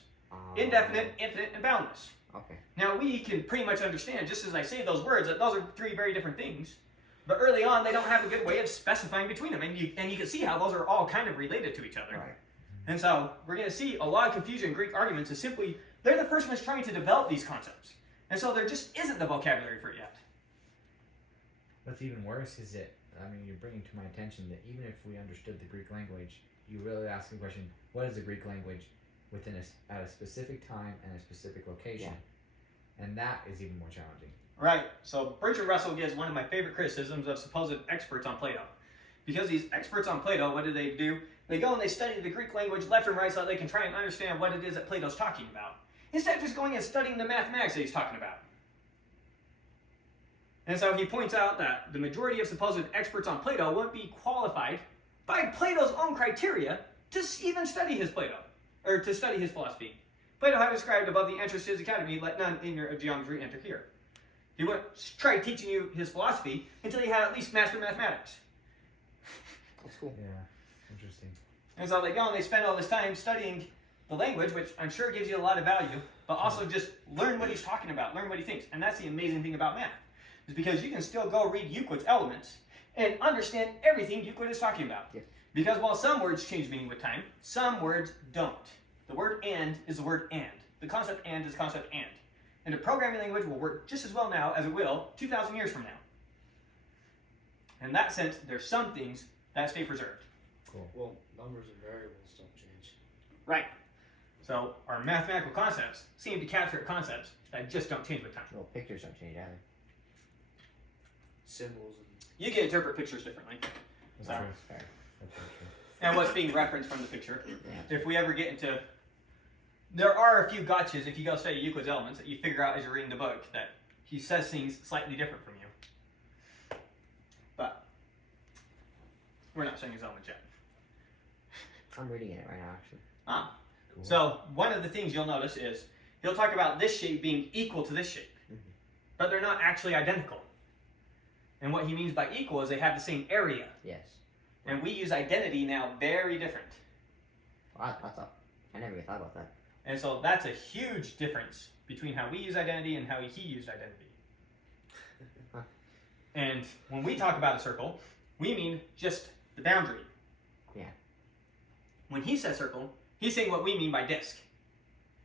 Indefinite, infinite, and boundless. Okay. Now we can pretty much understand, just as I say those words, that those are three very different things. But early on, they don't have a good way of specifying between them. And you can see how those are all kind of related to each other. Right. And so we're going to see a lot of confusion in Greek arguments is simply, they're the first ones trying to develop these concepts. And so there just isn't the vocabulary for it yet. What's even worse is that, I mean, you're bringing to my attention that even if we understood the Greek language, you really ask the question, what is the Greek language within at a specific time and a specific location? Yeah. And that is even more challenging. Right. So Bertrand Russell gives one of my favorite criticisms of supposed experts on Plato. Because these experts on Plato, what do? They go and they study the Greek language left and right so that they can try and understand what it is that Plato's talking about, instead of just going and studying the mathematics that he's talking about. And so he points out that the majority of supposed experts on Plato wouldn't be qualified by Plato's own criteria to even study his to study his philosophy. Plato had described above the entrance to his academy, let none ignorant of geometry enter here. He wouldn't try teaching you his philosophy until he had at least mastered mathematics. That's cool. Yeah, interesting. And so they go and they spend all this time studying the language, which I'm sure gives you a lot of value, but also just learn what he's talking about, learn what he thinks. And that's the amazing thing about math, is because you can still go read Euclid's Elements and understand everything Euclid is talking about. Yep. Because while some words change meaning with time, some words don't. The word and is the word and. The concept and is the concept and. And a programming language will work just as well now as it will 2,000 years from now. In that sense, there's some things that stay preserved. Cool. Well, numbers and variables don't change. Right. So our mathematical concepts seem to capture concepts that just don't change with time. Well, pictures don't change either. Symbols and You can interpret pictures differently. That's So- true. Fair. That's very true. And what's being referenced from the picture. Yeah. If we ever get into... There are a few gotchas if you go study Euclid's Elements that you figure out as you're reading the book that he says things slightly different from you. But we're not studying his Elements yet. I'm reading it right now, actually. Cool. So one of the things you'll notice is he'll talk about this shape being equal to this shape. But they're not actually identical. And what he means by equal is they have the same area. Yes. And we use identity now very different. Well, I never even thought about that. And so that's a huge difference between how we use identity and how he used identity. Huh. And when we talk about a circle, we mean just the boundary. Yeah. When he says circle, he's saying what we mean by disk.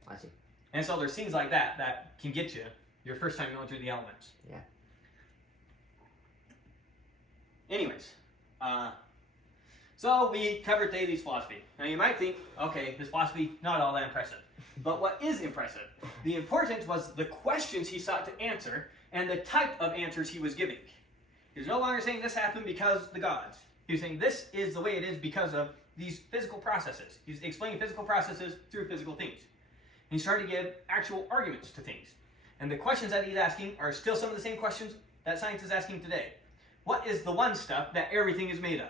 I see. And so there's things like that that can get you your first time going through the elements. Yeah. Anyways, so we covered Thales' philosophy. Now you might think, okay, his philosophy, not all that impressive. But what is impressive? The importance was the questions he sought to answer and the type of answers he was giving. He was no longer saying this happened because the gods. He was saying this is the way it is because of these physical processes. He's explaining physical processes through physical things. And he started to give actual arguments to things. And the questions that he's asking are still some of the same questions that science is asking today. What is the one stuff that everything is made of?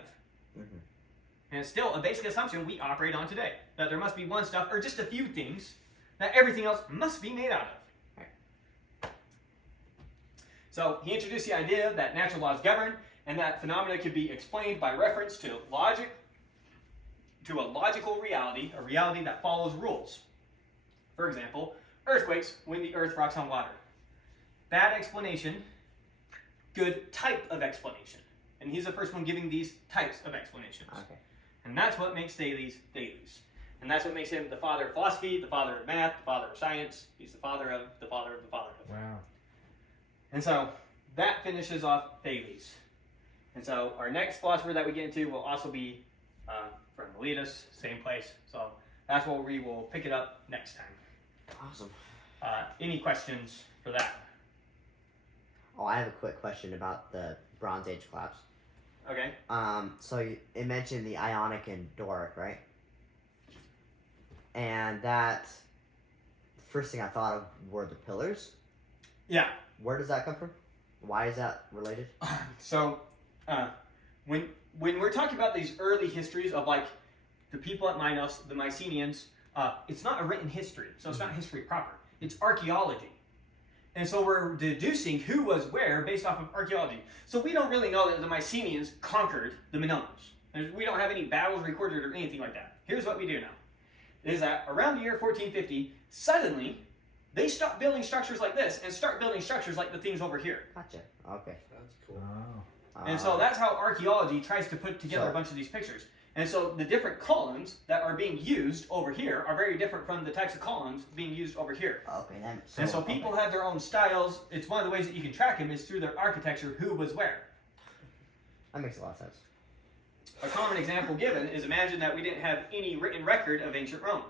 Mm-hmm. And it's still a basic assumption we operate on today. That there must be one stuff, or just a few things, that everything else must be made out of. Right. So he introduced the idea that natural laws govern, and that phenomena could be explained by reference to logic, to a logical reality, a reality that follows rules. For example, earthquakes when the earth rocks on water. Bad explanation, good type of explanation. And he's the first one giving these types of explanations. Okay. And that's what makes Thales Thales. And that's what makes him the father of philosophy, the father of math, the father of science. He's the father of the father of the father of. Wow. And so that finishes off Thales. And so our next philosopher that we get into will also be from Miletus, same place. So that's where we will pick it up next time. Awesome. Any questions for that? Oh, I have a quick question about the Bronze Age collapse. Okay. So it mentioned the Ionic and Doric, right? And that, the first thing I thought of were the pillars. Yeah. Where does that come from? Why is that related? So when we're talking about these early histories of like the people at Minos, the Myceneans, it's not a written history, so it's not history proper. It's archaeology. And so we're deducing who was where based off of archaeology. So we don't really know that the Myceneans conquered the Minoans. We don't have any battles recorded or anything like that. Here's what we do know. Is that around the year 1450, suddenly, they stop building structures like this and start building structures like the things over here. Gotcha. Okay. That's cool. Oh. And so that's how archaeology tries to put together So- a bunch of these pictures. And so the different columns that are being used over here are very different from the types of columns being used over here. Okay, then. And so people have their own styles. It's one of the ways that you can track them is through their architecture, who was where. That makes a lot of sense. A common example given is imagine that we didn't have any written record of ancient Rome.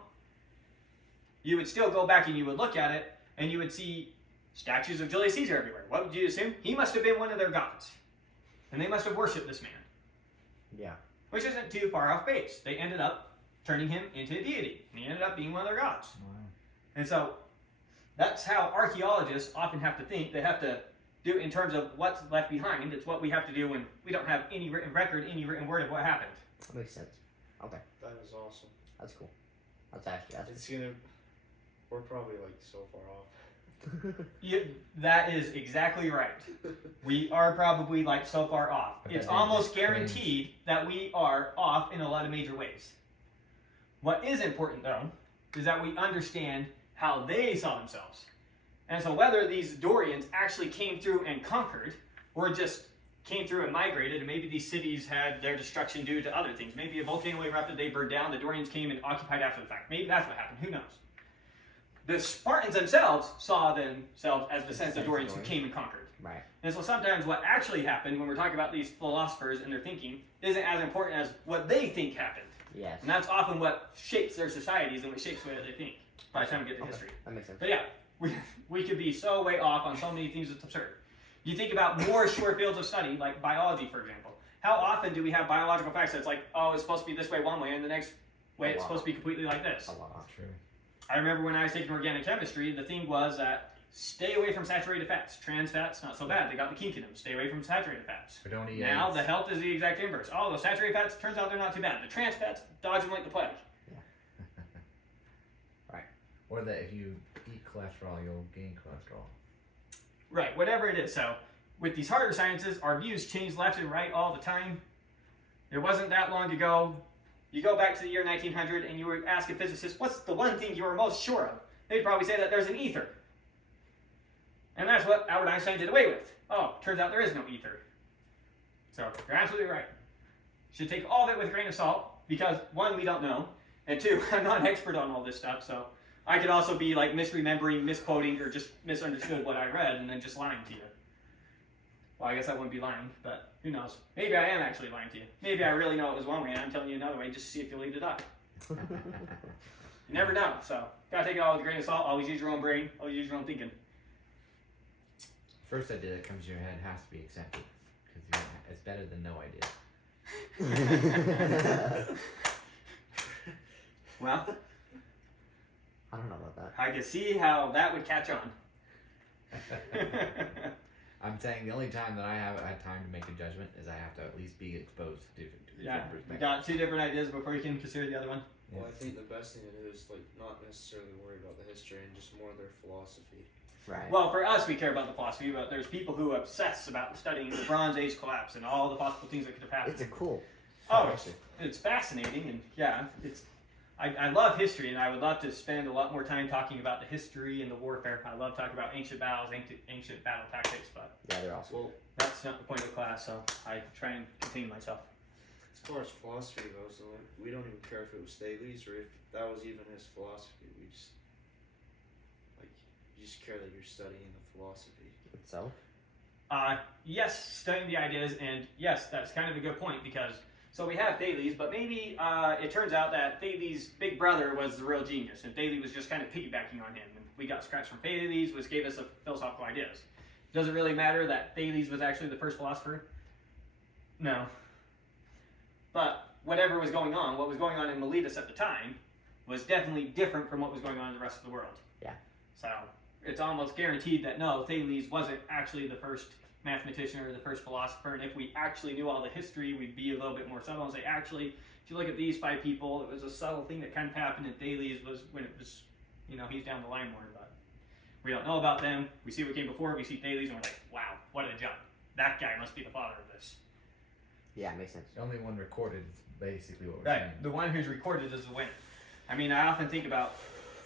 You would still go back and you would look at it and you would see statues of Julius Caesar everywhere. What would you assume? He must have been one of their gods. And they must have worshipped this man. Yeah. Which isn't too far off base. They ended up turning him into a deity, and he ended up being one of their gods. Wow. And so that's how archaeologists often have to think. They have to do it in terms of what's left behind. It's what we have to do when we don't have any written record, any written word of what happened. That makes sense. Okay. That is awesome. That's cool. That's It's gonna. We're probably like so far off. That is exactly right. We are probably like so far off. But It's that almost is crazy. guaranteed that we are off in a lot of major ways. What is important though is that we understand how they saw themselves. And so whether these Dorians actually came through and conquered, or just came through and migrated, and maybe these cities had their destruction due to other things. Maybe a volcano erupted, they burned down, the Dorians came and occupied after the fact. Maybe that's what happened, who knows? The Spartans themselves saw themselves as descendants of Dorians who came and conquered. right. And so sometimes what actually happened when we're talking about these philosophers and their thinking isn't as important as what they think happened. Yes. And that's often what shapes their societies and what shapes the way that they think by the time we get to Okay. history. That makes sense. But yeah, we could be so way off on so many things it's absurd. You think about more sure fields of study, like biology, for example. How often do we have biological facts that's like, oh, it's supposed to be this way one way, and the next way it's supposed to be completely like this? A lot. True. I remember when I was taking organic chemistry, the thing was that stay away from saturated fats. Trans fats, not so bad. They got the kink in them. Stay away from saturated fats. But don't eat Now eggs. the health is the exact inverse. Oh, the saturated fats, turns out they're not too bad. The trans fats, dodge them like the plague. Or that if you eat cholesterol, you'll gain cholesterol. Right, whatever it is. So, with these harder sciences, our views change left and right all the time. It wasn't that long ago. You go back to the year 1900 and you would ask a physicist, what's the one thing you were most sure of? They'd probably say that there's an ether. And that's what Albert Einstein did away with. Oh, turns out there is no ether. So, you're absolutely right. Should take all of it with a grain of salt because, one, we don't know, and two, I'm not an expert on all this stuff, so I could also be like misremembering, misquoting, or just misunderstood what I read and then just lying to you. Well, I guess I wouldn't be lying, but who knows? Maybe I am actually lying to you. Maybe I really know it was one way and I'm telling you another way just to see if you'll lead it up. You never know, so gotta take it all with a grain of salt. Always use your own brain, always use your own thinking. First idea that comes to your head has to be accepted. Because it's better than no idea. Well, I don't know about that. I can see how that would catch on. I'm saying the only time that I have had time to make a judgment is I have to at least be exposed to different Yeah, we perspectives. got two different ideas before you can consider the other one. Well, I think the best thing to do is like not necessarily worry about the history and just more their philosophy. Right. Well, for us, we care about the philosophy, but there's people who obsess about studying the Bronze Age collapse and all the possible things that could have happened. It's a cool. Oh, it's fascinating, and yeah, I love history, and I would love to spend a lot more time talking about the history and the warfare. I love talking about ancient battles, ancient battle tactics, but Yeah, they're awesome. Well, that's not the point of the class, so I try and contain myself. as far as philosophy goes, though, we don't even care if it was Thales or if that was even his philosophy. We just you just care that you're studying the philosophy. Itself. Yes, studying the ideas, and yes, that's kind of a good point because so we have Thales, but maybe it turns out that Thales' big brother was the real genius, and Thales was just kind of piggybacking on him. And we got scraps from Thales, which gave us philosophical ideas. Does it really matter that Thales was actually the first philosopher? No. But whatever was going on, what was going on in Miletus at the time, was definitely different from what was going on in the rest of the world. Yeah. So it's almost guaranteed that no, Thales wasn't actually the first mathematician or the first philosopher, and if we actually knew all the history, we'd be a little bit more subtle and say, actually, if you look at these 5 people, it was a subtle thing that kind of happened, and Thales was when it was, he's down the line more, but we don't know about them. We see what came before, we see Thales, and we're like, wow, what a jump. That guy must be the father of this. Yeah, it makes sense. The only one recorded is basically what we're Right, saying. the one who's recorded is the winner. I mean, I often think about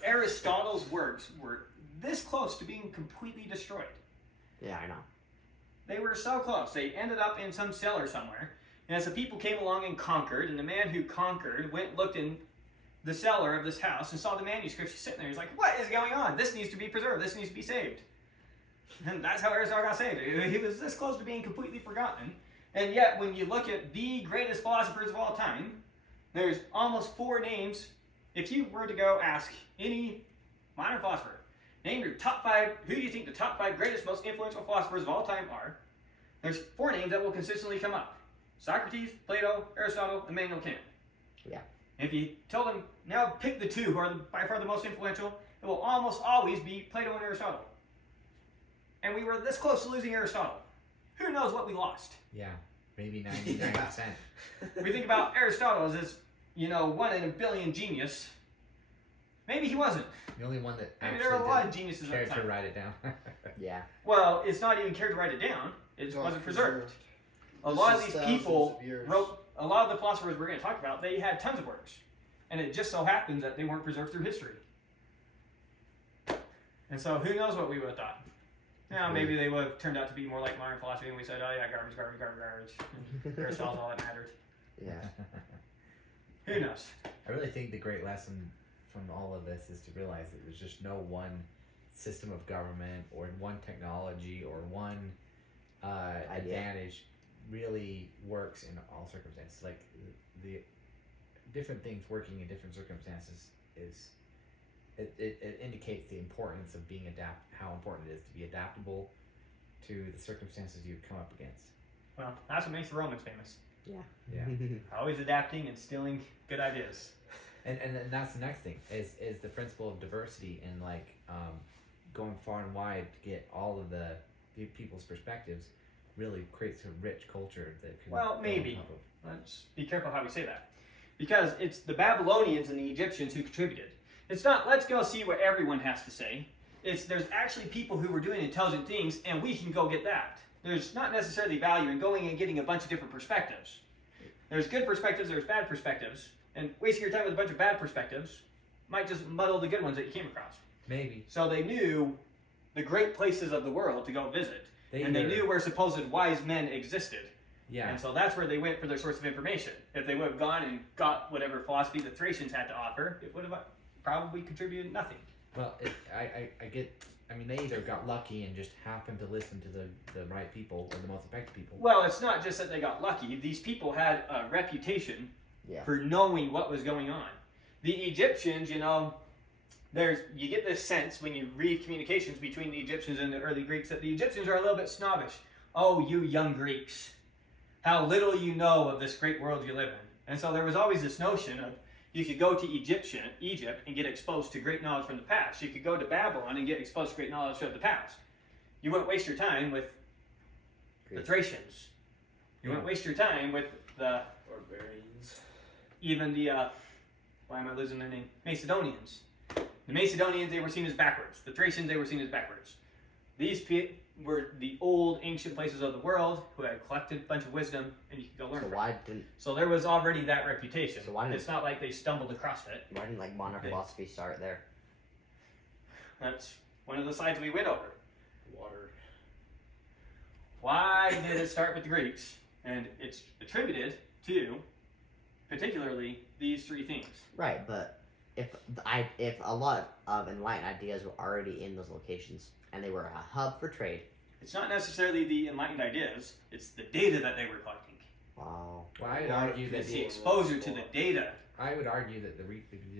Aristotle's works were this close to being completely destroyed. Yeah, I know. They were so close. They ended up in some cellar somewhere. And as the people came along and conquered, and the man who conquered went and looked in the cellar of this house and saw the manuscripts sitting there. He's like, what is going on? This needs to be preserved. This needs to be saved. And that's how Aristotle got saved. He was this close to being completely forgotten. And yet, when you look at the greatest philosophers of all time, there's almost 4 names. If you were to go ask any modern philosopher, name your top 5, who do you think the top 5 greatest, most influential philosophers of all time are? There's 4 names that will consistently come up. Socrates, Plato, Aristotle, Immanuel Kant. Yeah. If you told them, now pick the two who are by far the most influential, it will almost always be Plato and Aristotle. And we were this close to losing Aristotle. Who knows what we lost? Yeah, maybe 99%. We think about Aristotle as this, 1 in a billion genius. Maybe he wasn't. The only one that Maybe actually there were a lot of didn't geniuses at care the to time. write it down. Yeah. Well, it's not even cared to write it down. It It's wasn't not preserved. A This lot of is these thousands people of years. wrote, a lot of the philosophers we're going to talk about, they had tons of works. And it just so happens that they weren't preserved through history. And so who knows what we would have thought. Now, maybe they would have turned out to be more like modern philosophy and we said, oh yeah, garbage, garbage, garbage, garbage. Aristotle's all that mattered. Yeah. Who knows? I really think the great lesson from all of this is to realize that there's just no one system of government or one technology or one advantage really works in all circumstances. Like the different things working in different circumstances is it indicates the importance of being how important it is to be adaptable to the circumstances you come up against. Well, that's what makes the Romans famous. Yeah. Always adapting and stealing good ideas. And that's the next thing is the principle of diversity and going far and wide to get all of the people's perspectives really creates a rich culture that can Well, go on maybe. top of. Let's be careful how we say that. Because it's the Babylonians and the Egyptians who contributed. It's not, let's go see what everyone has to say. It's, there's actually people who were doing intelligent things and we can go get that. There's not necessarily value in going and getting a bunch of different perspectives. There's good perspectives, there's bad perspectives. And wasting your time with a bunch of bad perspectives might just muddle the good ones that you came across. Maybe. So they knew the great places of the world to go visit. They knew where supposed wise men existed. Yeah. And so that's where they went for their source of information. If they would have gone and got whatever philosophy the Thracians had to offer, it would have probably contributed nothing. Well, I mean, they either got lucky and just happened to listen to the right people or the most effective people. Well, it's not just that they got lucky. These people had a reputation Yeah. for knowing what was going on. The Egyptians, you get this sense when you read communications between the Egyptians and the early Greeks that the Egyptians are a little bit snobbish. Oh, you young Greeks, how little you know of this great world you live in. And so there was always this notion of you could go to Egypt and get exposed to great knowledge from the past. You could go to Babylon and get exposed to great knowledge from the past. You wouldn't waste your time with the Thracians. You wouldn't waste your time with the Barbarians. even the why am I losing their name? Macedonians. The Macedonians, they were seen as backwards. The Thracians, they were seen as backwards. These were the old ancient places of the world who had collected a bunch of wisdom and you could go learn So from. why didn't So there was already that reputation. So why didn't- It's not like they stumbled across it. modern philosophy start there? That's one of the slides we went over. Water. Why did it start with the Greeks? And it's attributed to particularly these three things. Right, but if a lot of enlightened ideas were already in those locations and they were a hub for trade. It's not necessarily the enlightened ideas, it's the data that they were collecting. Wow. Well, I'd argue that It's the exposure to the data. I would argue that the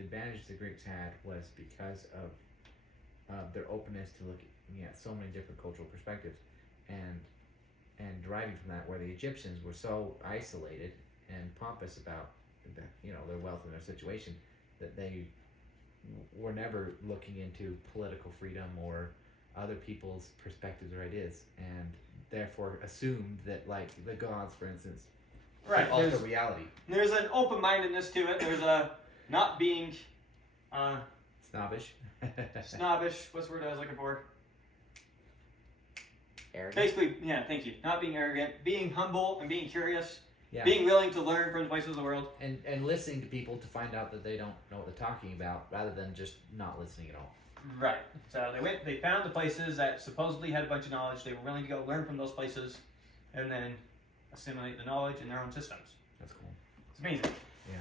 advantage the Greeks had was because of their openness to looking at so many different cultural perspectives, and deriving from that, where the Egyptians were so isolated and pompous about their wealth and their situation, that they were never looking into political freedom or other people's perspectives or ideas, and therefore assumed that, like the gods, for instance, Right. alter reality. There's an open-mindedness to it. There's a not being Snobbish. snobbish. What's the word I was looking for? Arrogant. Basically, yeah, thank you. Not being arrogant, being humble and being curious, Yeah. being willing to learn from the places of the world. And listening to people to find out that they don't know what they're talking about, rather than just not listening at all. Right. So they found the places that supposedly had a bunch of knowledge. They were willing to go learn from those places, and then assimilate the knowledge in their own systems. That's cool. It's amazing. Yeah.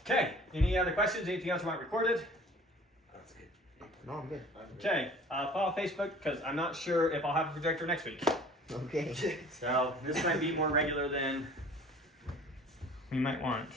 Okay. Any other questions? Anything else you want recorded? That's good. No, I'm good. Okay. Follow Facebook because I'm not sure if I'll have a projector next week. Okay. So this might be more regular than we might want.